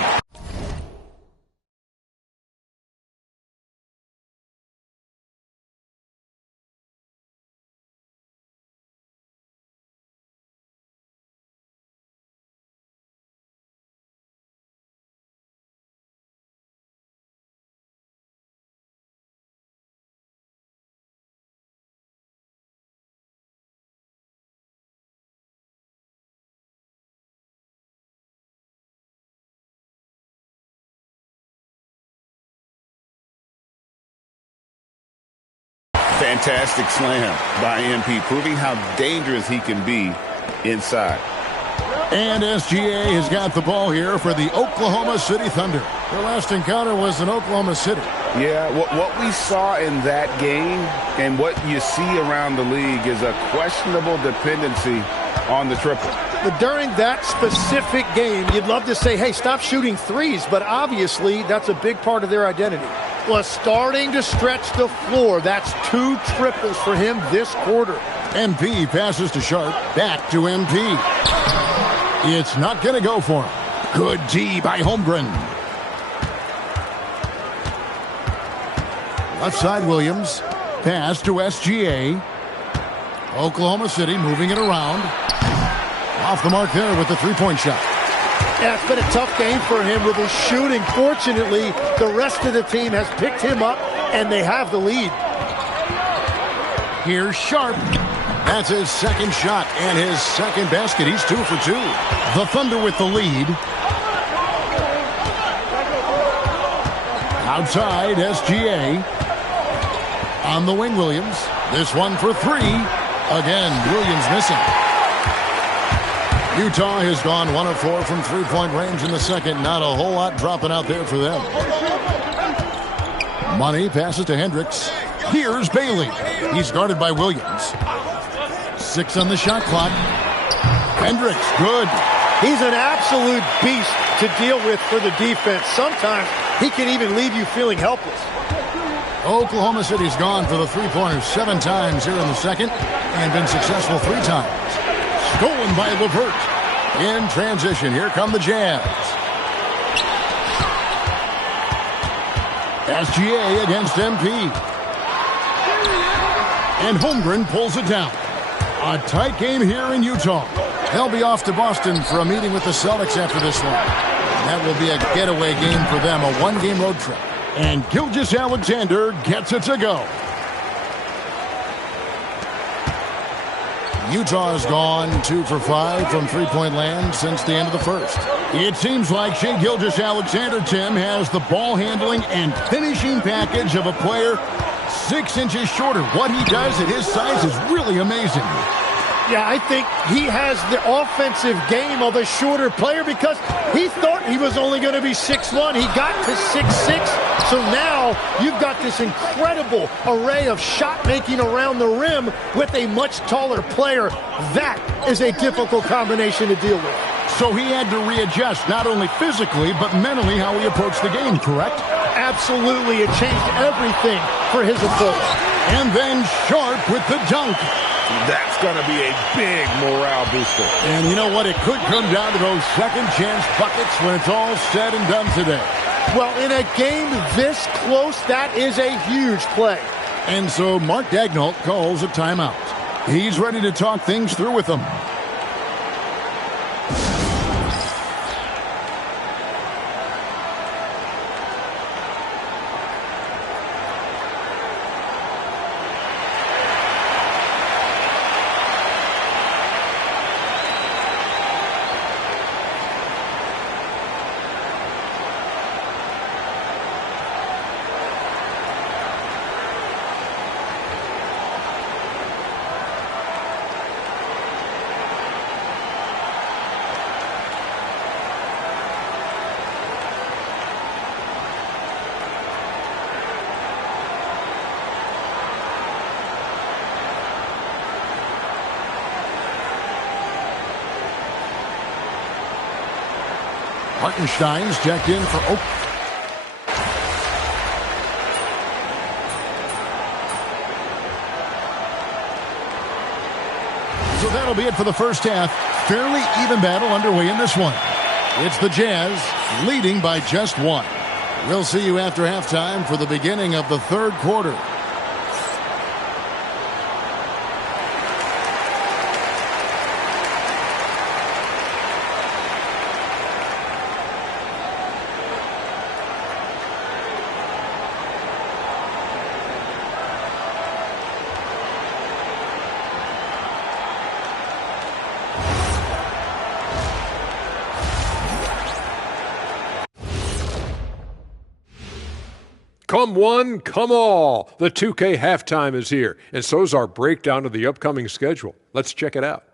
Fantastic slam by MP, proving how dangerous he can be inside. And SGA has got the ball here for the Oklahoma City Thunder. Their last encounter was in Oklahoma City. Yeah, what we saw in that game and what you see around the league is a questionable dependency on the triple. But during that specific game, you'd love to say, hey, stop shooting threes, but obviously that's a big part of their identity. Well, starting to stretch the floor. That's 2 triples for him this quarter. MP passes to Sharp, back to MP. It's not going to go for him. Good D by Holmgren. Left side, Williams. Pass to SGA. Oklahoma City moving it around. Off the mark there with the three-point shot. Yeah, it's been a tough game for him with his shooting. Fortunately, the rest of the team has picked him up, and they have the lead. Here's Sharp. That's his second shot and his second basket. He's 2 for 2. The Thunder with the lead. Outside, SGA. On the wing, Williams. This one for 3. Again, Williams missing. Utah has gone 1 of 4 from three-point range in the second. Not a whole lot dropping out there for them. Money passes to Hendricks. Here's Bailey. He's guarded by Williams. 6 on the shot clock. Hendricks, good. He's an absolute beast to deal with for the defense. Sometimes he can even leave you feeling helpless. Oklahoma City's gone for the three-pointers 7 times here in the second and been successful 3 times. Stolen by LeVert. In transition, here come the Jazz. SGA against MP. And Holmgren pulls it down. A tight game here in Utah. They'll be off to Boston for a meeting with the Celtics after this one. That will be a getaway game for them, a 1-game road trip. And Gilgeous-Alexander gets it to go. Utah has gone 2 for 5 from three-point land since the end of the first. It seems like Shai Gilgeous-Alexander, Tim, has the ball handling and finishing package of a player 6 inches shorter. What he does at his size is really amazing. Yeah, I think he has the offensive game of a shorter player because he thought he was only going to be 6'1". He got to 6'6". So now you've got this incredible array of shot making around the rim with a much taller player. That is a difficult combination to deal with. So he had to readjust not only physically but mentally how he approached the game, correct? Absolutely. It changed everything for his approach. And then Sharp with the dunk. That's going to be a big morale booster. And you know what? It could come down to those second chance buckets when it's all said and done today. Well, in a game this close, that is a huge play. And so Mark Daigneault calls a timeout. He's ready to talk things through with them. Hartenstein's checked in for Oak. So that'll be it for the first half. Fairly even battle underway in this one. It's the Jazz leading by just 1. We'll see you after halftime for the beginning of the third quarter. Come one, come all. The 2K halftime is here, and so's our breakdown of the upcoming schedule. Let's check it out.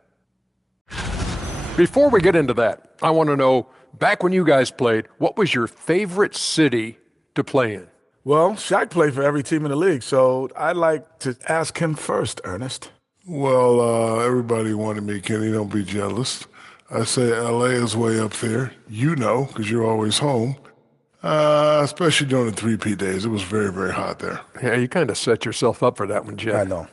Before we get into that, I want to know, back when you guys played, what was your favorite city to play in? Well, Shaq played for every team in the league, so I'd like to ask him first, Ernest. Well, everybody wanted me, Kenny. Don't be jealous. I say L.A. is way up there. You know, because you're always home. Especially during the 3P days. It was very, very hot there. Yeah, you kind of set yourself up for that one, Jeff. I know.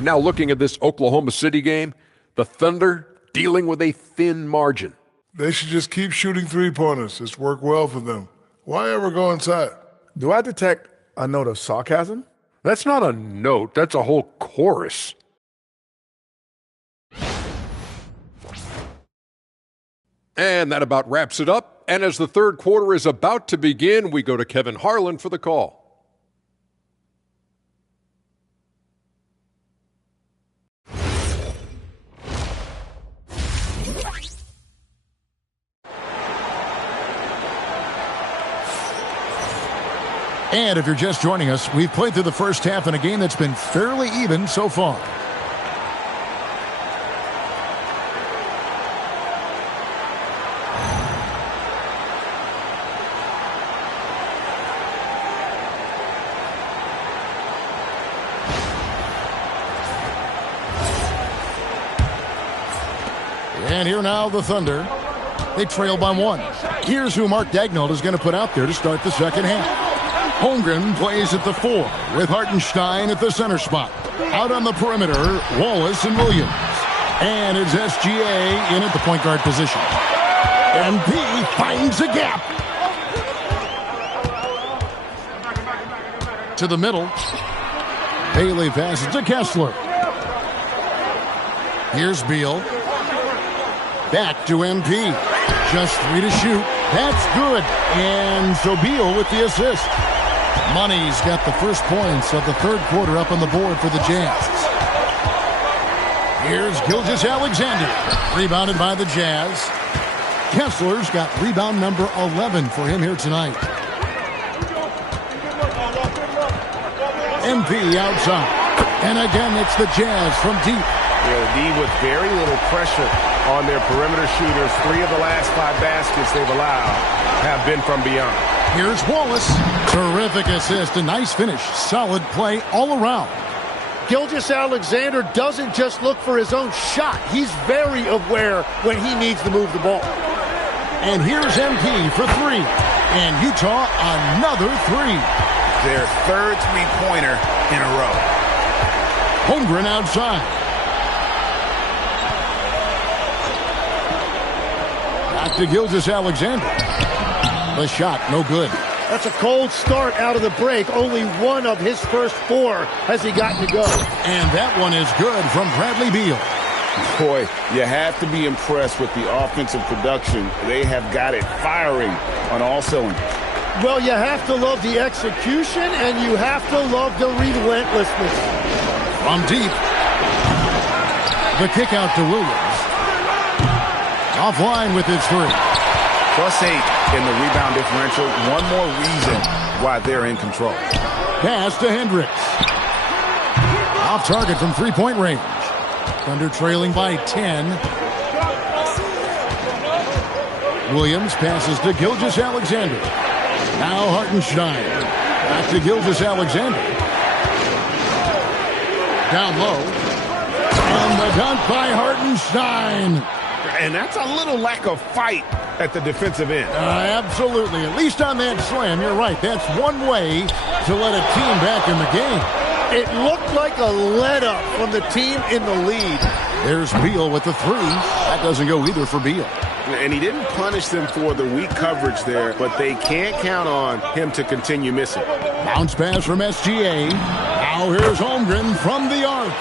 Now looking at this Oklahoma City game, the Thunder dealing with a thin margin. They should just keep shooting three-pointers. It's worked well for them. Why ever go inside? Do I detect A note of sarcasm? That's not a note, that's a whole chorus. And that about wraps it up. And as the third quarter is about to begin, we go to Kevin Harlan for the call. And if you're just joining us, we've played through the first half in a game that's been fairly even so far. And here now the Thunder. They trail by 1. Here's who Mark Daigneault is going to put out there to start the second half. Holmgren plays at the 4 with Hartenstein at the center spot. Out on the perimeter, Wallace and Williams. And it's SGA in at the point guard position. MP finds a gap. To the middle. Bailey passes to Kessler. Here's Beal. Back to MP. Just 3 to shoot. That's good. And so Beal with the assist. Money's got the first points of the third quarter up on the board for the Jazz. Here's Gilgeous-Alexander. Rebounded by the Jazz. Kessler's got rebound number 11 for him here tonight. MP outside. And again, it's the Jazz from deep. D with very little pressure on their perimeter shooters. 3 of the last 5 baskets they've allowed have been from beyond. Here's Wallace. Terrific assist. A nice finish. Solid play all around. Gilgeous-Alexander doesn't just look for his own shot. He's very aware when he needs to move the ball. And here's MP for 3. And Utah another 3. Their third three-pointer in a row. Holmgren outside. Back to Gilgeous-Alexander. The shot, no good. That's a cold start out of the break. Only 1 of his first 4 has he gotten to go. And that one is good from Bradley Beal. Boy, you have to be impressed with the offensive production. They have got it firing on all cylinders. Well, you have to love the execution, and you have to love the relentlessness. From deep. The kick out to Williams. Offline with his 3. +8 in the rebound differential. One more reason why they're in control. Pass to Hendricks. Off target from three-point range. Thunder trailing by 10. Williams passes to Gilgeous-Alexander. Now Hartenstein. Back to Gilgeous-Alexander. Down low. And the dunk by Hartenstein. And that's a little lack of fight at the defensive end. Absolutely. At least on that slam, you're right. That's one way to let a team back in the game. It looked like a let-up from the team in the lead. There's Beal with the 3. That doesn't go either for Beal. And he didn't punish them for the weak coverage there, but they can't count on him to continue missing. Bounce pass from SGA. Now here's Holmgren from the arc.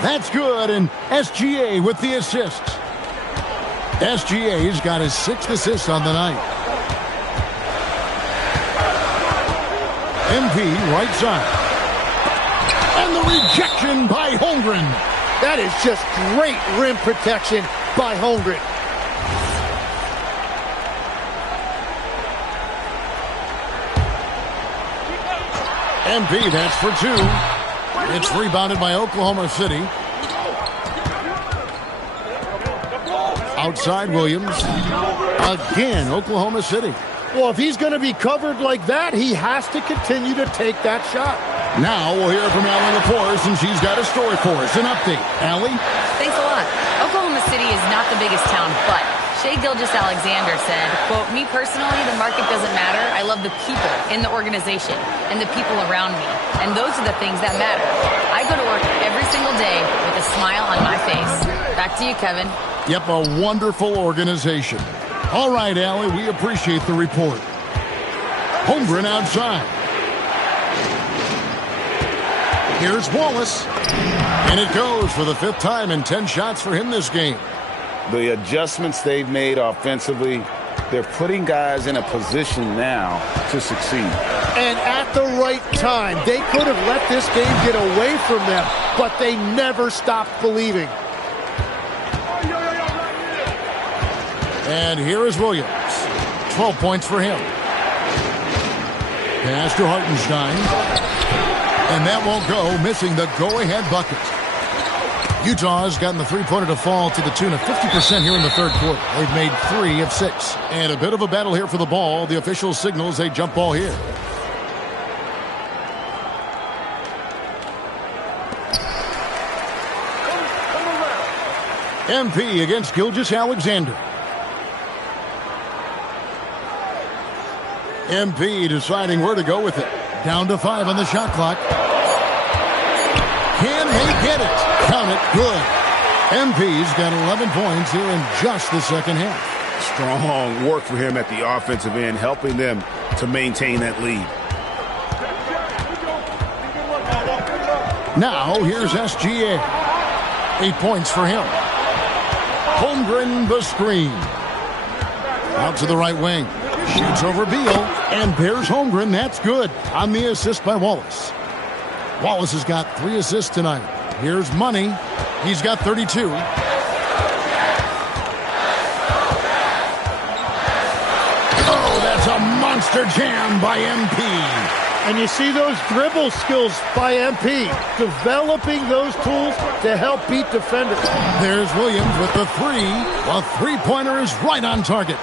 That's good, and SGA with the assist. SGA's got his 6th assist on the night. MP right side. And the rejection by Holmgren. That is just great rim protection by Holmgren. MP, that's for 2. It's rebounded by Oklahoma City. Outside Williams. Again, Oklahoma City. Well, if he's going to be covered like that, he has to continue to take that shot. Now we'll hear from Allie LaForce, and she's got a story for us. An update. Allie? Thanks a lot. Oklahoma City is not the biggest town, but Shai Gilgeous-Alexander said, quote, "Me personally, the market doesn't matter. I love the people in the organization and the people around me. And those are the things that matter. I go to work every single day with a smile on my face." Back to you, Kevin. Yep, a wonderful organization. All right, Allie, we appreciate the report. Holmgren outside. Here's Wallace. And it goes for the 5th time and 10 shots for him this game. The adjustments they've made offensively, they're putting guys in a position now to succeed. And at the right time, they could have let this game get away from them, but they never stopped believing. And here is Williams. 12 points for him. Pass to Hartenstein. And that won't go, missing the go-ahead bucket. Utah's gotten the three-pointer to fall to the tune of 50% here in the third quarter. They've made 3 of 6. And a bit of a battle here for the ball. The official signals a jump ball here. MP against Gilgeous-Alexander. MP deciding where to go with it. Down to 5 on the shot clock. Can they get it? Count it. Good. MP's got 11 points here in just the second half. Strong work for him at the offensive end, helping them to maintain that lead. Now, here's SGA. 8 points for him. Holmgren the screen. Out to the right wing. Shoots over Beal. And there's Holmgren. That's good. On the assist by Wallace. Wallace has got 3 assists tonight. Here's Money. He's got 32. Oh, that's a monster jam by MP. And you see those dribble skills by MP, developing those tools to help beat defenders. There's Williams with the 3. A three-pointer is right on target.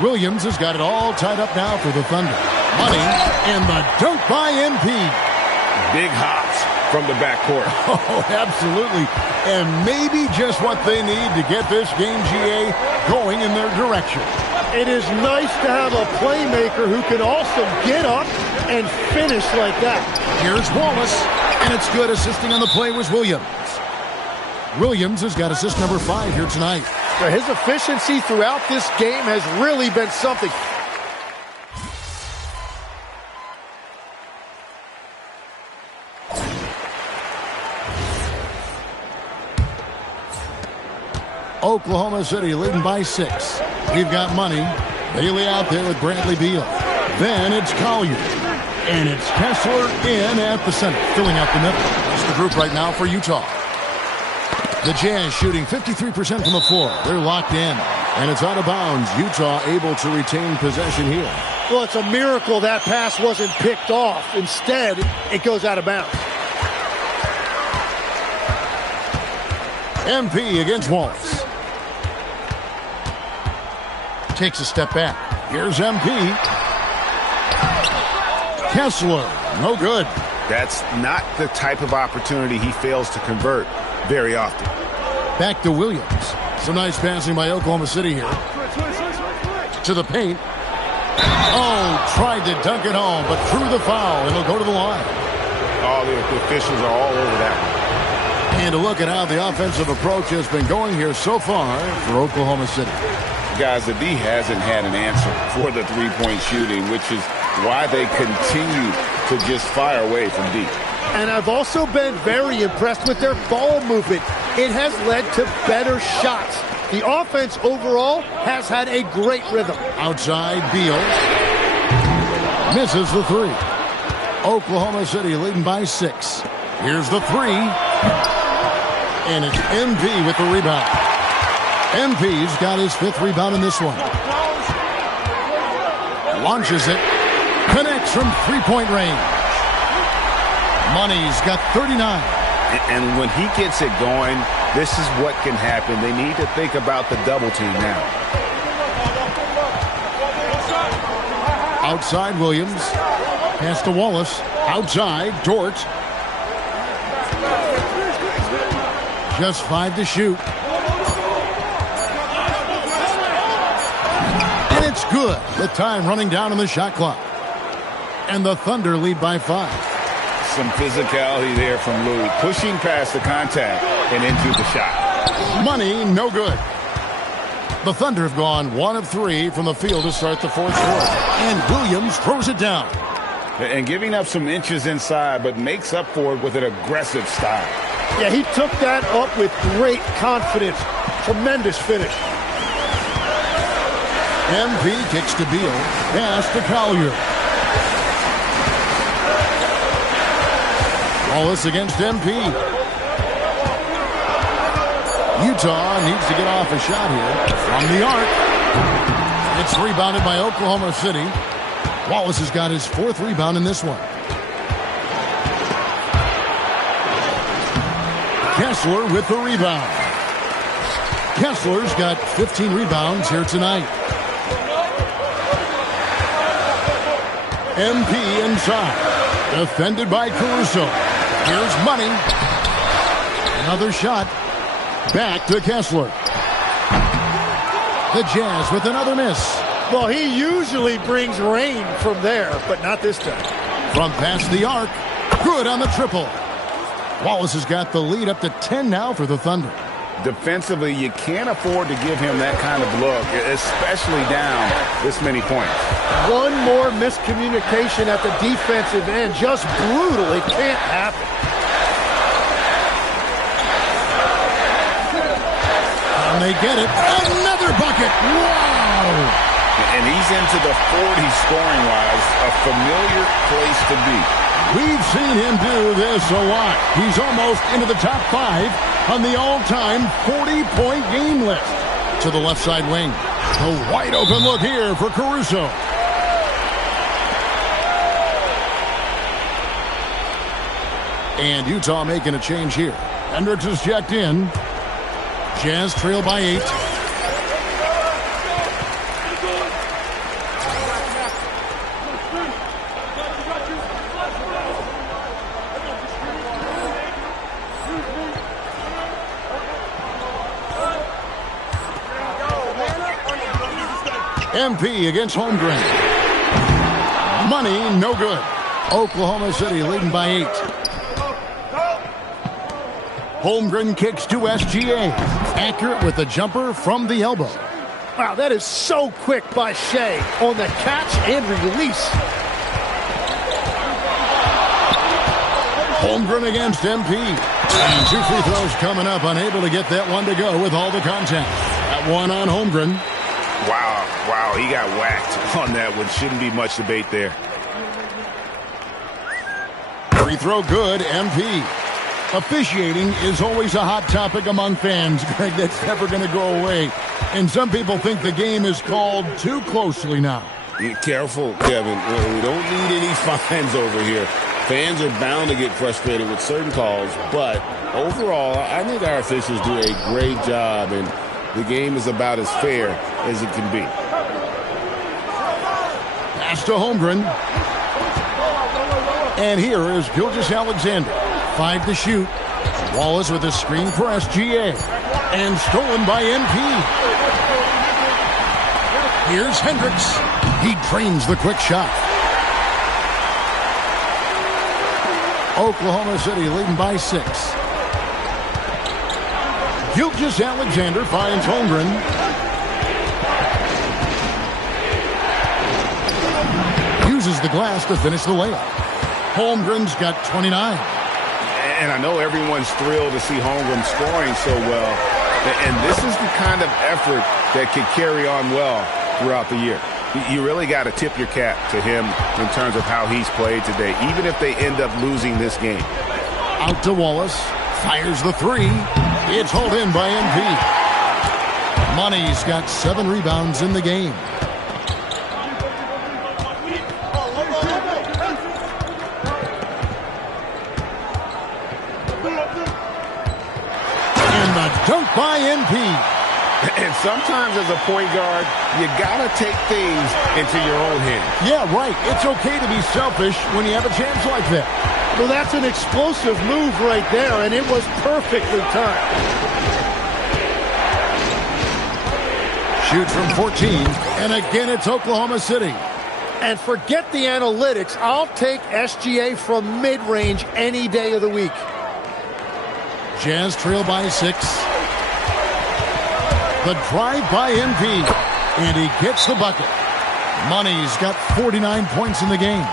Williams has got it all tied up now for the Thunder. Money and the dunk by MP. Big hops from the backcourt. Oh, absolutely. And maybe just what they need to get this game, GA, going in their direction. It is nice to have a playmaker who can also get up and finish like that. Here's Wallace, and it's good. Assisting on the play was Williams. Williams has got assist number 5 here tonight. His efficiency throughout this game has really been something. Oklahoma City leading by 6. We've got Money. Bailey out there with Bradley Beal. Then it's Collier. And it's Kessler in at the center, filling out the middle. That's the group right now for Utah. The Jazz shooting 53% from the floor. They're locked in. And it's out of bounds. Utah able to retain possession here. Well, it's a miracle that pass wasn't picked off. Instead, it goes out of bounds. MP against Wallace. Takes a step back. Here's MP. Kessler, no good. That's not the type of opportunity he fails to convert very often. Back to Williams. Some nice passing by Oklahoma City here. To the paint. Oh, tried to dunk it home, but drew the foul. It'll go to the line. All the officials are all over that one. And to look at how the offensive approach has been going here so far for Oklahoma City. Guys, the D hasn't had an answer for the three-point shooting, which is why they continue to just fire away from deep. And I've also been very impressed with their ball movement. It has led to better shots. The offense overall has had a great rhythm. Outside, Beal misses the 3. Oklahoma City leading by 6. Here's the 3. And it's MP with the rebound. MP's got his 5th rebound in this one. Launches it. Connects from three-point range. Money's got 39. And when he gets it going, this is what can happen. They need to think about the double team now. Outside Williams. Pass to Wallace. Outside Dort. Just 5 to shoot. And it's good. The time running down on the shot clock. And the Thunder lead by 5. Some physicality there from Louis, pushing past the contact and into the shot. Money, no good. The Thunder have gone 1 of 3 from the field to start the 4th quarter. And Williams throws it down. And giving up some inches inside, but makes up for it with an aggressive style. Yeah, he took that up with great confidence. Tremendous finish. MP kicks to Beal. Pass to Collier. Wallace against MP. Utah needs to get off a shot here from the arc. It's rebounded by Oklahoma City. Wallace has got his 4th rebound in this one. Kessler with the rebound. Kessler's got 15 rebounds here tonight. MP inside. Defended by Caruso. Here's Money. Another shot. Back to Kessler. The Jazz with another miss. Well, he usually brings rain from there, but not this time. From past the arc. Good on the triple. Wallace has got the lead up to 10 now for the Thunder. Defensively, you can't afford to give him that kind of look, especially down this many points. One more miscommunication at the defensive end. Just brutal. It can't happen. And they get it. Another bucket. Wow. And he's into the 40s scoring-wise, a familiar place to be. We've seen him do this a lot. He's almost into the top 5 on the all-time 40-point game list. To the left side wing. A wide open look here for Caruso. And Utah making a change here. Hendricks is checked in. Jazz trail by 8. MP against Holmgren. Money, no good. Oklahoma City leading by 8. Holmgren kicks to SGA. Accurate with the jumper from the elbow. Wow, that is so quick by Shea on the catch and release. Holmgren against MP. And 2 free throws coming up. Unable to get that one to go with all the contact. That one on Holmgren. Wow, he got whacked on that one. Shouldn't be much debate there. Free throw good, MP. Officiating is always a hot topic among fans, Greg. That's never going to go away. And some people think the game is called too closely now. Be careful, Kevin. We don't need any fines over here. Fans are bound to get frustrated with certain calls, but overall, I think our officials do a great job, and the game is about as fair as it can be. Pass to Holmgren. And here is Gilgeous-Alexander. 5 to shoot. Wallace with a screen for SGA. And stolen by MP. Here's Hendricks. He drains the quick shot. Oklahoma City leading by 6. Gilgeous-Alexander finds Holmgren. Uses the glass to finish the layup. Holmgren's got 29. And I know everyone's thrilled to see Holmgren scoring so well. And this is the kind of effort that could carry on well throughout the year. You really got to tip your cap to him in terms of how he's played today, even if they end up losing this game. Out to Wallace. Fires the 3. It's hauled in by MP. Money's got 7 rebounds in the game. And the dunk by MP. And sometimes as a point guard, you got to take things into your own hands. Yeah, right. It's okay to be selfish when you have a chance like that. Well, that's an explosive move right there, and it was perfectly timed. Shoots from 14, and again it's Oklahoma City. And forget the analytics. I'll take SGA from mid-range any day of the week. Jazz trail by 6. The drive by MP, and he gets the bucket. Money's got 49 points in the game.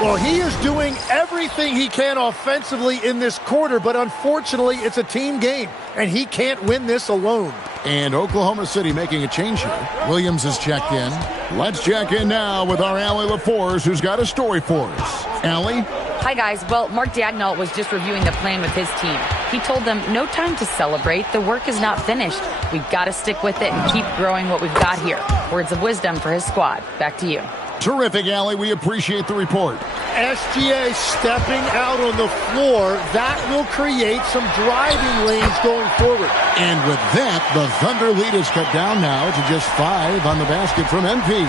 Well, he is doing everything he can offensively in this quarter, but unfortunately, it's a team game, and he can't win this alone. And Oklahoma City making a change here. Williams is checked in. Let's check in now with our Allie LaForce, who's got a story for us. Allie? Hi, guys. Well, Mark Dagnall was just reviewing the plan with his team. He told them, no time to celebrate. The work is not finished. We've got to stick with it and keep growing what we've got here. Words of wisdom for his squad. Back to you. Terrific, Allie. We appreciate the report. SGA stepping out on the floor. That will create some driving lanes going forward. And with that, the Thunder lead is cut down now to just 5 on the basket from MP.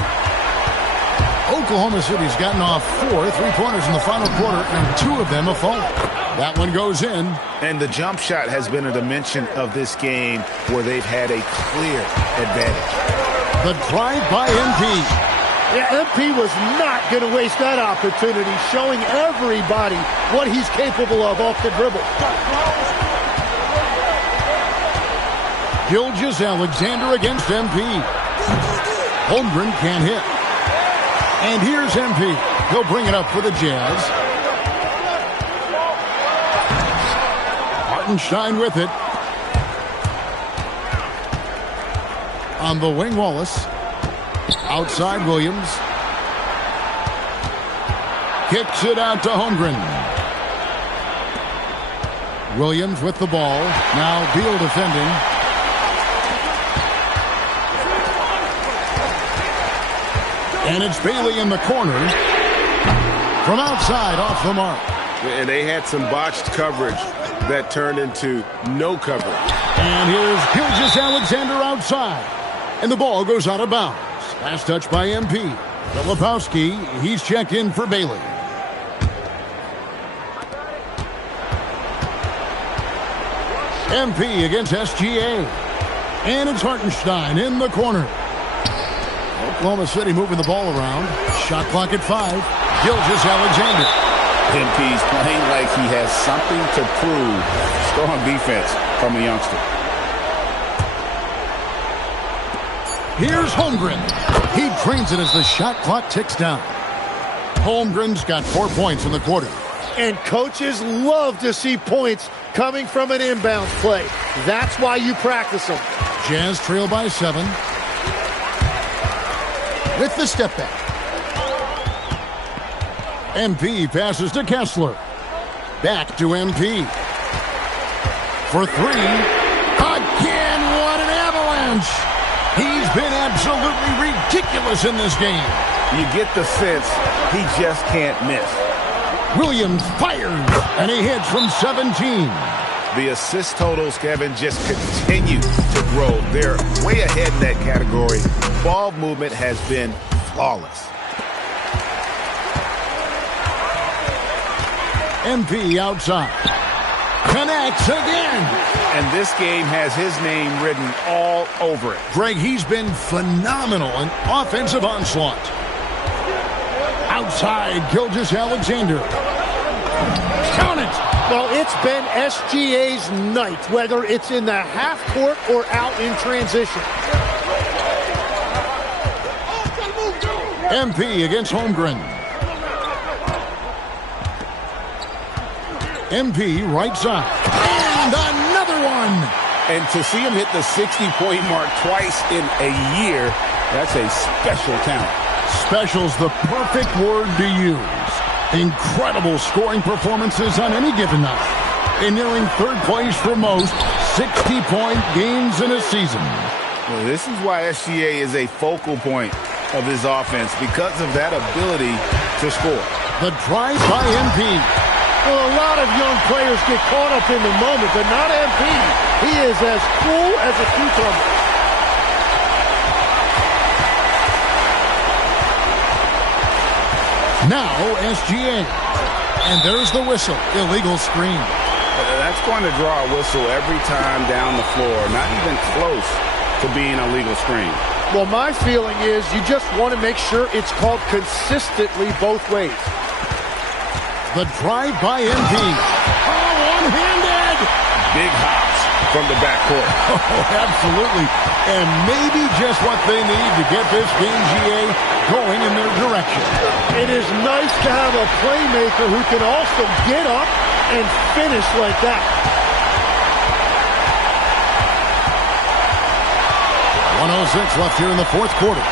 Oklahoma City's gotten off 4 3-pointers in the final quarter, and 2 of them have fallen. That one goes in. And the jump shot has been a dimension of this game where they've had a clear advantage. The drive by MP. Yeah, MP was not going to waste that opportunity, showing everybody what he's capable of off the dribble. Gilgeous-Alexander against MP. Holmgren can't hit. And here's MP. He'll bring it up for the Jazz. Hartenstein with it. On the wing, Wallace. Outside, Williams. Kicks it out to Holmgren. Williams with the ball. Now Beal defending. And it's Bailey in the corner. From outside, off the mark. And they had some botched coverage that turned into no coverage. And here's Gilgeous-Alexander outside. And the ball goes out of bounds. Last touch by MP. Filipowski, he's checked in for Bailey. MP against SGA. And it's Hartenstein in the corner. Oklahoma City moving the ball around. Shot clock at 5. Gilgeous-Alexander. MP's playing like he has something to prove. Strong defense from a youngster. Here's Holmgren. He drains it as the shot clock ticks down. Holmgren's got 4 points in the quarter. And coaches love to see points coming from an inbounds play. That's why you practice them. Jazz trail by 7. With the step back. MP passes to Kessler. Back to MP. For 3. Again, what an avalanche! He's been absolutely ridiculous in this game. You get the sense he just can't miss. Williams fires, and he hits from 17. The assist totals, Kevin, just continue to grow. They're way ahead in that category. Ball movement has been flawless. MP outside. Connects again. And this game has his name written all over it. Greg, he's been phenomenal in offensive onslaught. Outside, Gilgeous-Alexander. Count it! Well, it's been SGA's night, whether it's in the half court or out in transition. MP against Holmgren. MP right side. And another one! And to see him hit the 60-point mark twice in a year, that's a special talent. Special's the perfect word to use. Incredible scoring performances on any given night. And nearing 3rd place for most 60-point games in a season. Well, this is why SGA is a focal point of his offense, because of that ability to score. The drive by MP. Well, a lot of young players get caught up in the moment, but not MP. He is as cool as a cucumber. Now SGA. And there's the whistle. Illegal screen. That's going to draw a whistle every time down the floor. Not even close to being a legal screen. Well, my feeling is you just want to make sure it's called consistently both ways. The drive by MP. Oh, one-handed! Big hops. from the backcourt. Oh, absolutely. And maybe just what they need to get this game, GA, going in their direction. It is nice to have a playmaker who can also get up and finish like that. 1:06 left here in the fourth quarter.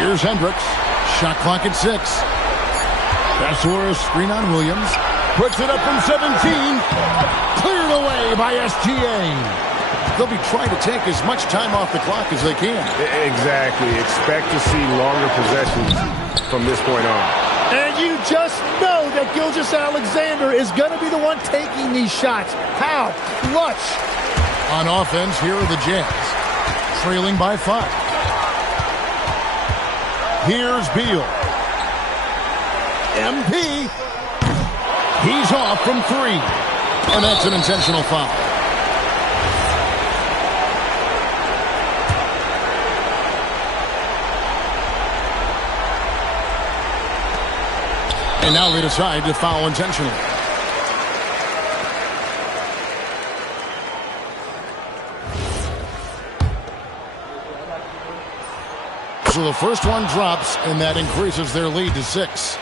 Here's Hendricks. Shot clock at 6. Vassouras screen on Williams. Puts it up from 17. Cleared away by SGA. They'll be trying to take as much time off the clock as they can. Exactly. Expect to see longer possessions from this point on. And you just know that Gilgeous-Alexander is going to be the one taking these shots. How clutch. On offense, here are the Jazz. Trailing by 5. Here's Beal. MP. He's off from 3. And that's an intentional foul. And now they decide to foul intentionally. So the first one drops, and that increases their lead to 6.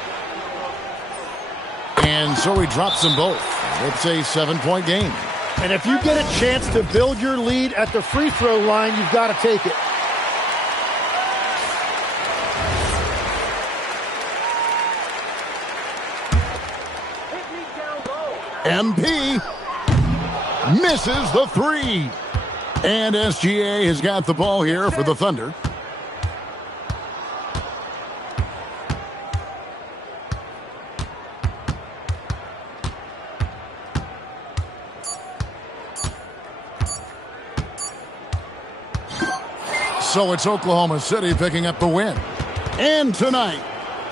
And so he drops them both. It's a 7-point game. And if you get a chance to build your lead at the free throw line, you've got to take it. MP misses the 3. And SGA has got the ball here for the Thunder. So it's Oklahoma City picking up the win. And tonight,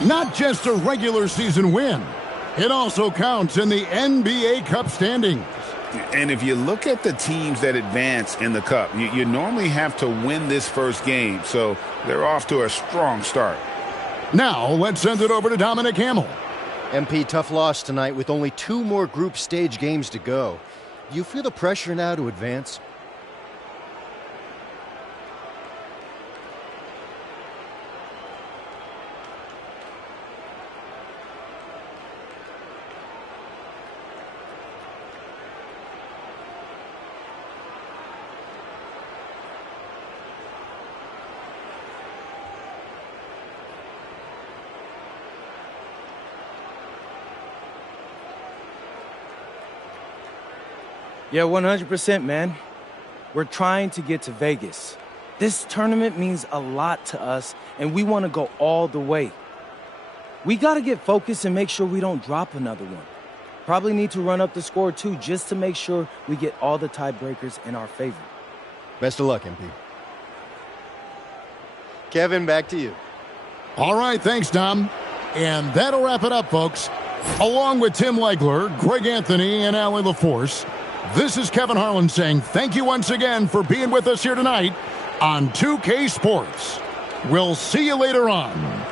not just a regular season win, it also counts in the NBA Cup standings. And if you look at the teams that advance in the Cup, you normally have to win this first game, so they're off to a strong start. Now, let's send it over to Dominic Hamill. MP, tough loss tonight with only 2 more group stage games to go. Do you feel the pressure now to advance? Yeah, 100%, man. We're trying to get to Vegas. This tournament means a lot to us, and we want to go all the way. We got to get focused and make sure we don't drop another one. Probably need to run up the score, too, just to make sure we get all the tiebreakers in our favor. Best of luck, MP. Kevin, back to you. All right, thanks, Dom. And that'll wrap it up, folks. Along with Tim Legler, Greg Anthony, and Allie LaForce, this is Kevin Harlan saying thank you once again for being with us here tonight on 2K Sports. We'll see you later on.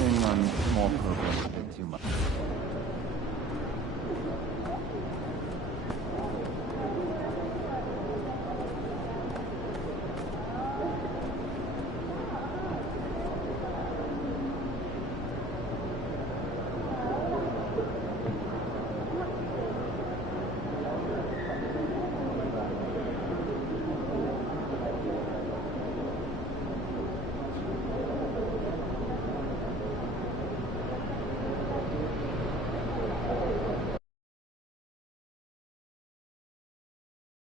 focusing on small progress a bit too much.